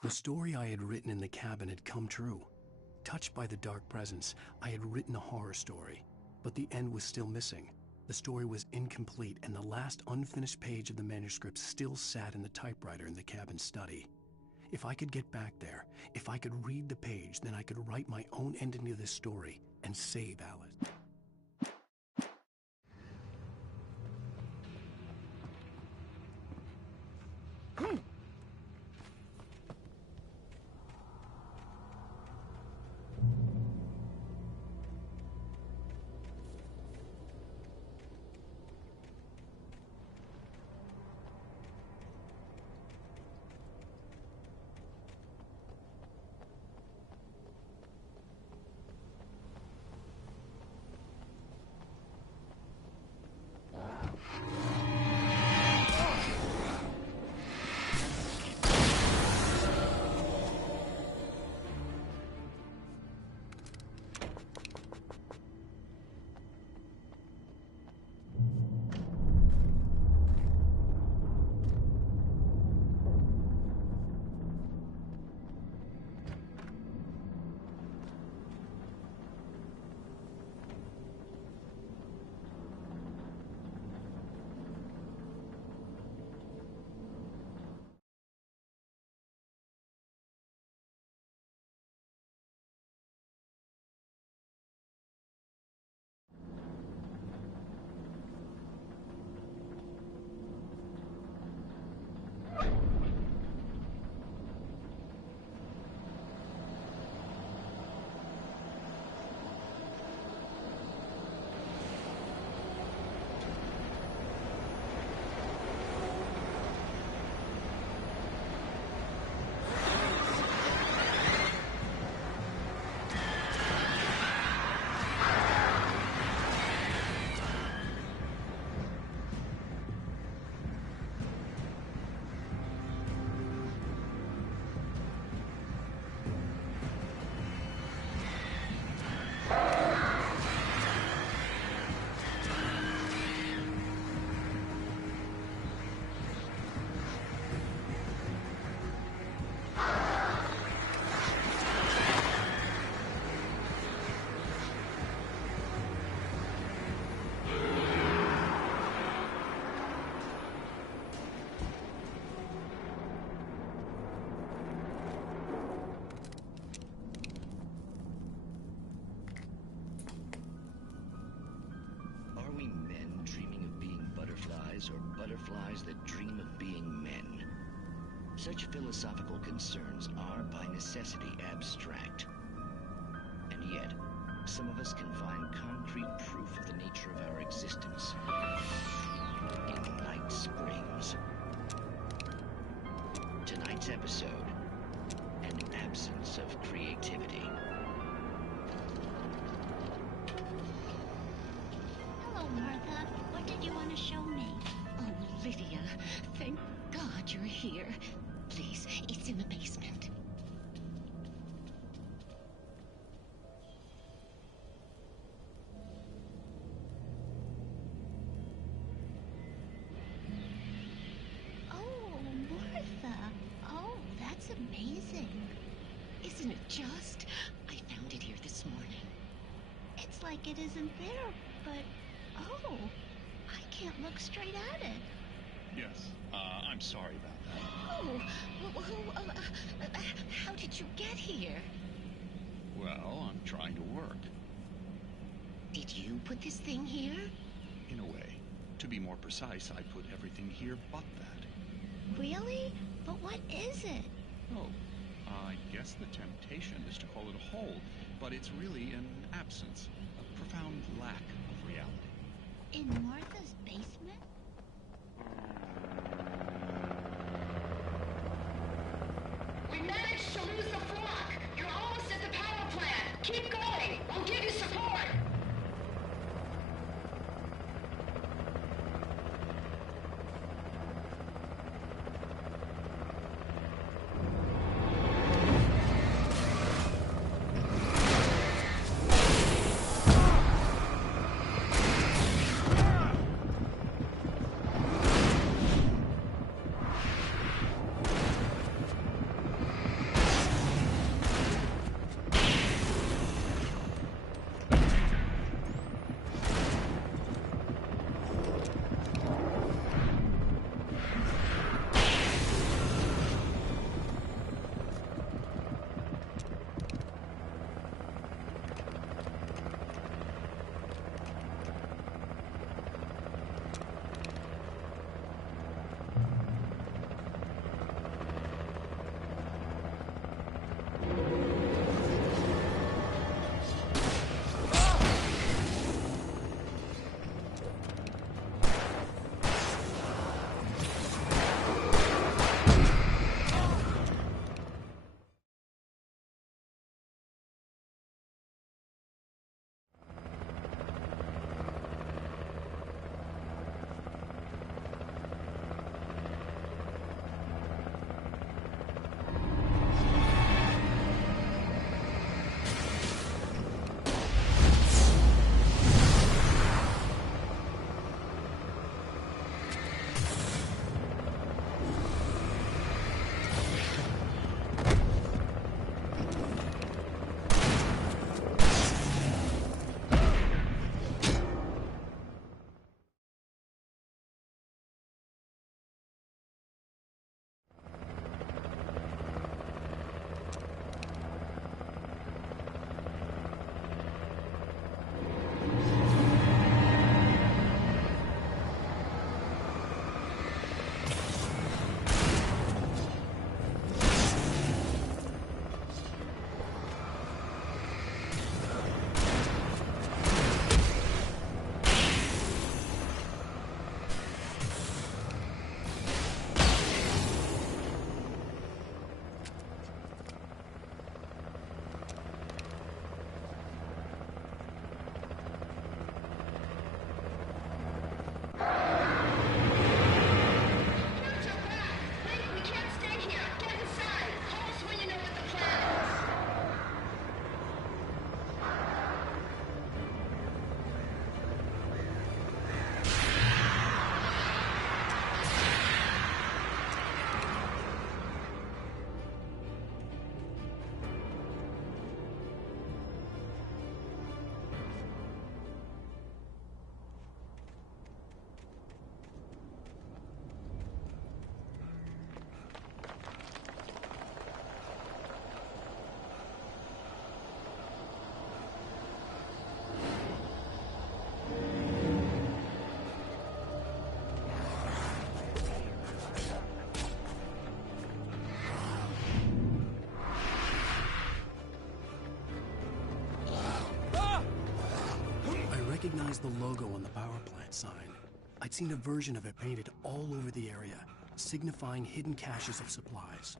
The story I had written in the cabin had come true. Touched by the dark presence, I had written a horror story, but the end was still missing. The story was incomplete, and the last unfinished page of the manuscript still sat in the typewriter in the cabin study. If I could get back there, if I could read the page, then I could write my own ending to this story and save Alice. dragonflies or butterflies that dream of being men. Such philosophical concerns are by necessity abstract. And yet, some of us can find concrete proof of the nature of our existence in Night Springs. Tonight's episode, an absence of creativity. Hello, Martha. What did you want to show me? Oh, Lydia, thank God you're here. Please, it's in the basement. Oh, Martha. Oh, that's amazing. Isn't it just? I found it here this morning. It's like it isn't there, but... Oh, I can't look straight at it. Yes, I'm sorry about that. Oh, how did you get here? Well, I'm trying to work. Did you put this thing here? In a way. To be more precise, I put everything here but that. Really? But what is it? Oh, I guess the temptation is to call it a hole, but it's really an absence, a profound lack of reality. In Martha's basement? We managed to lose the flock! You're almost at the power plant! Keep going! We'll give you support! as the logo on the power plant sign. I'd seen a version of it painted all over the area, signifying hidden caches of supplies.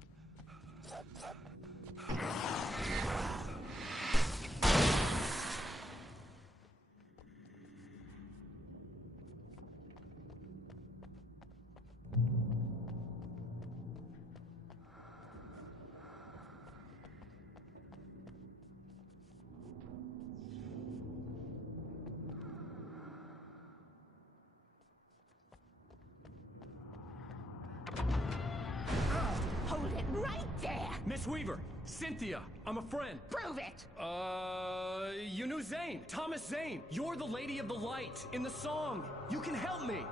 Hold it right there! Miss Weaver! Cynthia! I'm a friend! Prove it! You knew Zane! Thomas Zane! You're the Lady of the Light in the song! You can help me!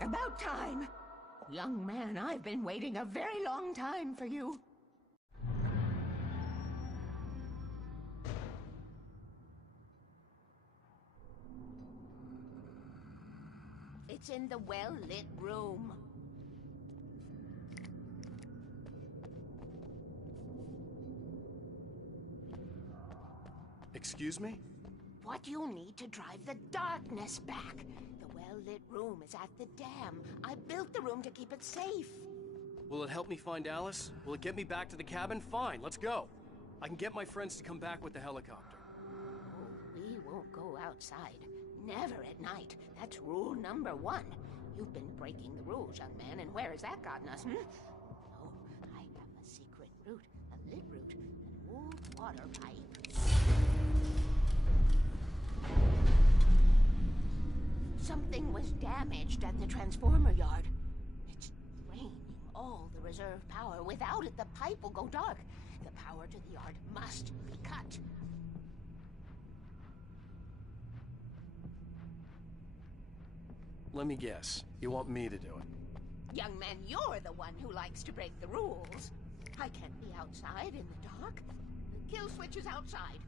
About time! Young man, I've been waiting a very long time for you. It's in the well-lit room. Excuse me? What you need to drive the darkness back. The well-lit room is at the dam. I built the room to keep it safe. Will it help me find Alice? Will it get me back to the cabin? Fine, let's go. I can get my friends to come back with the helicopter. Oh, we won't go outside. Never at night. That's rule number 1. You've been breaking the rules, young man, and where has that gotten us, Oh, I have a secret route, a lit route, an old water pipe. Something was damaged at the transformer yard. It's draining all the reserve power. Without it, the pipe will go dark. The power to the yard must be cut. Let me guess. You want me to do it? Young man, you're the one who likes to break the rules. I can't be outside in the dark. The kill switch is outside.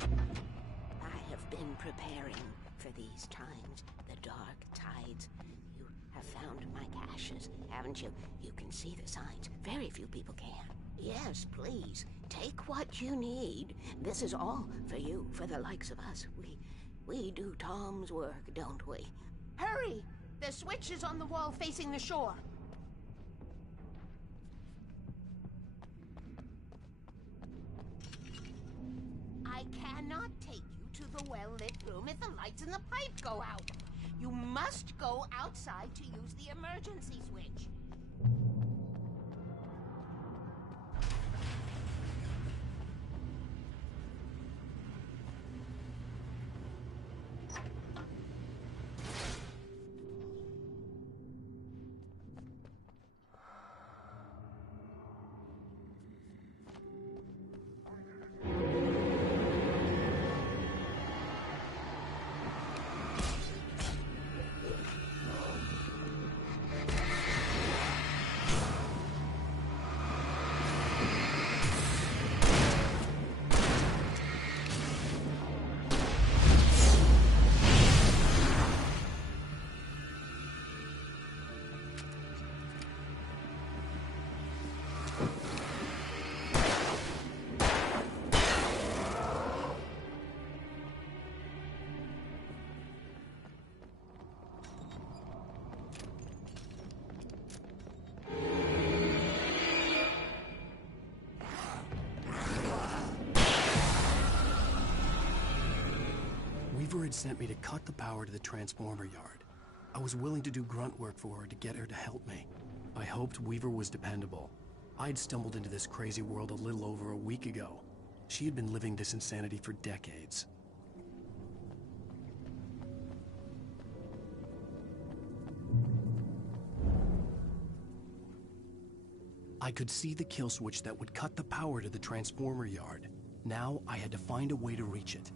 I have been preparing for these times, the dark tides. You have found my caches, haven't you? You can see the signs. Very few people can. Yes, please. Take what you need. This is all for you, for the likes of us. We do Tom's work, don't we? Hurry! The switch is on the wall facing the shore. I cannot take you to the well-lit room if the lights in the pipe go out. You must go outside to use the emergency switch. Weaver had sent me to cut the power to the transformer yard. I was willing to do grunt work for her to get her to help me. I hoped Weaver was dependable. I'd stumbled into this crazy world a little over a week ago. She had been living this insanity for decades. I could see the kill switch that would cut the power to the transformer yard. Now I had to find a way to reach it.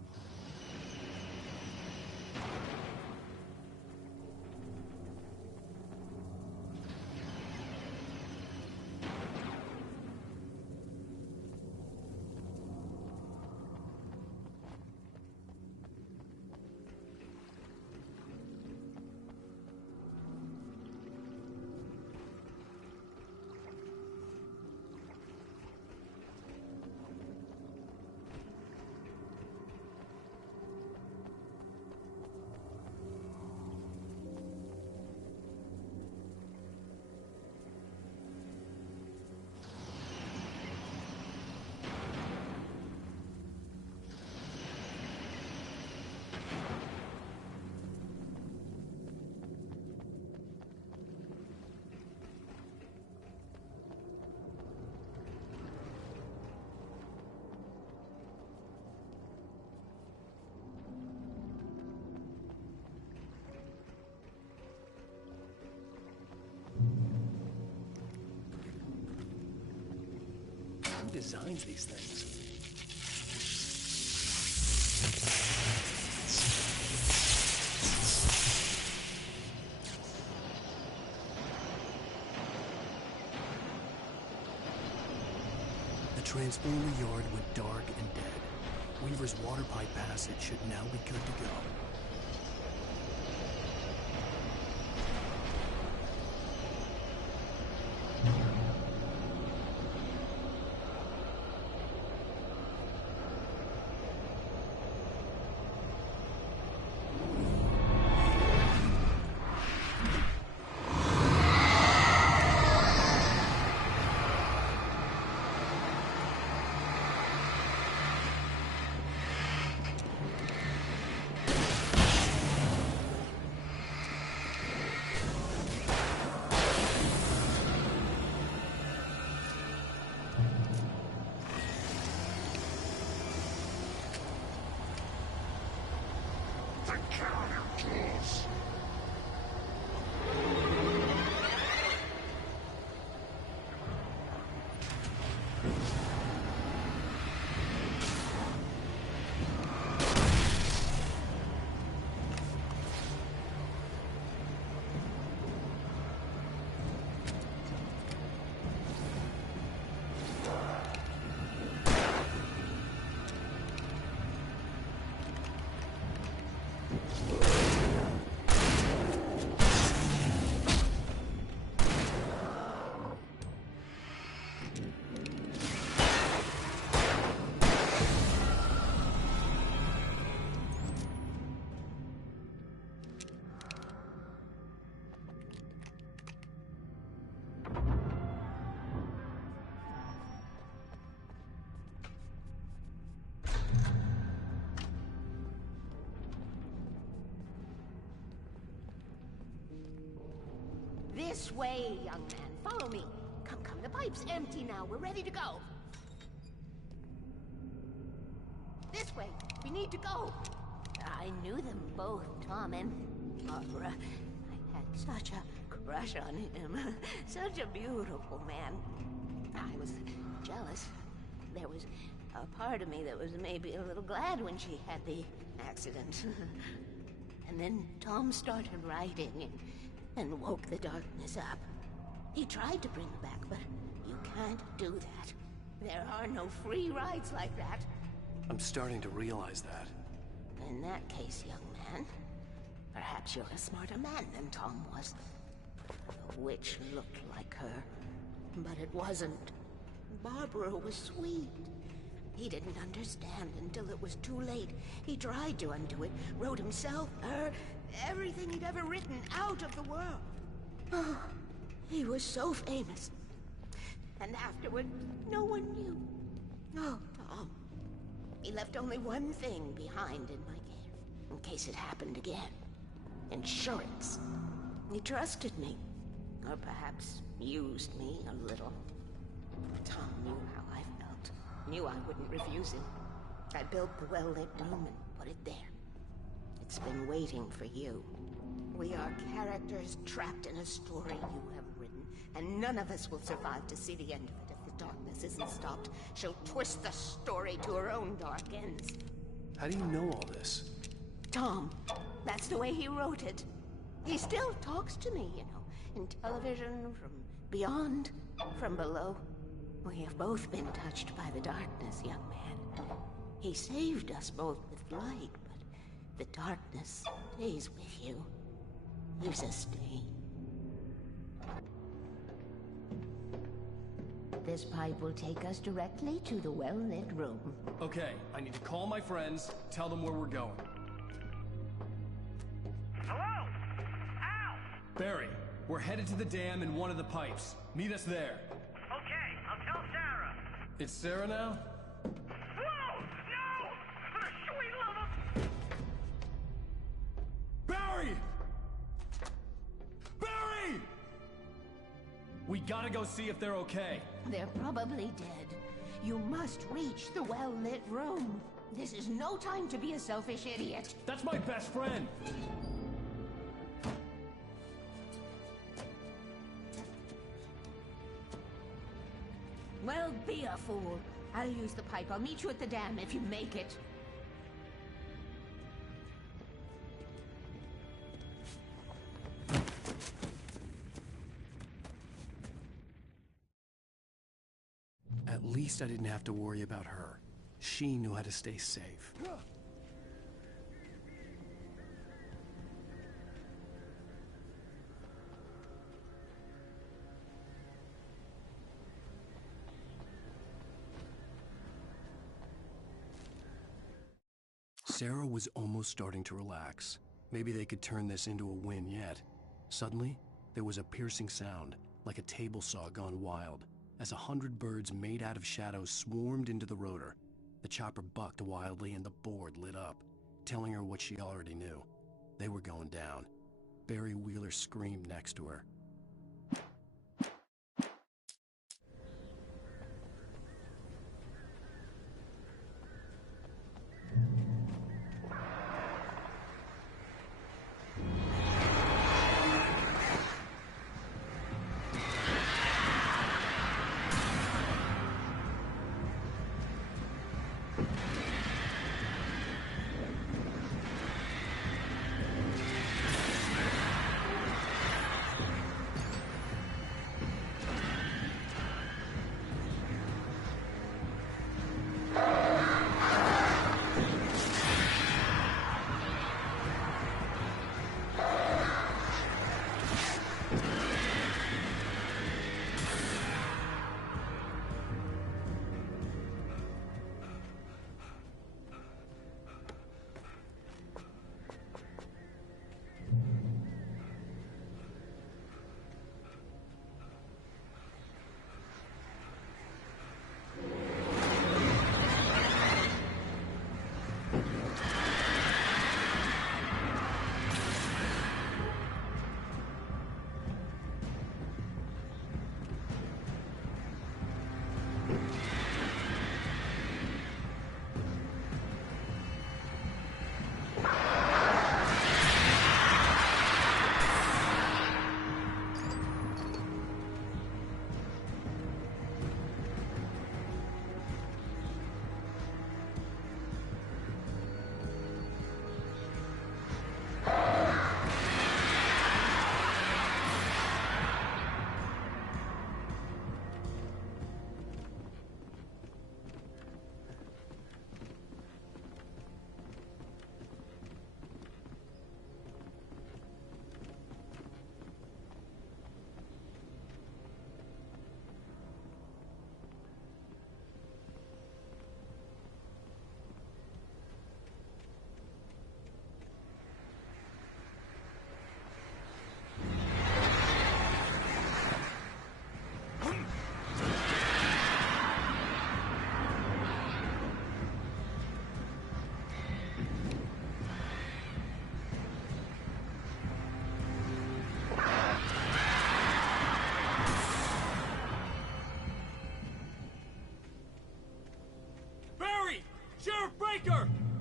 Who designs these things? The transformer yard went dark and dead. Weaver's water pipe passage should now be good to go. This way, young man. Follow me. Come, come. The pipe's empty now. We're ready to go. This way. We need to go. I knew them both, Tom and Barbara. I had such a crush on him. Such a beautiful man. I was jealous. There was a part of me that was maybe a little glad when she had the accident. And then Tom started writing and woke the darkness up. He tried to bring her back, but you can't do that. There are no free rides like that. I'm starting to realize that. In that case, young man, perhaps you're a smarter man than Tom was. The witch looked like her, but it wasn't. Barbara was sweet. He didn't understand until it was too late. He tried to undo it, wrote himself, her, everything he'd ever written out of the world. Oh, he was so famous. And afterward, no one knew. Oh, Tom. He left only one thing behind in my care, in case it happened again. Insurance. He trusted me. Or perhaps used me a little. Tom knew how I felt. Knew I wouldn't refuse him. I built the well-lit room and put it there. It's been waiting for you. We are characters trapped in a story you have written, and none of us will survive to see the end of it if the darkness isn't stopped. She'll twist the story to her own dark ends. How do you know all this? Tom, that's the way he wrote it. He still talks to me, you know, in television, from beyond, from below. We have both been touched by the darkness, young man. He saved us both with light, but the darkness stays with you. You sustain. This pipe will take us directly to the well-lit room. Okay, I need to call my friends, tell them where we're going. Hello? Al! Barry, we're headed to the dam in one of the pipes. Meet us there. Okay, I'll tell Sarah. It's Sarah now? Whoa! No! For the sweet love of... Barry! Barry! We gotta go see if they're okay. They're probably dead. You must reach the well-lit room. This is no time to be a selfish idiot. That's my best friend! Well, be Here, fool. I'll use the pipe. I'll meet you at the dam if you make it. At least I didn't have to worry about her. She knew how to stay safe. Sarah was almost starting to relax. Maybe they could turn this into a win yet. Suddenly, there was a piercing sound, like a table saw gone wild, as 100 birds made out of shadows swarmed into the rotor. The chopper bucked wildly and the board lit up, telling her what she already knew. They were going down. Barry Wheeler screamed next to her.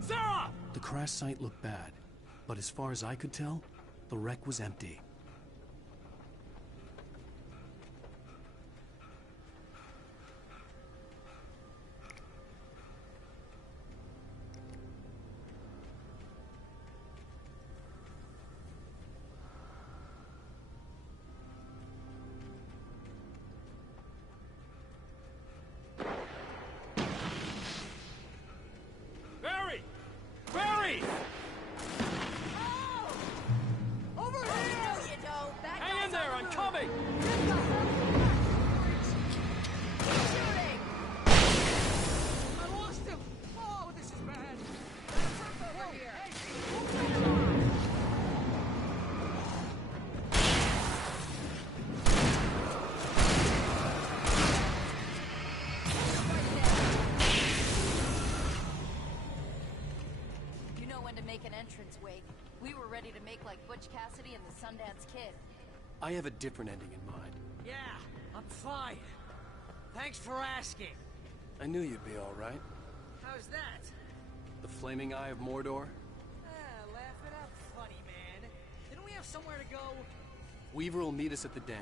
Sarah! The crash site looked bad, but as far as I could tell, the wreck was empty. Barry! Barry! Over here! No, you don't. That Hang in guy's there, on I'm the coming! Shooting! I lost him! Oh, this is bad! Over here. You know when to make an entrance, Wake. We were ready to make like Butch Cassidy and the Sundance Kid. I have a different ending in mind. Yeah, I'm fine. Thanks for asking. I knew you'd be all right. How's that? The Flaming Eye of Mordor? Laugh it up, funny man. Didn't we have somewhere to go? Weaver will meet us at the dam.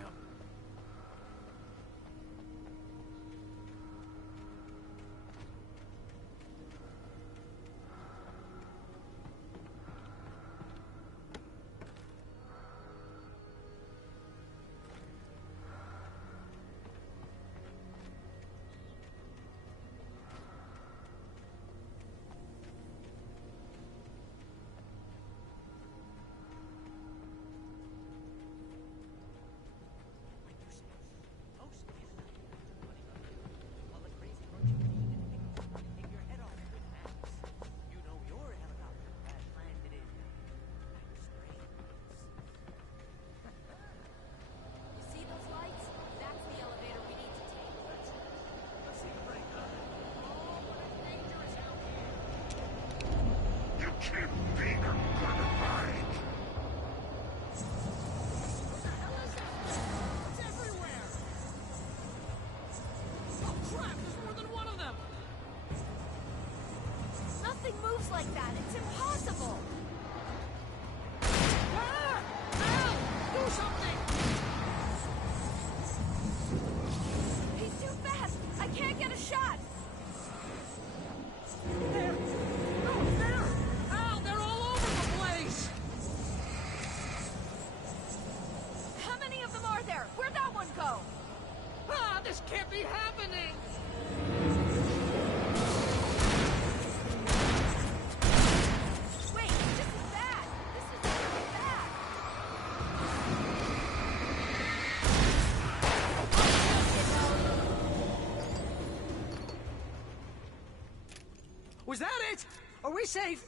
Was that it? Are we safe?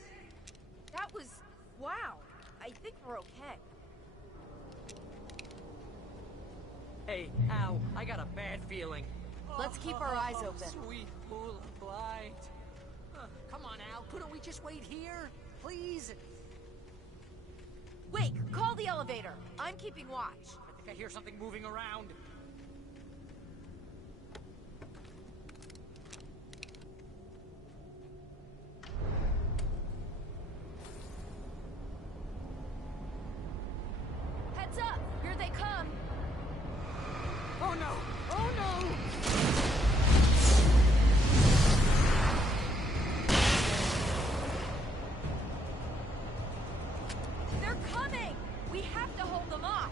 That was... wow. I think we're okay. Hey, Al, I got a bad feeling. Let's keep our eyes open. Sweet pool of light. Come on, Al, couldn't we just wait here? Please? Wait, call the elevator. I'm keeping watch. I think I hear something moving around. Heads up! Here they come! Oh no! Oh no! They're coming! We have to hold them off!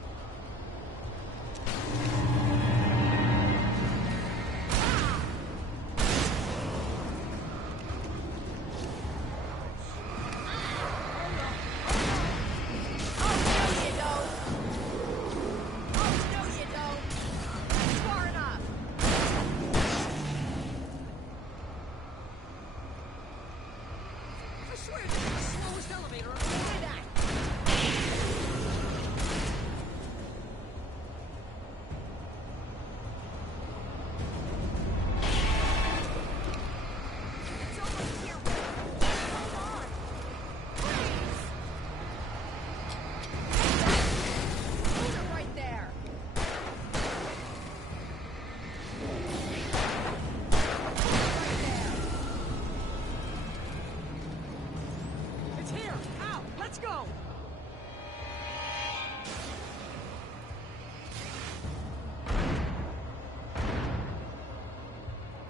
I swear this is the slowest elevator I've ever been at. It's almost here. Hold on! Freeze! Hold it right there! It's here! Al, let's go!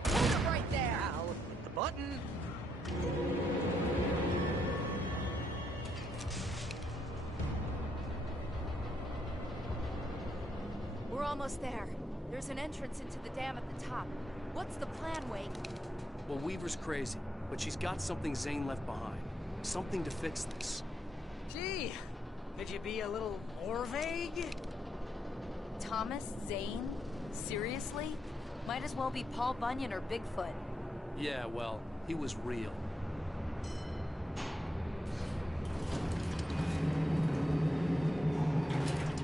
Hold it right there! Al, hit the button. We're almost there. There's an entrance into the dam at the top. What's the plan, Wake? Well, Weaver's crazy, but she's got something Zane left behind. Something to fix this. Gee, could you be a little more vague? Thomas Zane? Seriously? Might as well be Paul Bunyan or Bigfoot. Yeah, well, he was real.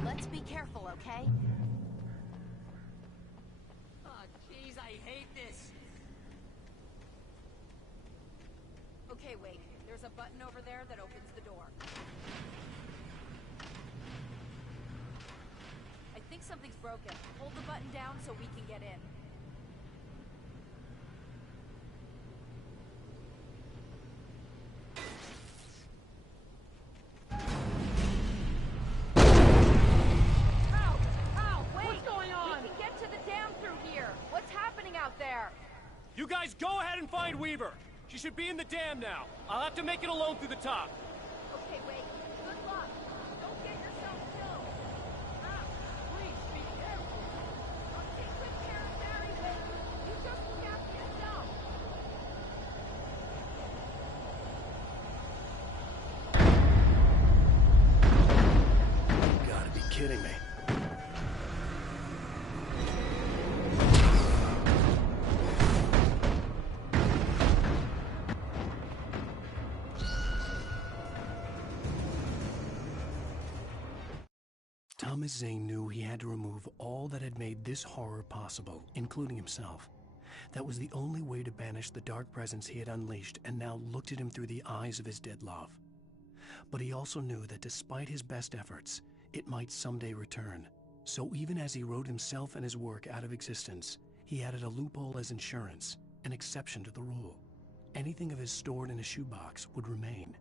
Let's be careful, okay? Oh, jeez, I hate this. Okay, Wake. There's a button over there that opens the door. I think something's broken. Hold the button down so we can get in. Ow! Ow! Wait! What's going on? We can get to the dam through here. What's happening out there? You guys go ahead and find Weaver. She should be in the dam now. I'll have to make it alone through the top. Okay, Wake. Good luck. Don't get yourself killed. Ah, please be careful. I'll take good care of Barry, Wake. You just look after yourself. You gotta be kidding me. Thomas Zane knew he had to remove all that had made this horror possible, including himself. That was the only way to banish the dark presence he had unleashed and now looked at him through the eyes of his dead love. But he also knew that despite his best efforts, it might someday return. So even as he wrote himself and his work out of existence, he added a loophole as insurance, an exception to the rule. Anything of his stored in a shoebox would remain.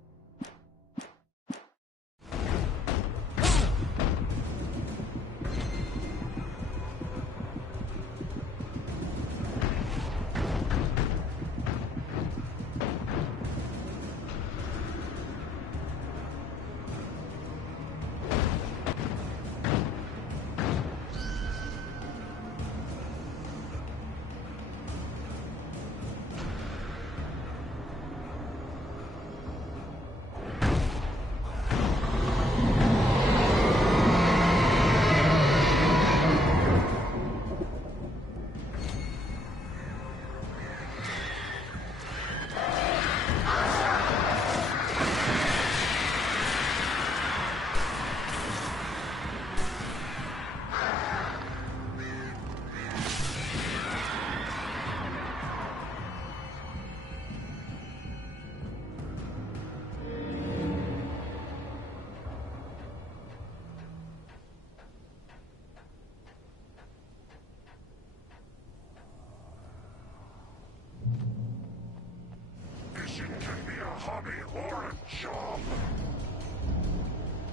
hobby or a job?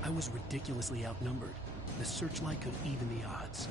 I was ridiculously outnumbered. The searchlight could even the odds.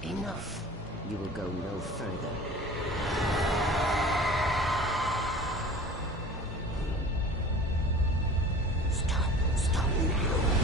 Enough. You will go no further. Stop now.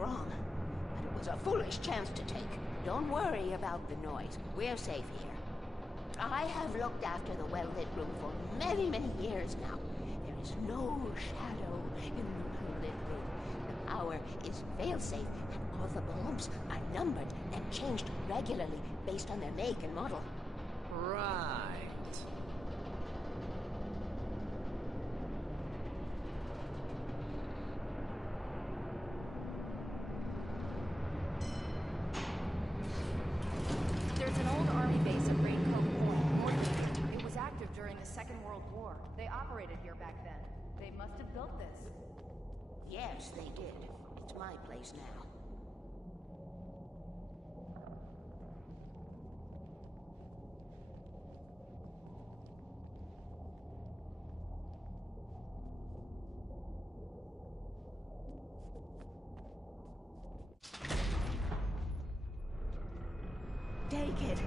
wrong. But it was a foolish chance to take. Don't worry about the noise. We're safe here. I have looked after the well-lit room for many, many years now. There is no shadow in the well-lit room. The power is fail-safe and All the bulbs are numbered and changed regularly based on their make and model. Right. There's an old army base at Raincoat Point, Oregon. It was active during the Second World War. They operated here back then. They must have built this. Yes, they did. It's my place now. Take it,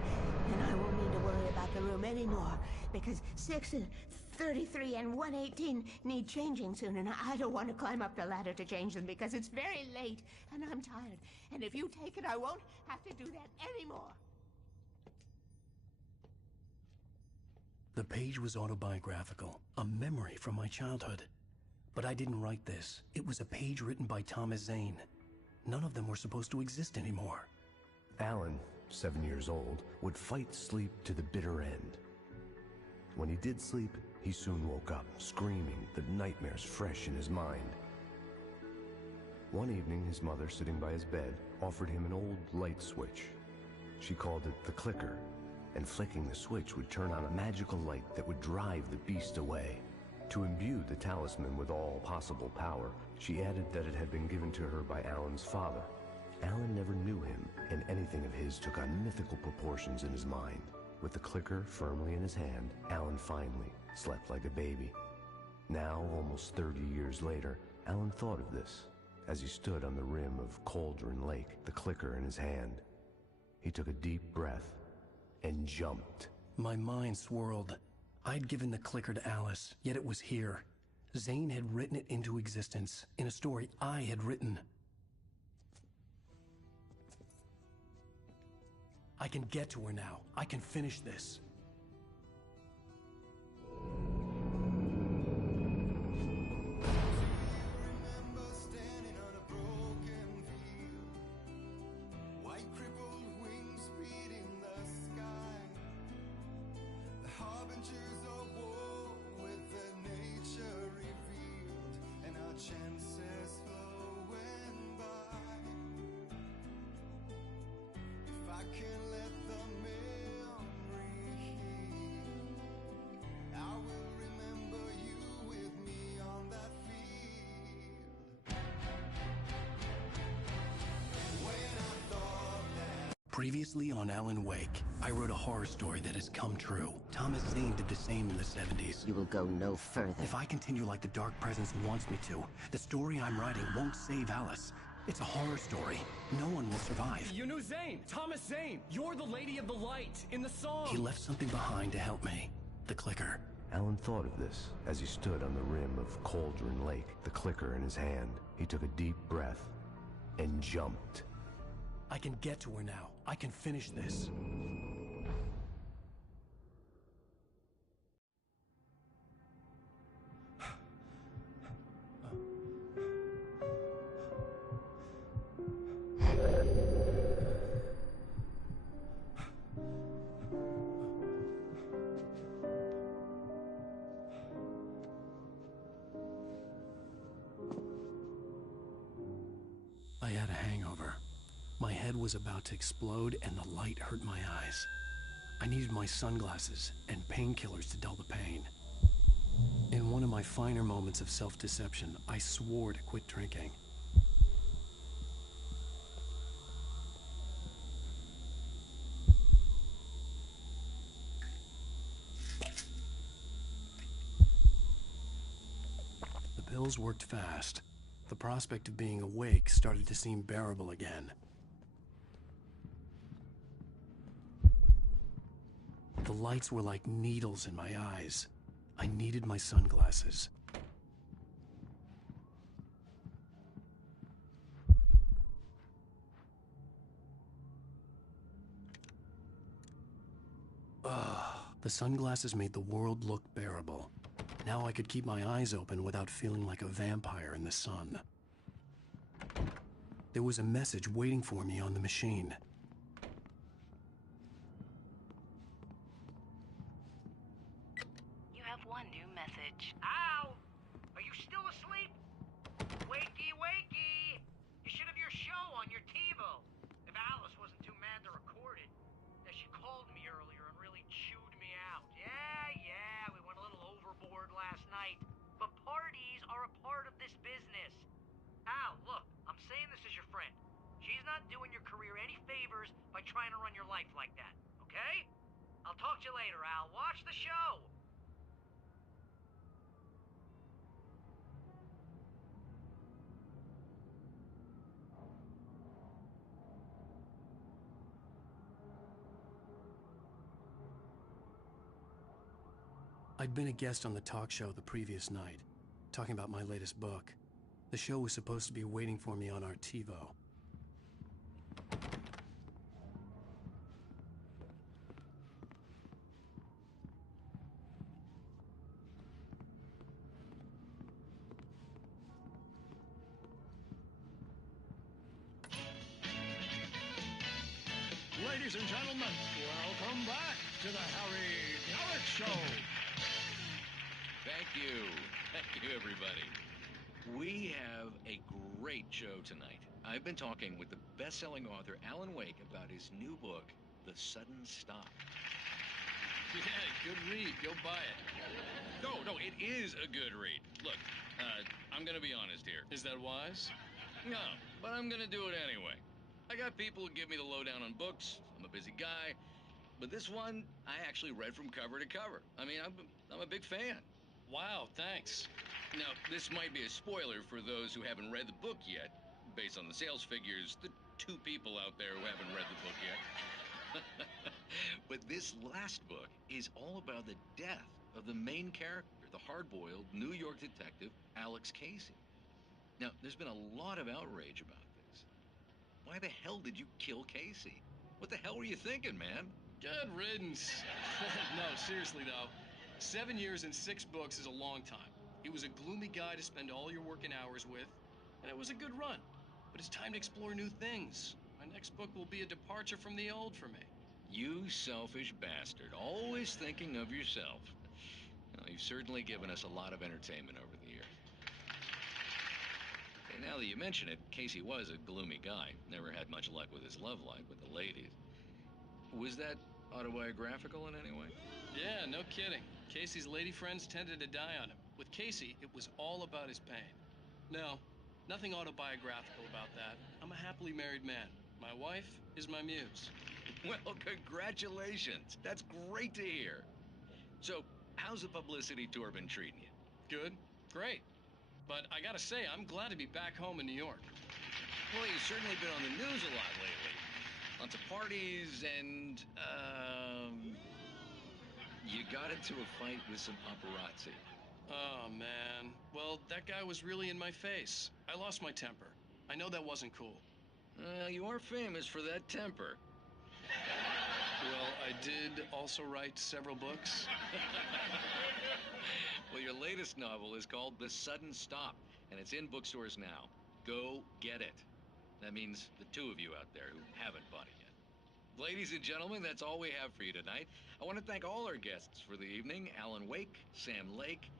and I won't need to worry about the room anymore, because 6 and 33 and 118 need changing soon, and I don't want to climb up the ladder to change them because it's very late, and I'm tired. And if you take it, I won't have to do that anymore. The page was autobiographical, a memory from my childhood. But I didn't write this. It was a page written by Thomas Zane. None of them were supposed to exist anymore. Alan, 7 years old, would fight sleep to the bitter end. When he did sleep, he soon woke up, screaming, the nightmares fresh in his mind. One evening, his mother, sitting by his bed, offered him an old light switch. She called it the clicker, and flicking the switch would turn on a magical light that would drive the beast away. To imbue the talisman with all possible power, she added that it had been given to her by Alan's father. Alan never knew him, and anything of his took on mythical proportions in his mind. With the clicker firmly in his hand, Alan finally slept like a baby. Now, almost 30 years later, Alan thought of this as he stood on the rim of Cauldron Lake, the clicker in his hand. He took a deep breath and jumped. My mind swirled. I'd given the clicker to Alice, yet it was here. Zane had written it into existence, in a story I had written. I can get to her now. I can finish this. Previously on Alan Wake, I wrote a horror story that has come true. Thomas Zane did the same in the 70s. You will go no further. If I continue like the Dark Presence wants me to, the story I'm writing won't save Alice. It's a horror story. No one will survive. You knew Zane! Thomas Zane! You're the Lady of the Light in the song! He left something behind to help me. The clicker. Alan thought of this as he stood on the rim of Cauldron Lake, the clicker in his hand. He took a deep breath and jumped. I can get to her now. I can finish this. I had a hangover. My head was about to explode and the light hurt my eyes. I needed my sunglasses and painkillers to dull the pain. In one of my finer moments of self-deception, I swore to quit drinking. The pills worked fast. The prospect of being awake started to seem bearable again. The lights were like needles in my eyes. I needed my sunglasses. The sunglasses made the world look bearable. Now I could keep my eyes open without feeling like a vampire in the sun. There was a message waiting for me on the machine. You have one new message. Al! Are you still asleep? Wakey, wakey! You should have your show on your TiVo. If Alice wasn't too mad to record it. Yeah, she called me earlier and really chewed me out. Yeah, we went a little overboard last night. But parties are a part of this business. Al, look, I'm saying this as your friend. She's not doing your career any favors by trying to run your life like that, okay? I'll talk to you later, Al. Watch the show! I'd been a guest on the talk show the previous night, talking about my latest book. The show was supposed to be waiting for me on our TiVo. Ladies and gentlemen, welcome back to the Harry Garrett Show. Thank you. Thank you, everybody. We have a great show tonight. I've been talking with the best-selling author Alan Wake about his new book, The Sudden Stop. Yeah, good read. Go buy it. No, it is a good read. Look, I'm gonna be honest here. Is that wise? No, but I'm gonna do it anyway. I got people who give me the lowdown on books. I'm a busy guy. But this one, I actually read from cover to cover. I mean, I'm a big fan. Wow, thanks. Now, this might be a spoiler for those who haven't read the book yet. Based on the sales figures, the 2 people out there who haven't read the book yet. But this last book is all about the death of the main character, the hard-boiled New York detective, Alex Casey. Now, there's been a lot of outrage about this. Why the hell did you kill Casey? What the hell were you thinking, man? Good riddance. No, seriously, though. 7 years and 6 books is a long time. He was a gloomy guy to spend all your working hours with, and it was a good run. But it's time to explore new things. My next book will be a departure from the old for me. You selfish bastard, always thinking of yourself. Well, you've certainly given us a lot of entertainment over the years. And now that you mention it, Casey was a gloomy guy. Never had much luck with his love life with the ladies. Was that autobiographical in any way? Yeah, no kidding. Casey's lady friends tended to die on him. With Casey, it was all about his pain. No, nothing autobiographical about that. I'm a happily married man. My wife is my muse. Well, congratulations. That's great to hear. So, how's the publicity tour been treating you? Good. Great. But I gotta say, I'm glad to be back home in New York. Well, you've certainly been on the news a lot lately. Lots of parties and, you got into a fight with some paparazzi. Oh, man. Well, that guy was really in my face. I lost my temper. I know that wasn't cool. Well, you are famous for that temper. Well, I did also write several books. Well, your latest novel is called The Sudden Stop, and it's in bookstores now. Go get it. That means the 2 of you out there who haven't bought it yet. Ladies and gentlemen, that's all we have for you tonight. I want to thank all our guests for the evening. Alan Wake, Sam Lake.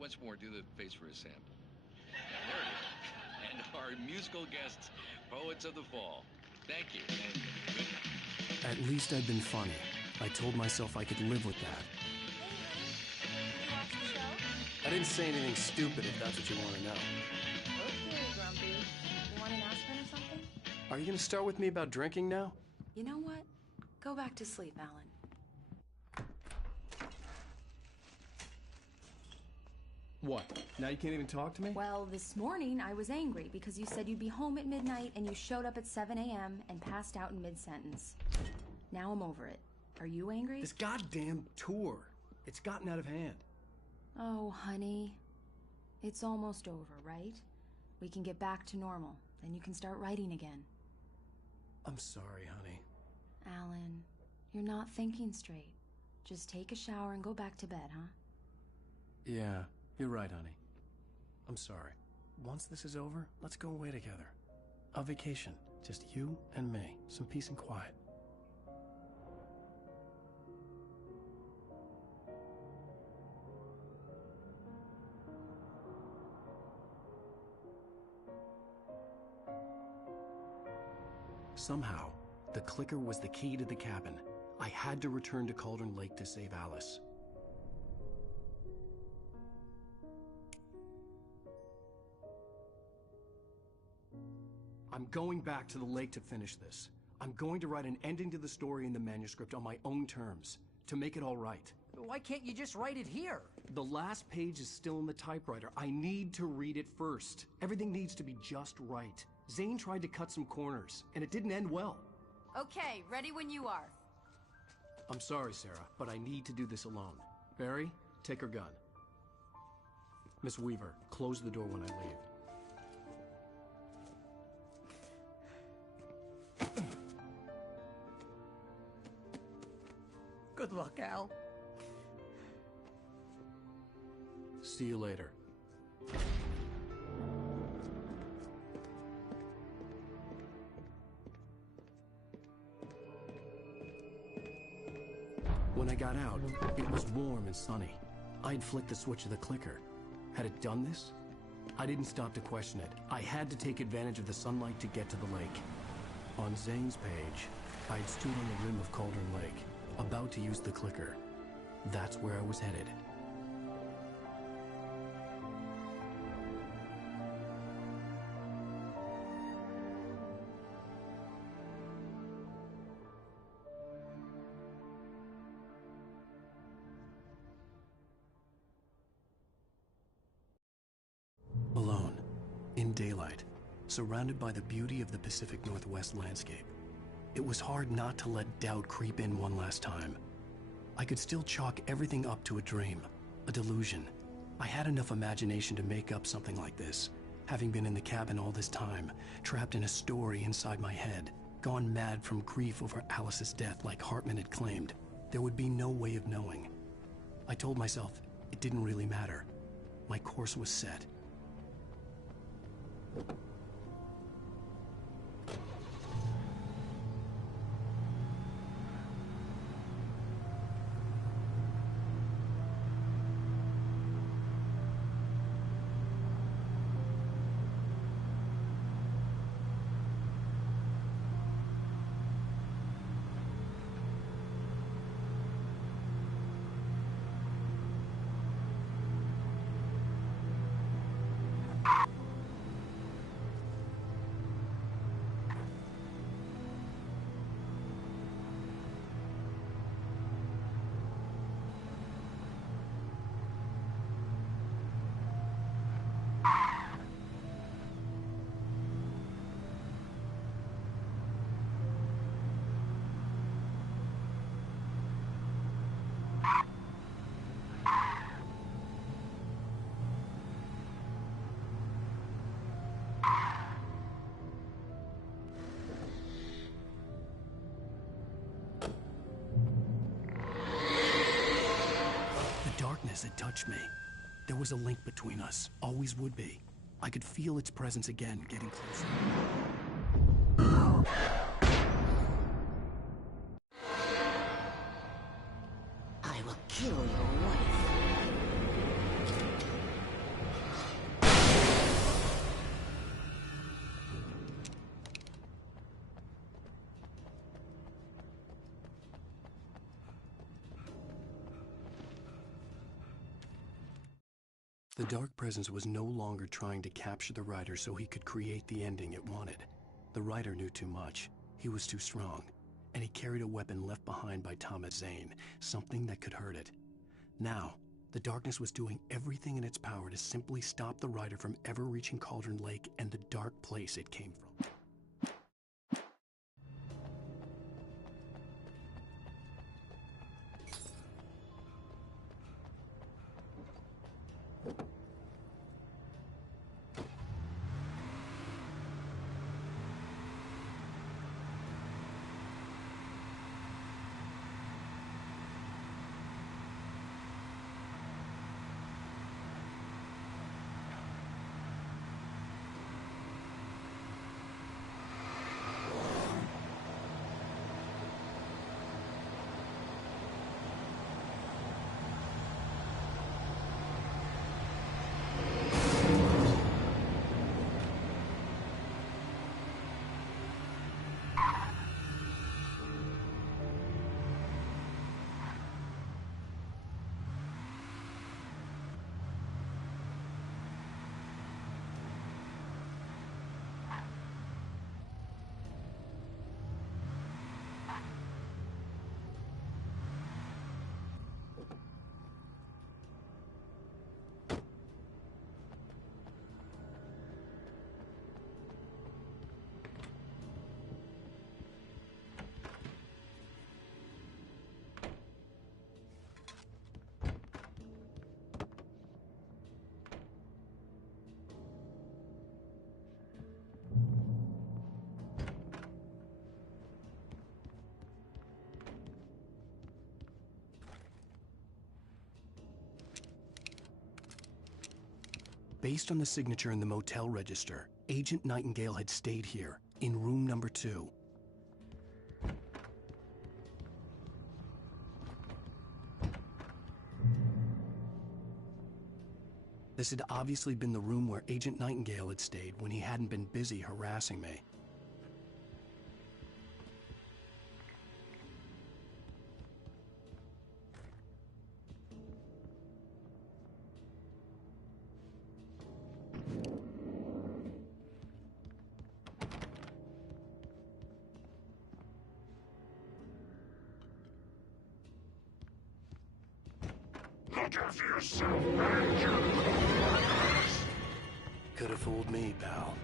Once more, do the face for a Sam. There it is. And our musical guests, Poets of the Fall. Thank you, and good night. At least I'd been funny. I told myself I could live with that. I didn't say anything stupid, if that's what you want to know. Okay, Grumpy. You want an aspirin or something? Are you going to start with me about drinking now? You know what? Go back to sleep, Alan. What? Now you can't even talk to me? Well, this morning I was angry because you said you'd be home at midnight and you showed up at 7 a.m. and passed out in mid-sentence. Now I'm over it. Are you angry? This goddamn tour. It's gotten out of hand. Oh, honey. It's almost over, right? We can get back to normal. Then you can start writing again. I'm sorry, honey. Alan, you're not thinking straight. Just take a shower and go back to bed, huh? Yeah, you're right, honey. I'm sorry. Once this is over, let's go away together. A vacation. Just you and me. Some peace and quiet. Somehow, the clicker was the key to the cabin. I had to return to Cauldron Lake to save Alice. I'm going back to the lake to finish this. I'm going to write an ending to the story in the manuscript on my own terms, to make it all right. Why can't you just write it here? The last page is still in the typewriter. I need to read it first. Everything needs to be just right. Zane tried to cut some corners, and it didn't end well. Okay, ready when you are. I'm sorry, Sarah, but I need to do this alone. Barry, take her gun. Miss Weaver, close the door when I leave. Good luck, Al. See you later. When I got out, it was warm and sunny. I'd flicked the switch of the clicker. Had it done this? I didn't stop to question it. I had to take advantage of the sunlight to get to the lake. On Zane's page, I'd stood on the rim of Cauldron Lake, about to use the clicker. That's where I was headed. Alone, in daylight, surrounded by the beauty of the Pacific Northwest landscape. It was hard not to let doubt creep in one last time. I could still chalk everything up to a dream, a delusion. I had enough imagination to make up something like this, having been in the cabin all this time, trapped in a story inside my head, gone mad from grief over Alice's death like Hartman had claimed. There would be no way of knowing. I told myself it didn't really matter. My course was set. It touched me. There was a link between us, always would be. I could feel its presence again, getting closer. I will kill your wife. The Dark Presence was no longer trying to capture the writer so he could create the ending it wanted. The writer knew too much. He was too strong. And he carried a weapon left behind by Thomas Zane, something that could hurt it. Now, the darkness was doing everything in its power to simply stop the writer from ever reaching Cauldron Lake and the dark place it came from. Based on the signature in the motel register, Agent Nightingale had stayed here, in room number 2. This had obviously been the room where Agent Nightingale had stayed when he hadn't been busy harassing me. Look after yourself, man. You're close. Could have fooled me, pal.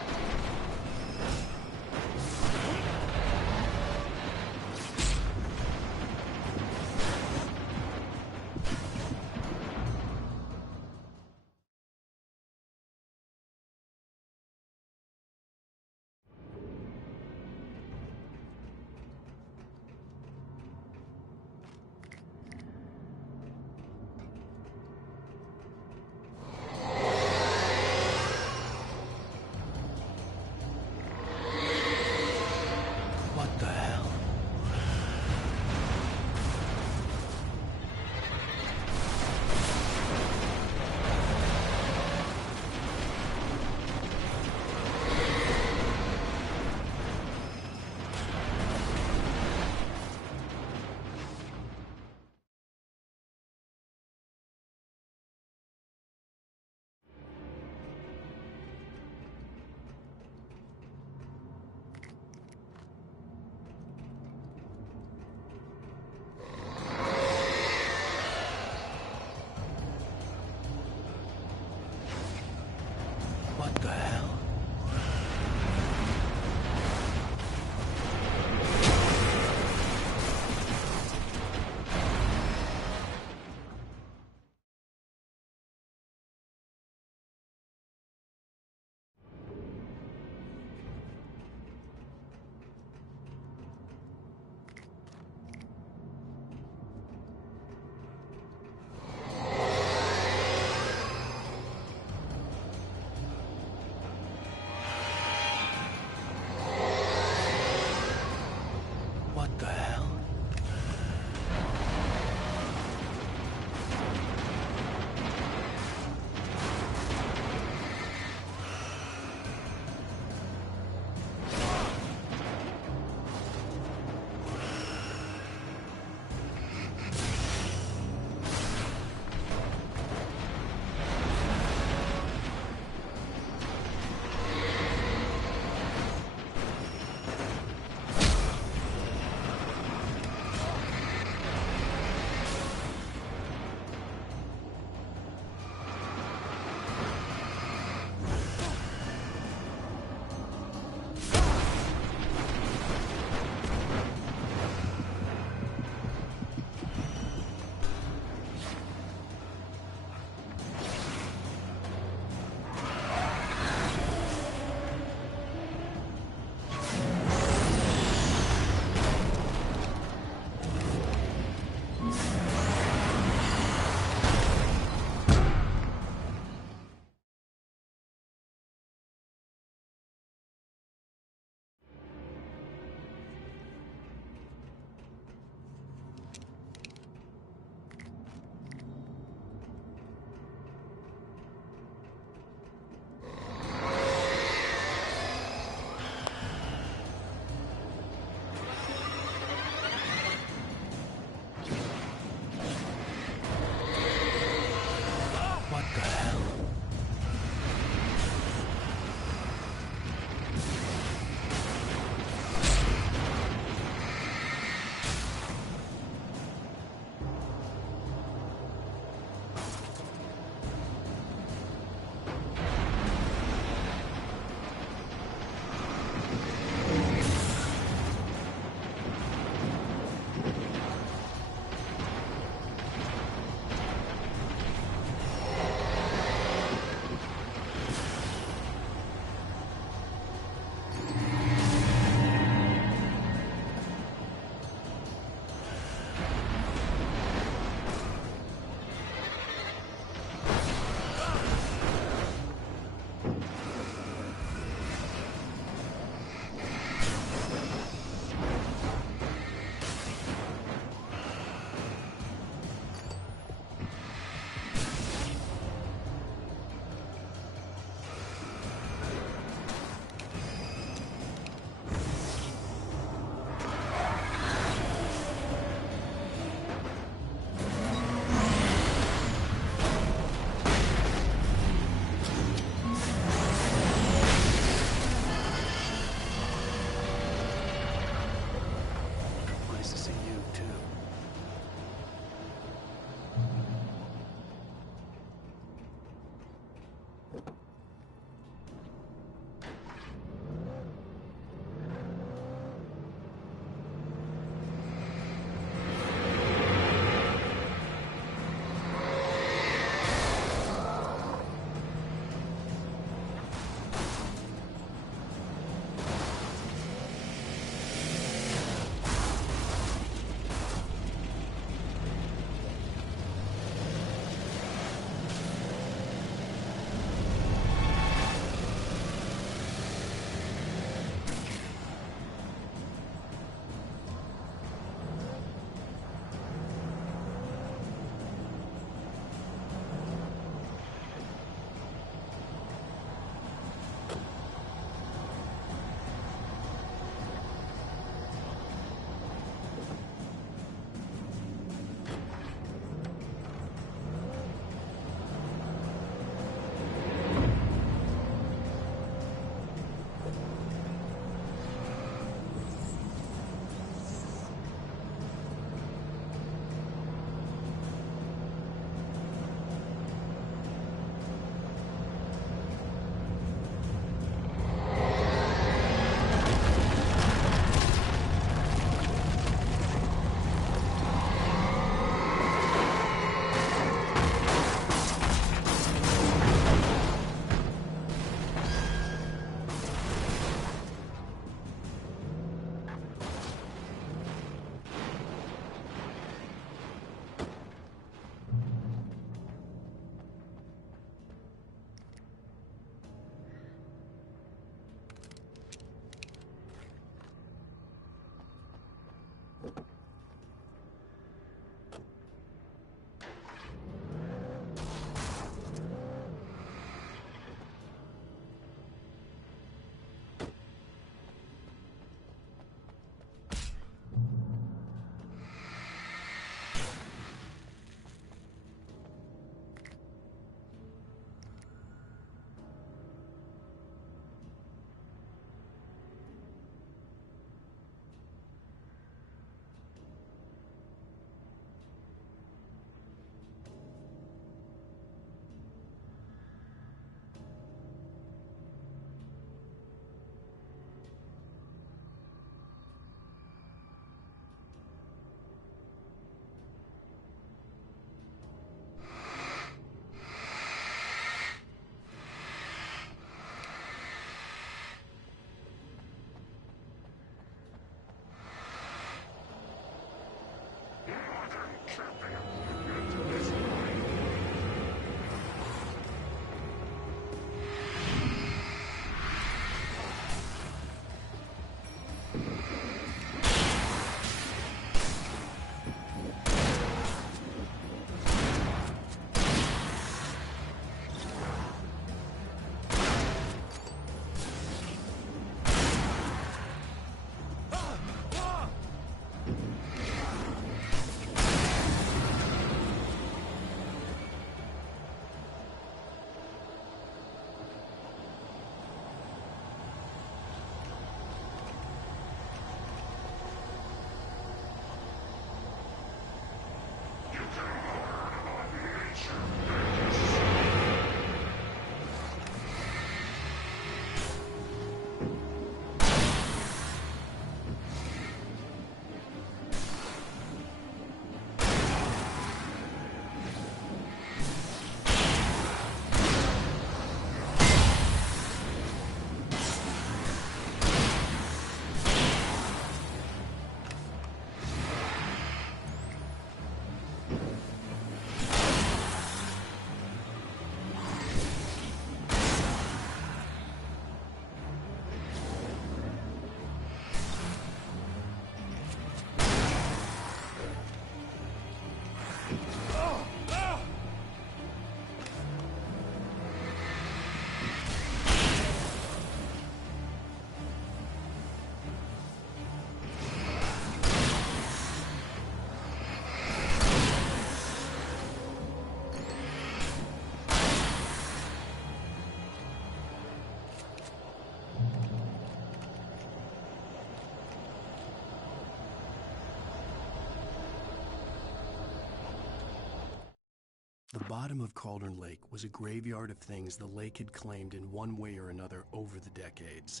The bottom of Cauldron Lake was a graveyard of things the lake had claimed in one way or another over the decades.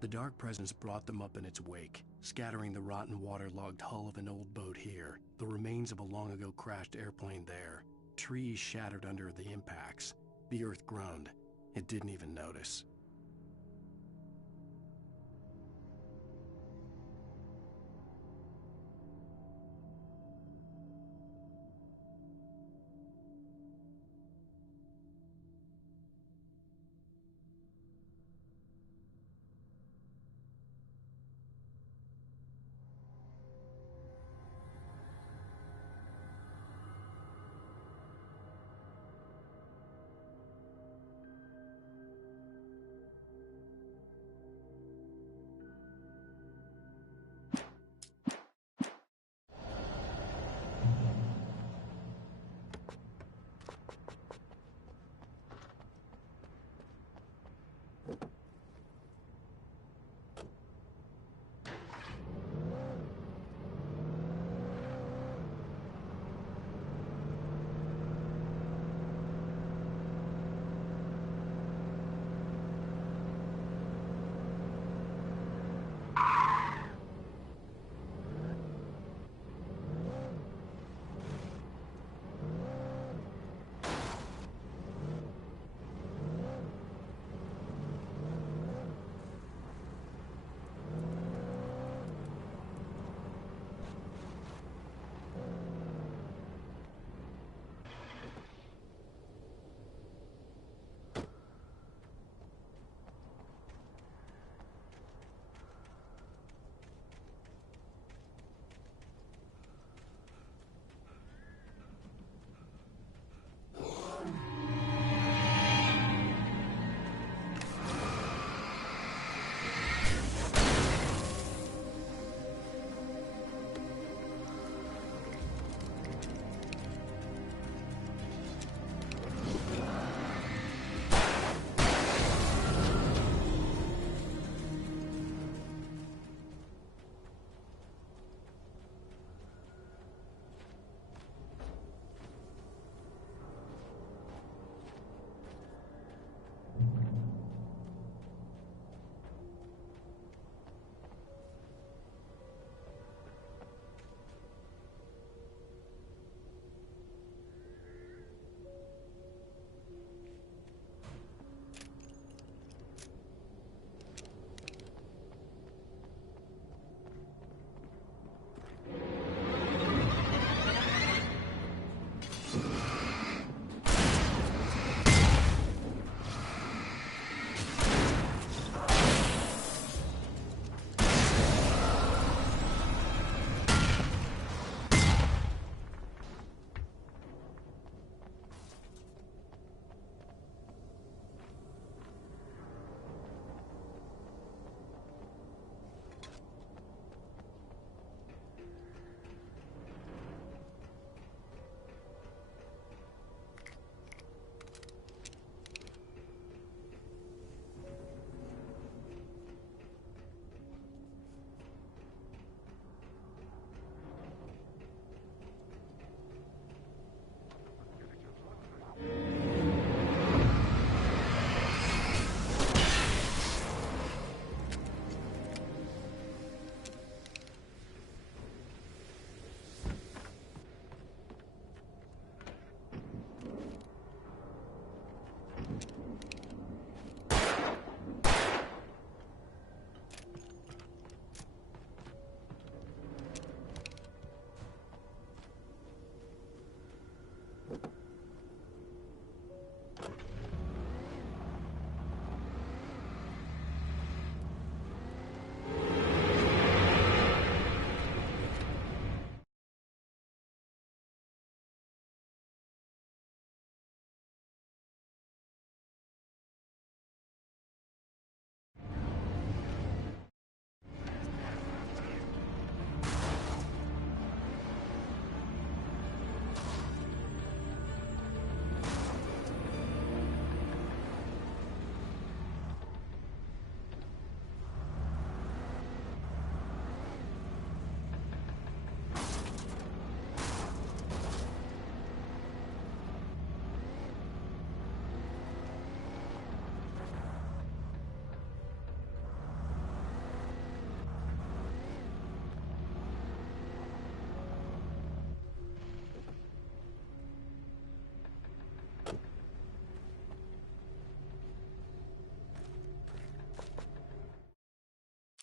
The Dark Presence brought them up in its wake, scattering the rotten waterlogged hull of an old boat here, the remains of a long-ago crashed airplane there, trees shattered under the impacts. The earth groaned. It didn't even notice.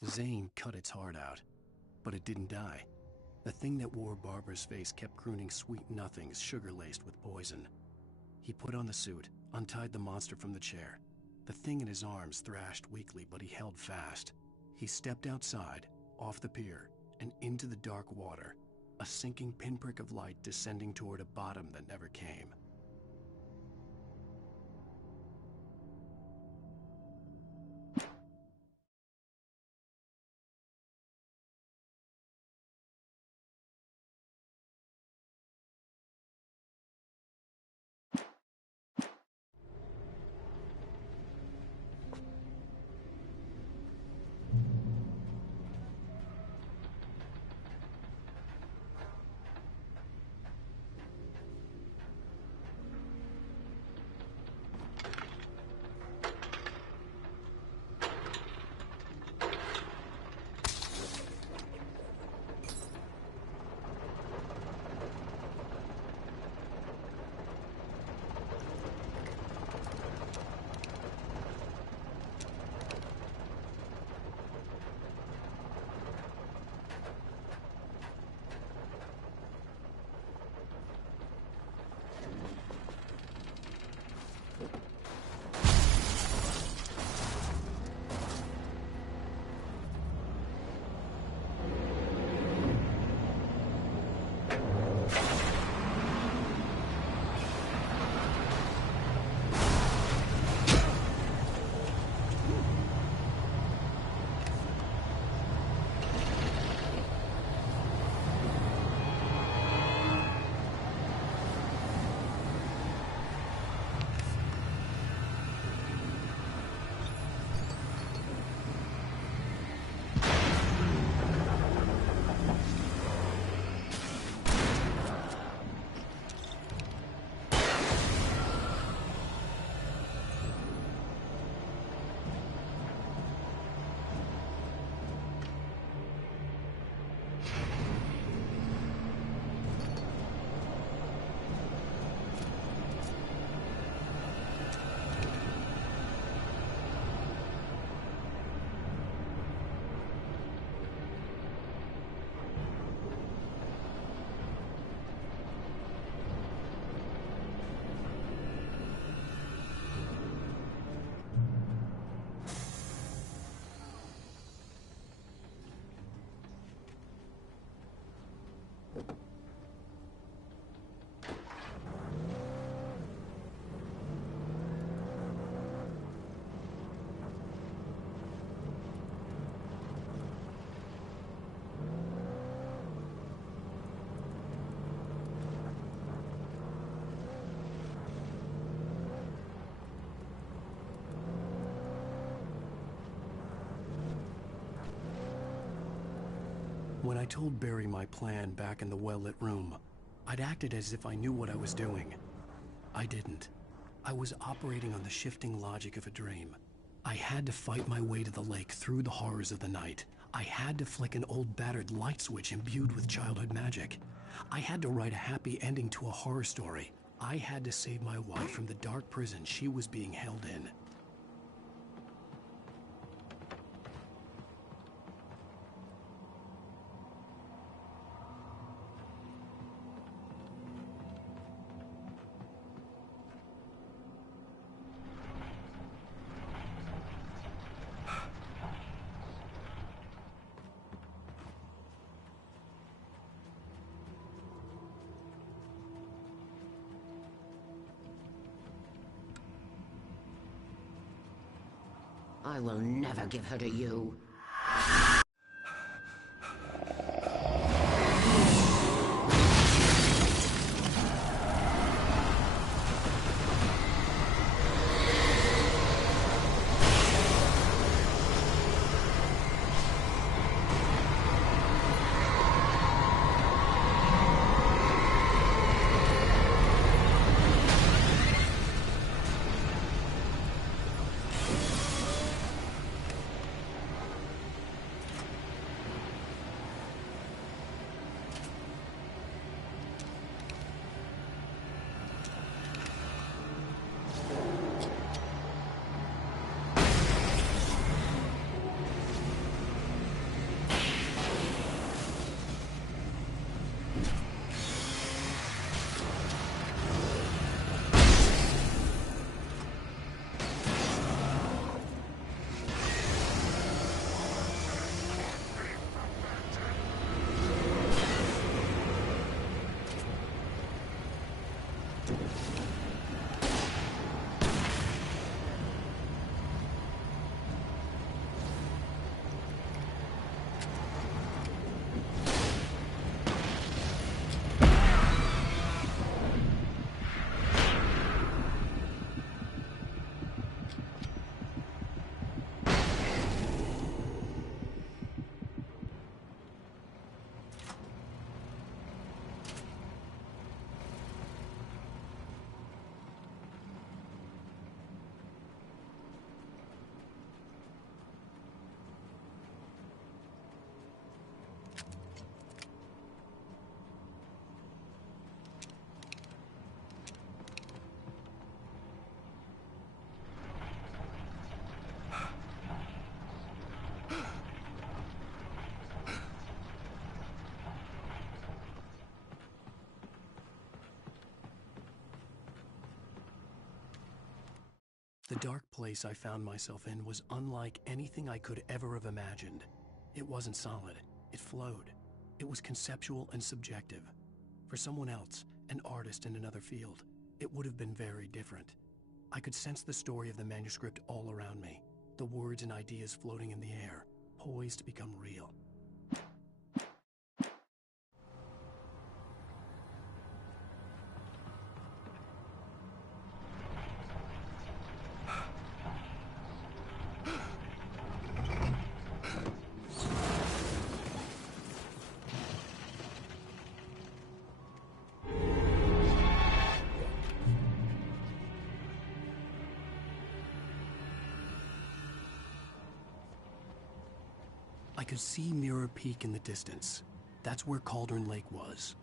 Zane cut its heart out, but it didn't die. The thing that wore Barbara's face kept crooning sweet nothings sugar-laced with poison. He put on the suit, untied the monster from the chair. The thing in his arms thrashed weakly, but he held fast. He stepped outside, off the pier, and into the dark water, a sinking pinprick of light descending toward a bottom that never came. When I told Barry my plan back in the well-lit room, I'd acted as if I knew what I was doing. I didn't. I was operating on the shifting logic of a dream. I had to fight my way to the lake through the horrors of the night. I had to flick an old battered light switch imbued with childhood magic. I had to write a happy ending to a horror story. I had to save my wife from the dark prison she was being held in. I will never give her to you. The dark place I found myself in was unlike anything I could ever have imagined. It wasn't solid. It flowed. It was conceptual and subjective. For someone else, an artist in another field, it would have been very different. I could sense the story of the manuscript all around me, the words and ideas floating in the air, poised to become real. I could see Mirror Peak in the distance. That's where Cauldron Lake was.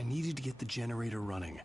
I needed to get the generator running.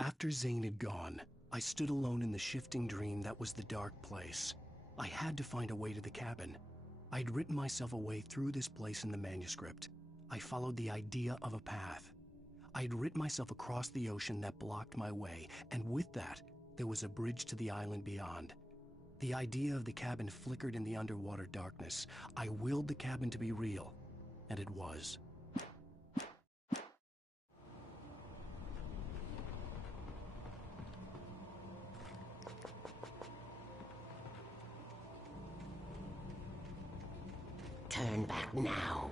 After Zane had gone, I stood alone in the shifting dream that was the dark place. I had to find a way to the cabin. I'd written myself a way through this place in the manuscript. I followed the idea of a path. I'd written myself across the ocean that blocked my way, and with that, there was a bridge to the island beyond. The idea of the cabin flickered in the underwater darkness. I willed the cabin to be real, and it was. Turn back now.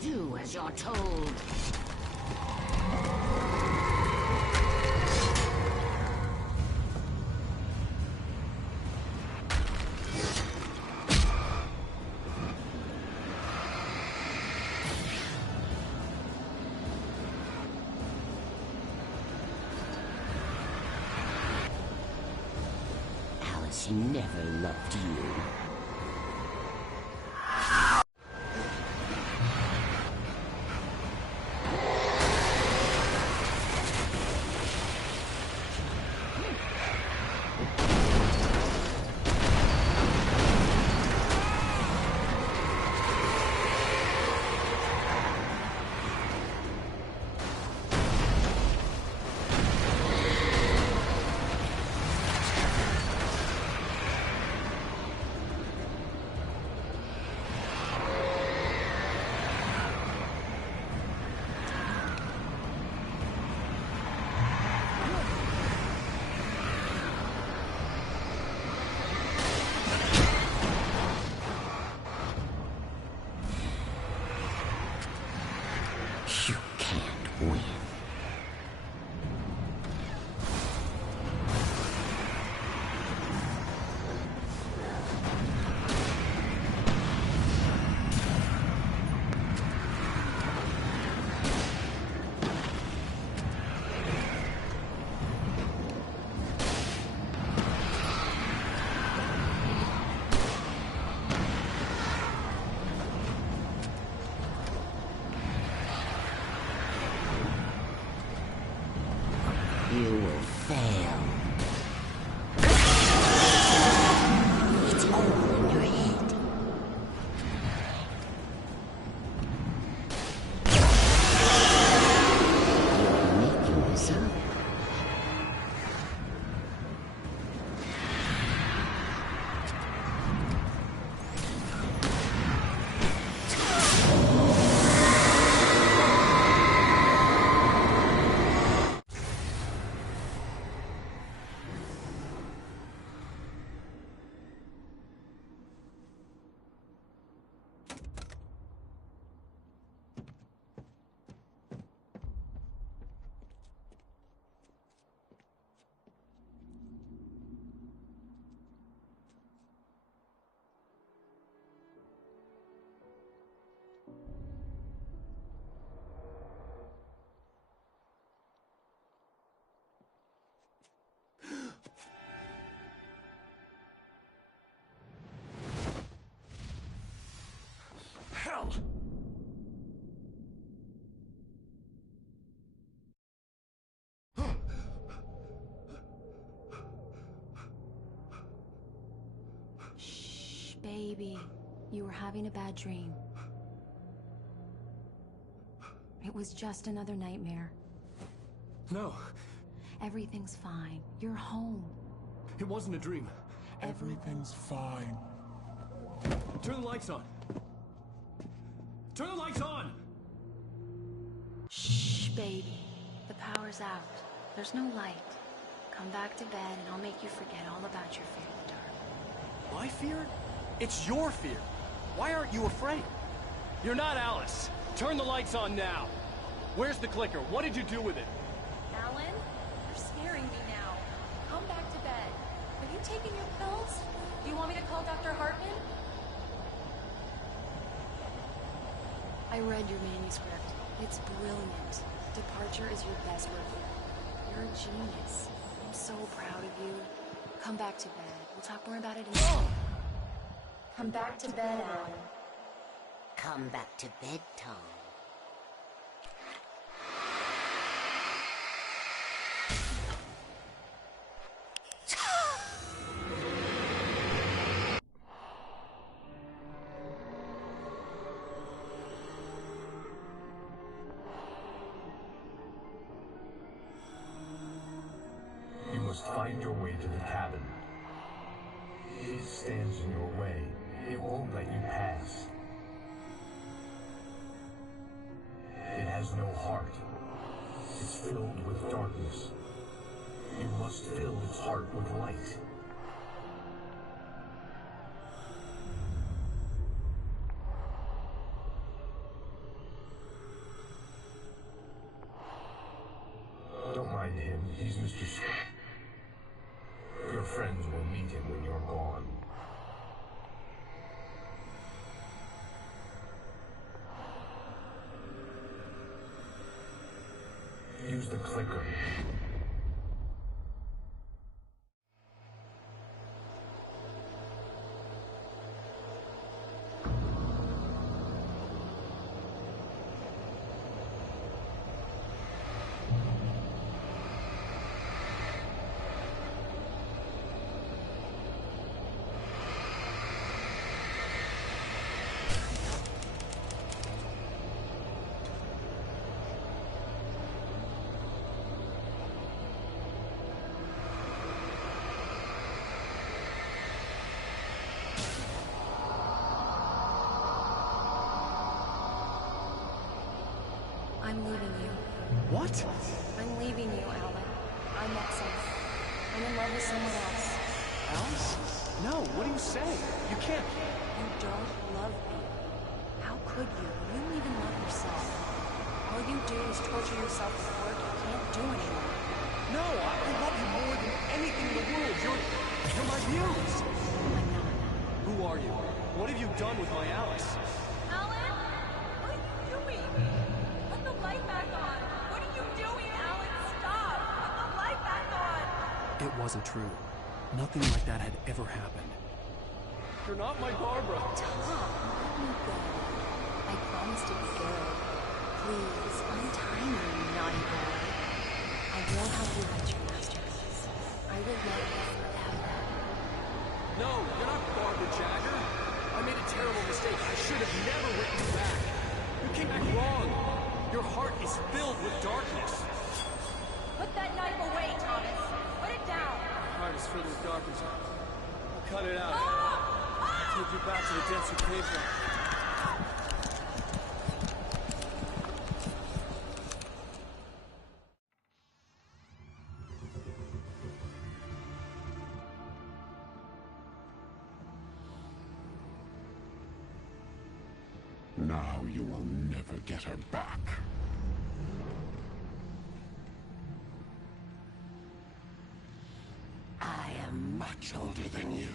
Do as you're told. Alice never loved you. You can't win. You will fail. It's all in your head. You're making this up. Hell! Shh, baby. You were having a bad dream. It was just another nightmare. No, Everything's fine. You're home. it wasn't a dream. Everything's fine. Turn the lights on. Turn the lights on! Shh, baby. The power's out. There's no light. Come back to bed and I'll make you forget all about your fear of the dark. My fear? It's your fear. Why aren't you afraid? You're not Alice. Turn the lights on now. Where's the clicker? What did you do with it? Alan, you're scaring me now. Come back to bed. Have you taken your pills? Do you want me to call Dr. Hartman? I read your manuscript. It's brilliant. Departure is your best review. You're a genius. I'm so proud of you. Come back to bed. We'll talk more about it in the morning. Come back to bed, Alan. Come back to bed, Tom. You must find your way to the cabin. It stands in your way. It won't let you pass. It has no heart. It's filled with darkness. You must fill its heart with light. Don't mind him. He's Mr. Your friends will meet him when you're gone. Use the clicker. I'm leaving you. What? I'm leaving you, Alan. I'm not safe. I'm in love with someone else. Alice? No, what are you saying? You can't. You don't love me. How could you? You don't even love yourself. All you do is torture yourself with work you can't do anymore. No, I love you more than anything in the world. You're my muse. I'm not. Who are you? What have you done with my Alice? Alan? What are you doing? Put the light back on. What are you doing, Alan? Stop. Put the light back on. It wasn't true. Nothing like that had ever happened. You're not my Barbara. Tom, let me go. I promise to be good. Please, untie me, you naughty boy. I will help you write your masterpiece. I will love you forever. No, you're not Barbara Jagger. I made a terrible mistake. I should have never written you back. You came back wrong. Your heart is filled with darkness. Put that knife away, Thomas. Put it down. My heart is filled with darkness. I'll cut it out. I'll take you back to the depths you came from. Now you will never get her back. I am much older than you.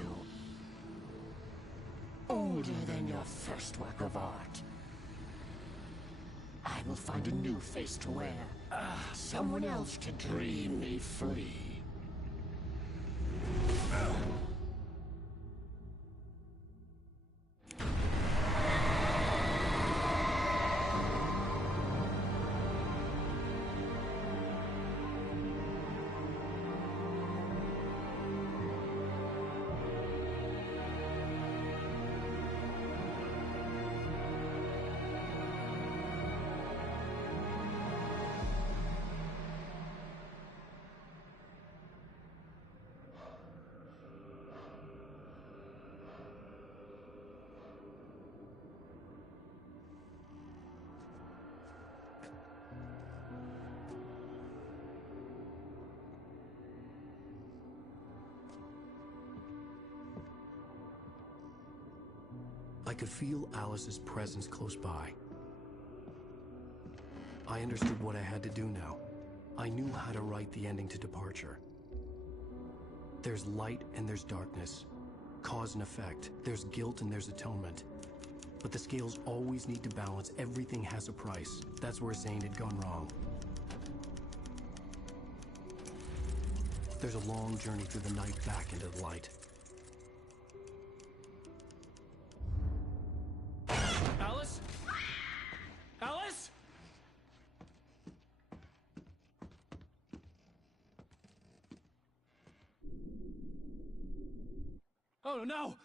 Older than your first work of art. I will find a new face to wear. Someone else to dream me free. I could feel Alice's presence close by. I understood what I had to do now. I knew how to write the ending to Departure. There's light and there's darkness. Cause and effect. There's guilt and there's atonement. But the scales always need to balance. Everything has a price. That's where Zane had gone wrong. There's a long journey through the night back into the light. Alice? Alice? Oh no!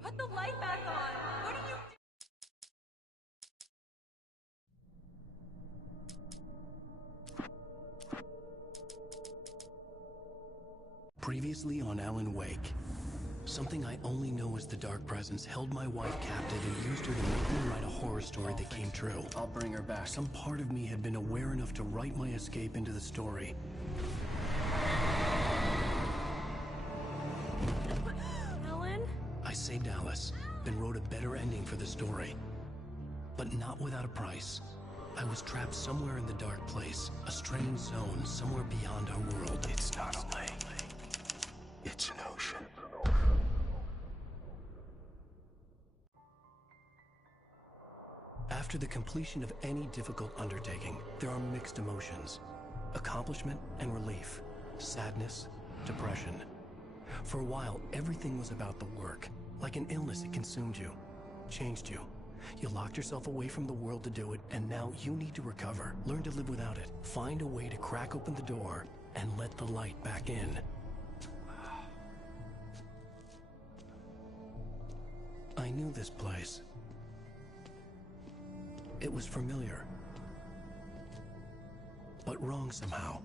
Put the light back on! What are you Previously on Alan Wake. Something I only know as the Dark Presence held my wife captive and used her to make me write a horror story that came true. I'll bring her back. Some part of me had been aware enough to write my escape into the story. Alan? I saved Alice, and wrote a better ending for the story. But not without a price. I was trapped somewhere in the dark place, a strange zone somewhere beyond our world. It's not a lake. It's an ocean. After the completion of any difficult undertaking, there are mixed emotions. Accomplishment and relief. Sadness, depression. For a while, everything was about the work. Like an illness, it consumed you. Changed you. You locked yourself away from the world to do it, and now you need to recover. Learn to live without it. Find a way to crack open the door and let the light back in. I knew this place. It was familiar. But wrong somehow.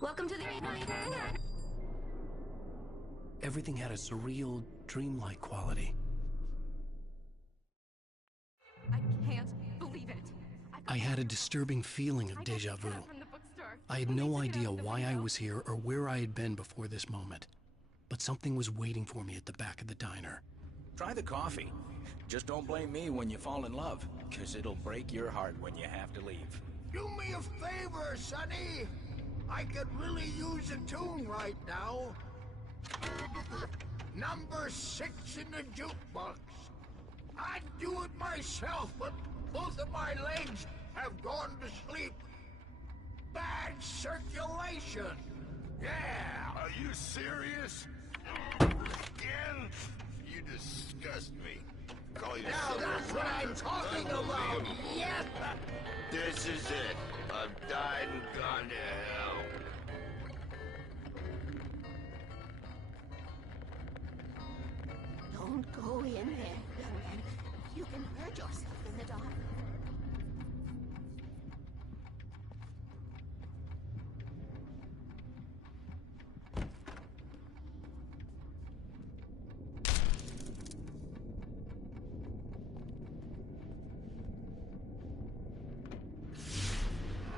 Welcome to the... Everything had a surreal, dreamlike quality. I can't believe it. I had a disturbing feeling of deja vu. I had no idea why I was here or where I had been before this moment. But something was waiting for me at the back of the diner. Try the coffee. Just don't blame me when you fall in love, because it'll break your heart when you have to leave. Do me a favor, Sonny. I could really use a tune right now. Number 6 in the jukebox. I'd do it myself, but both of my legs have gone to sleep. Bad circulation. Yeah. Are you serious? Again? You disgust me. Call yourself Now that's what I'm talking about. Yes. This is it. I've died and gone to hell. Don't go in there, young man. You can hurt yourself in the dark.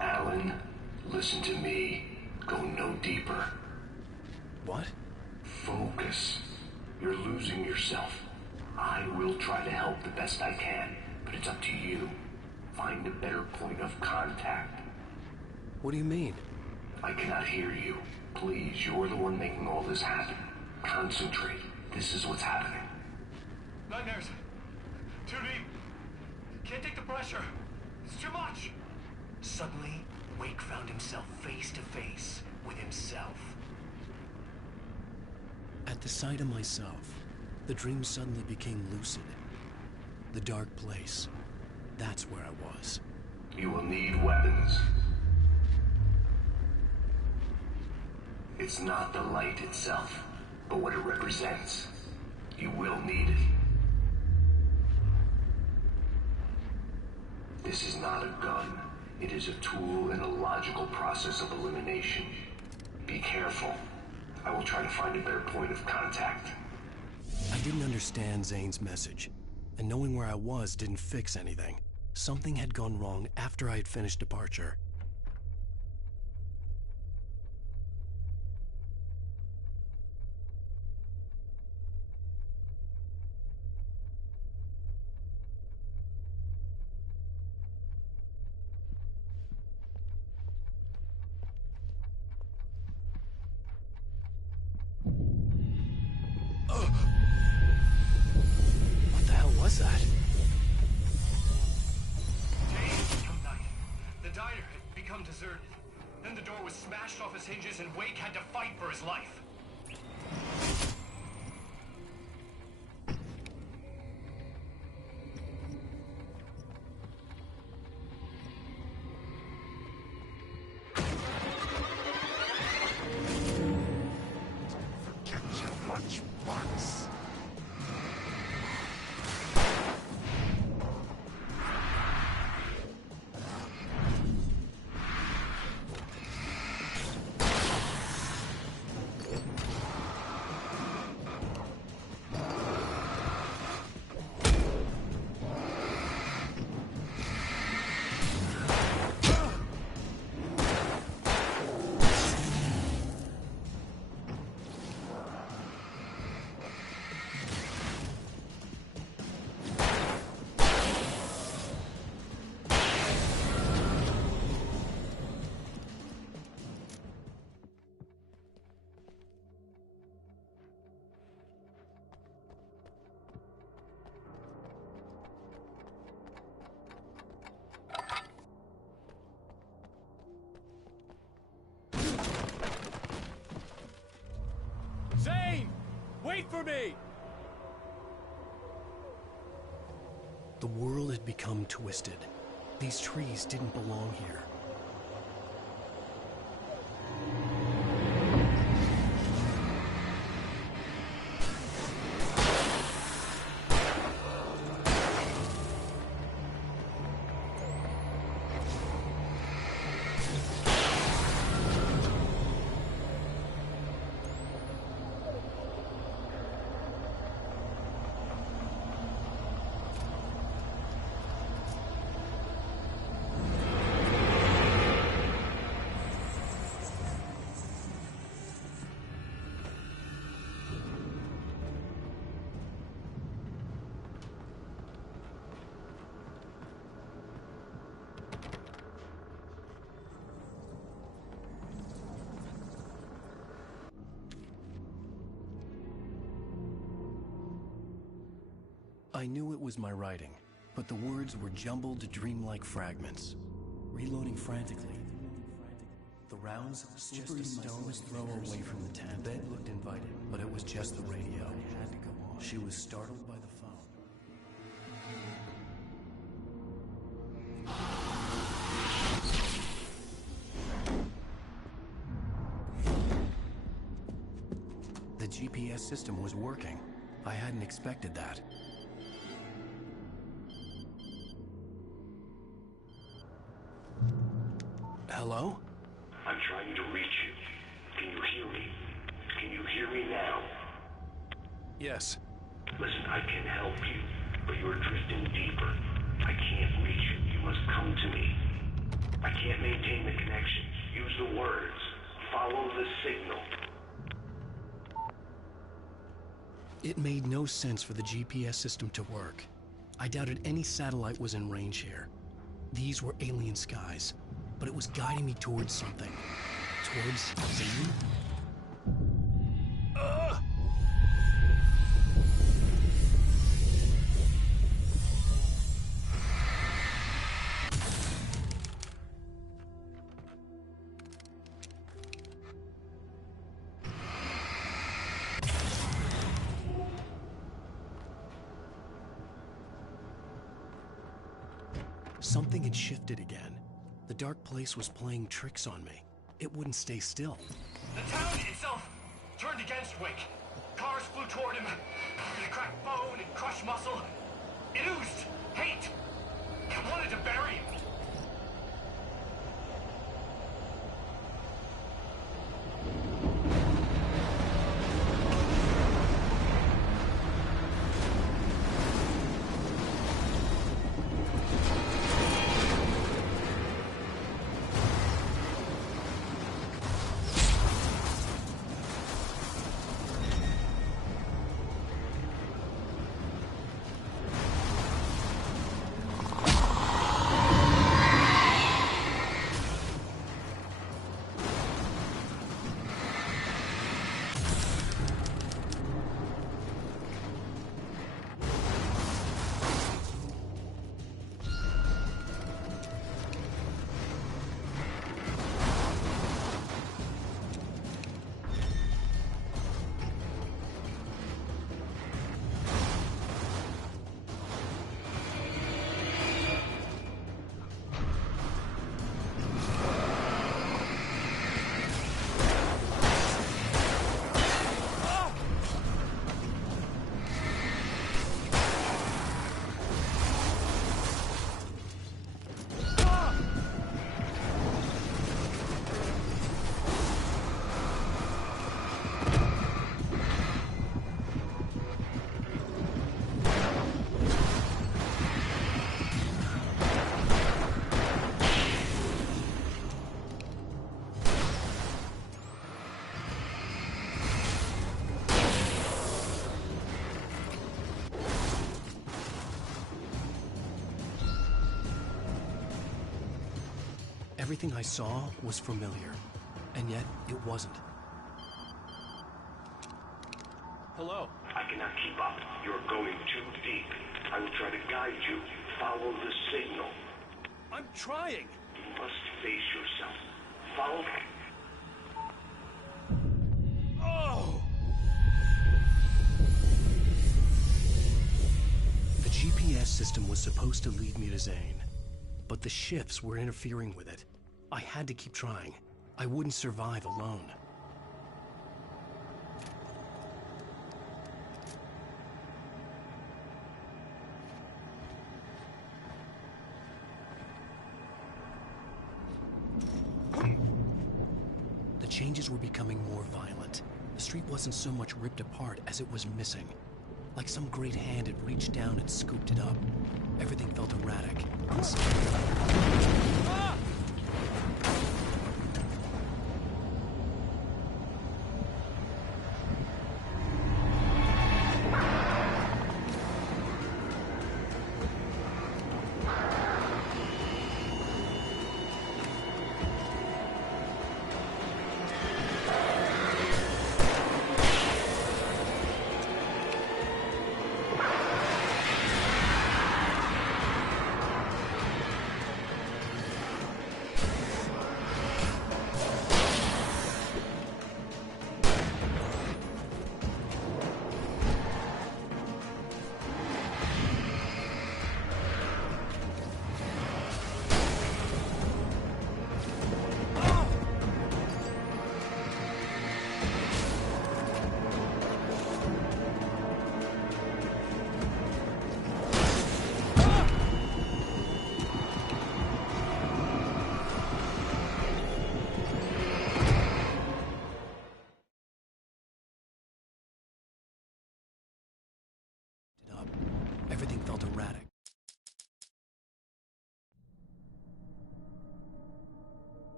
Alan, listen to me. Go no deeper. What? Focus. You're losing yourself. I will try to help the best I can, but it's up to you. Find a better point of contact. What do you mean? I cannot hear you. Please, you're the one making all this happen. Concentrate. This is what's happening. Nightmares. Too deep. Can't take the pressure. It's too much. Suddenly, Wake found himself face to face with himself. At the sight of myself, the dream suddenly became lucid. The dark place. That's where I was. You will need weapons. It's not the light itself, but what it represents. You will need it. This is not a gun. It is a tool in a logical process of elimination. Be careful. I will try to find a better point of contact. I didn't understand Zane's message, and knowing where I was didn't fix anything. Something had gone wrong after I had finished departure. What the hell was that? The diner had become deserted. Then the door was smashed off its hinges and Wake had to fight for his life. Forget your lunchbox. Zane! Wait for me! The world had become twisted. These trees didn't belong here. I knew it was my writing, but the words were jumbled dreamlike fragments. Reloading frantically. The rounds slipped a stone's throw away from the tent. The bed looked inviting, but it was just the radio. It had to go on. She was startled by the phone. The GPS system was working. I hadn't expected that. Hello? I'm trying to reach you. Can you hear me? Can you hear me now? Yes. Listen, I can help you, but you're drifting deeper. I can't reach you. You must come to me. I can't maintain the connection. Use the words. Follow the signal. It made no sense for the GPS system to work. I doubted any satellite was in range here. These were alien skies, but it was guiding me towards something. Towards Zane? Something had shifted again. The dark place was playing tricks on me. It wouldn't stay still. The town itself turned against Wake. Cars flew toward him. It cracked bone and crushed muscle. It oozed hate. It wanted to bury him. Everything I saw was familiar, and yet it wasn't. Hello? I cannot keep up. You're going too deep. I will try to guide you. Follow the signal. I'm trying! You must face yourself. Follow. Oh! The GPS system was supposed to lead me to Zane, but the shifts were interfering with it. I had to keep trying. I wouldn't survive alone. The changes were becoming more violent. The street wasn't so much ripped apart as it was missing. Like some great hand had reached down and scooped it up. Everything felt erratic, unstable.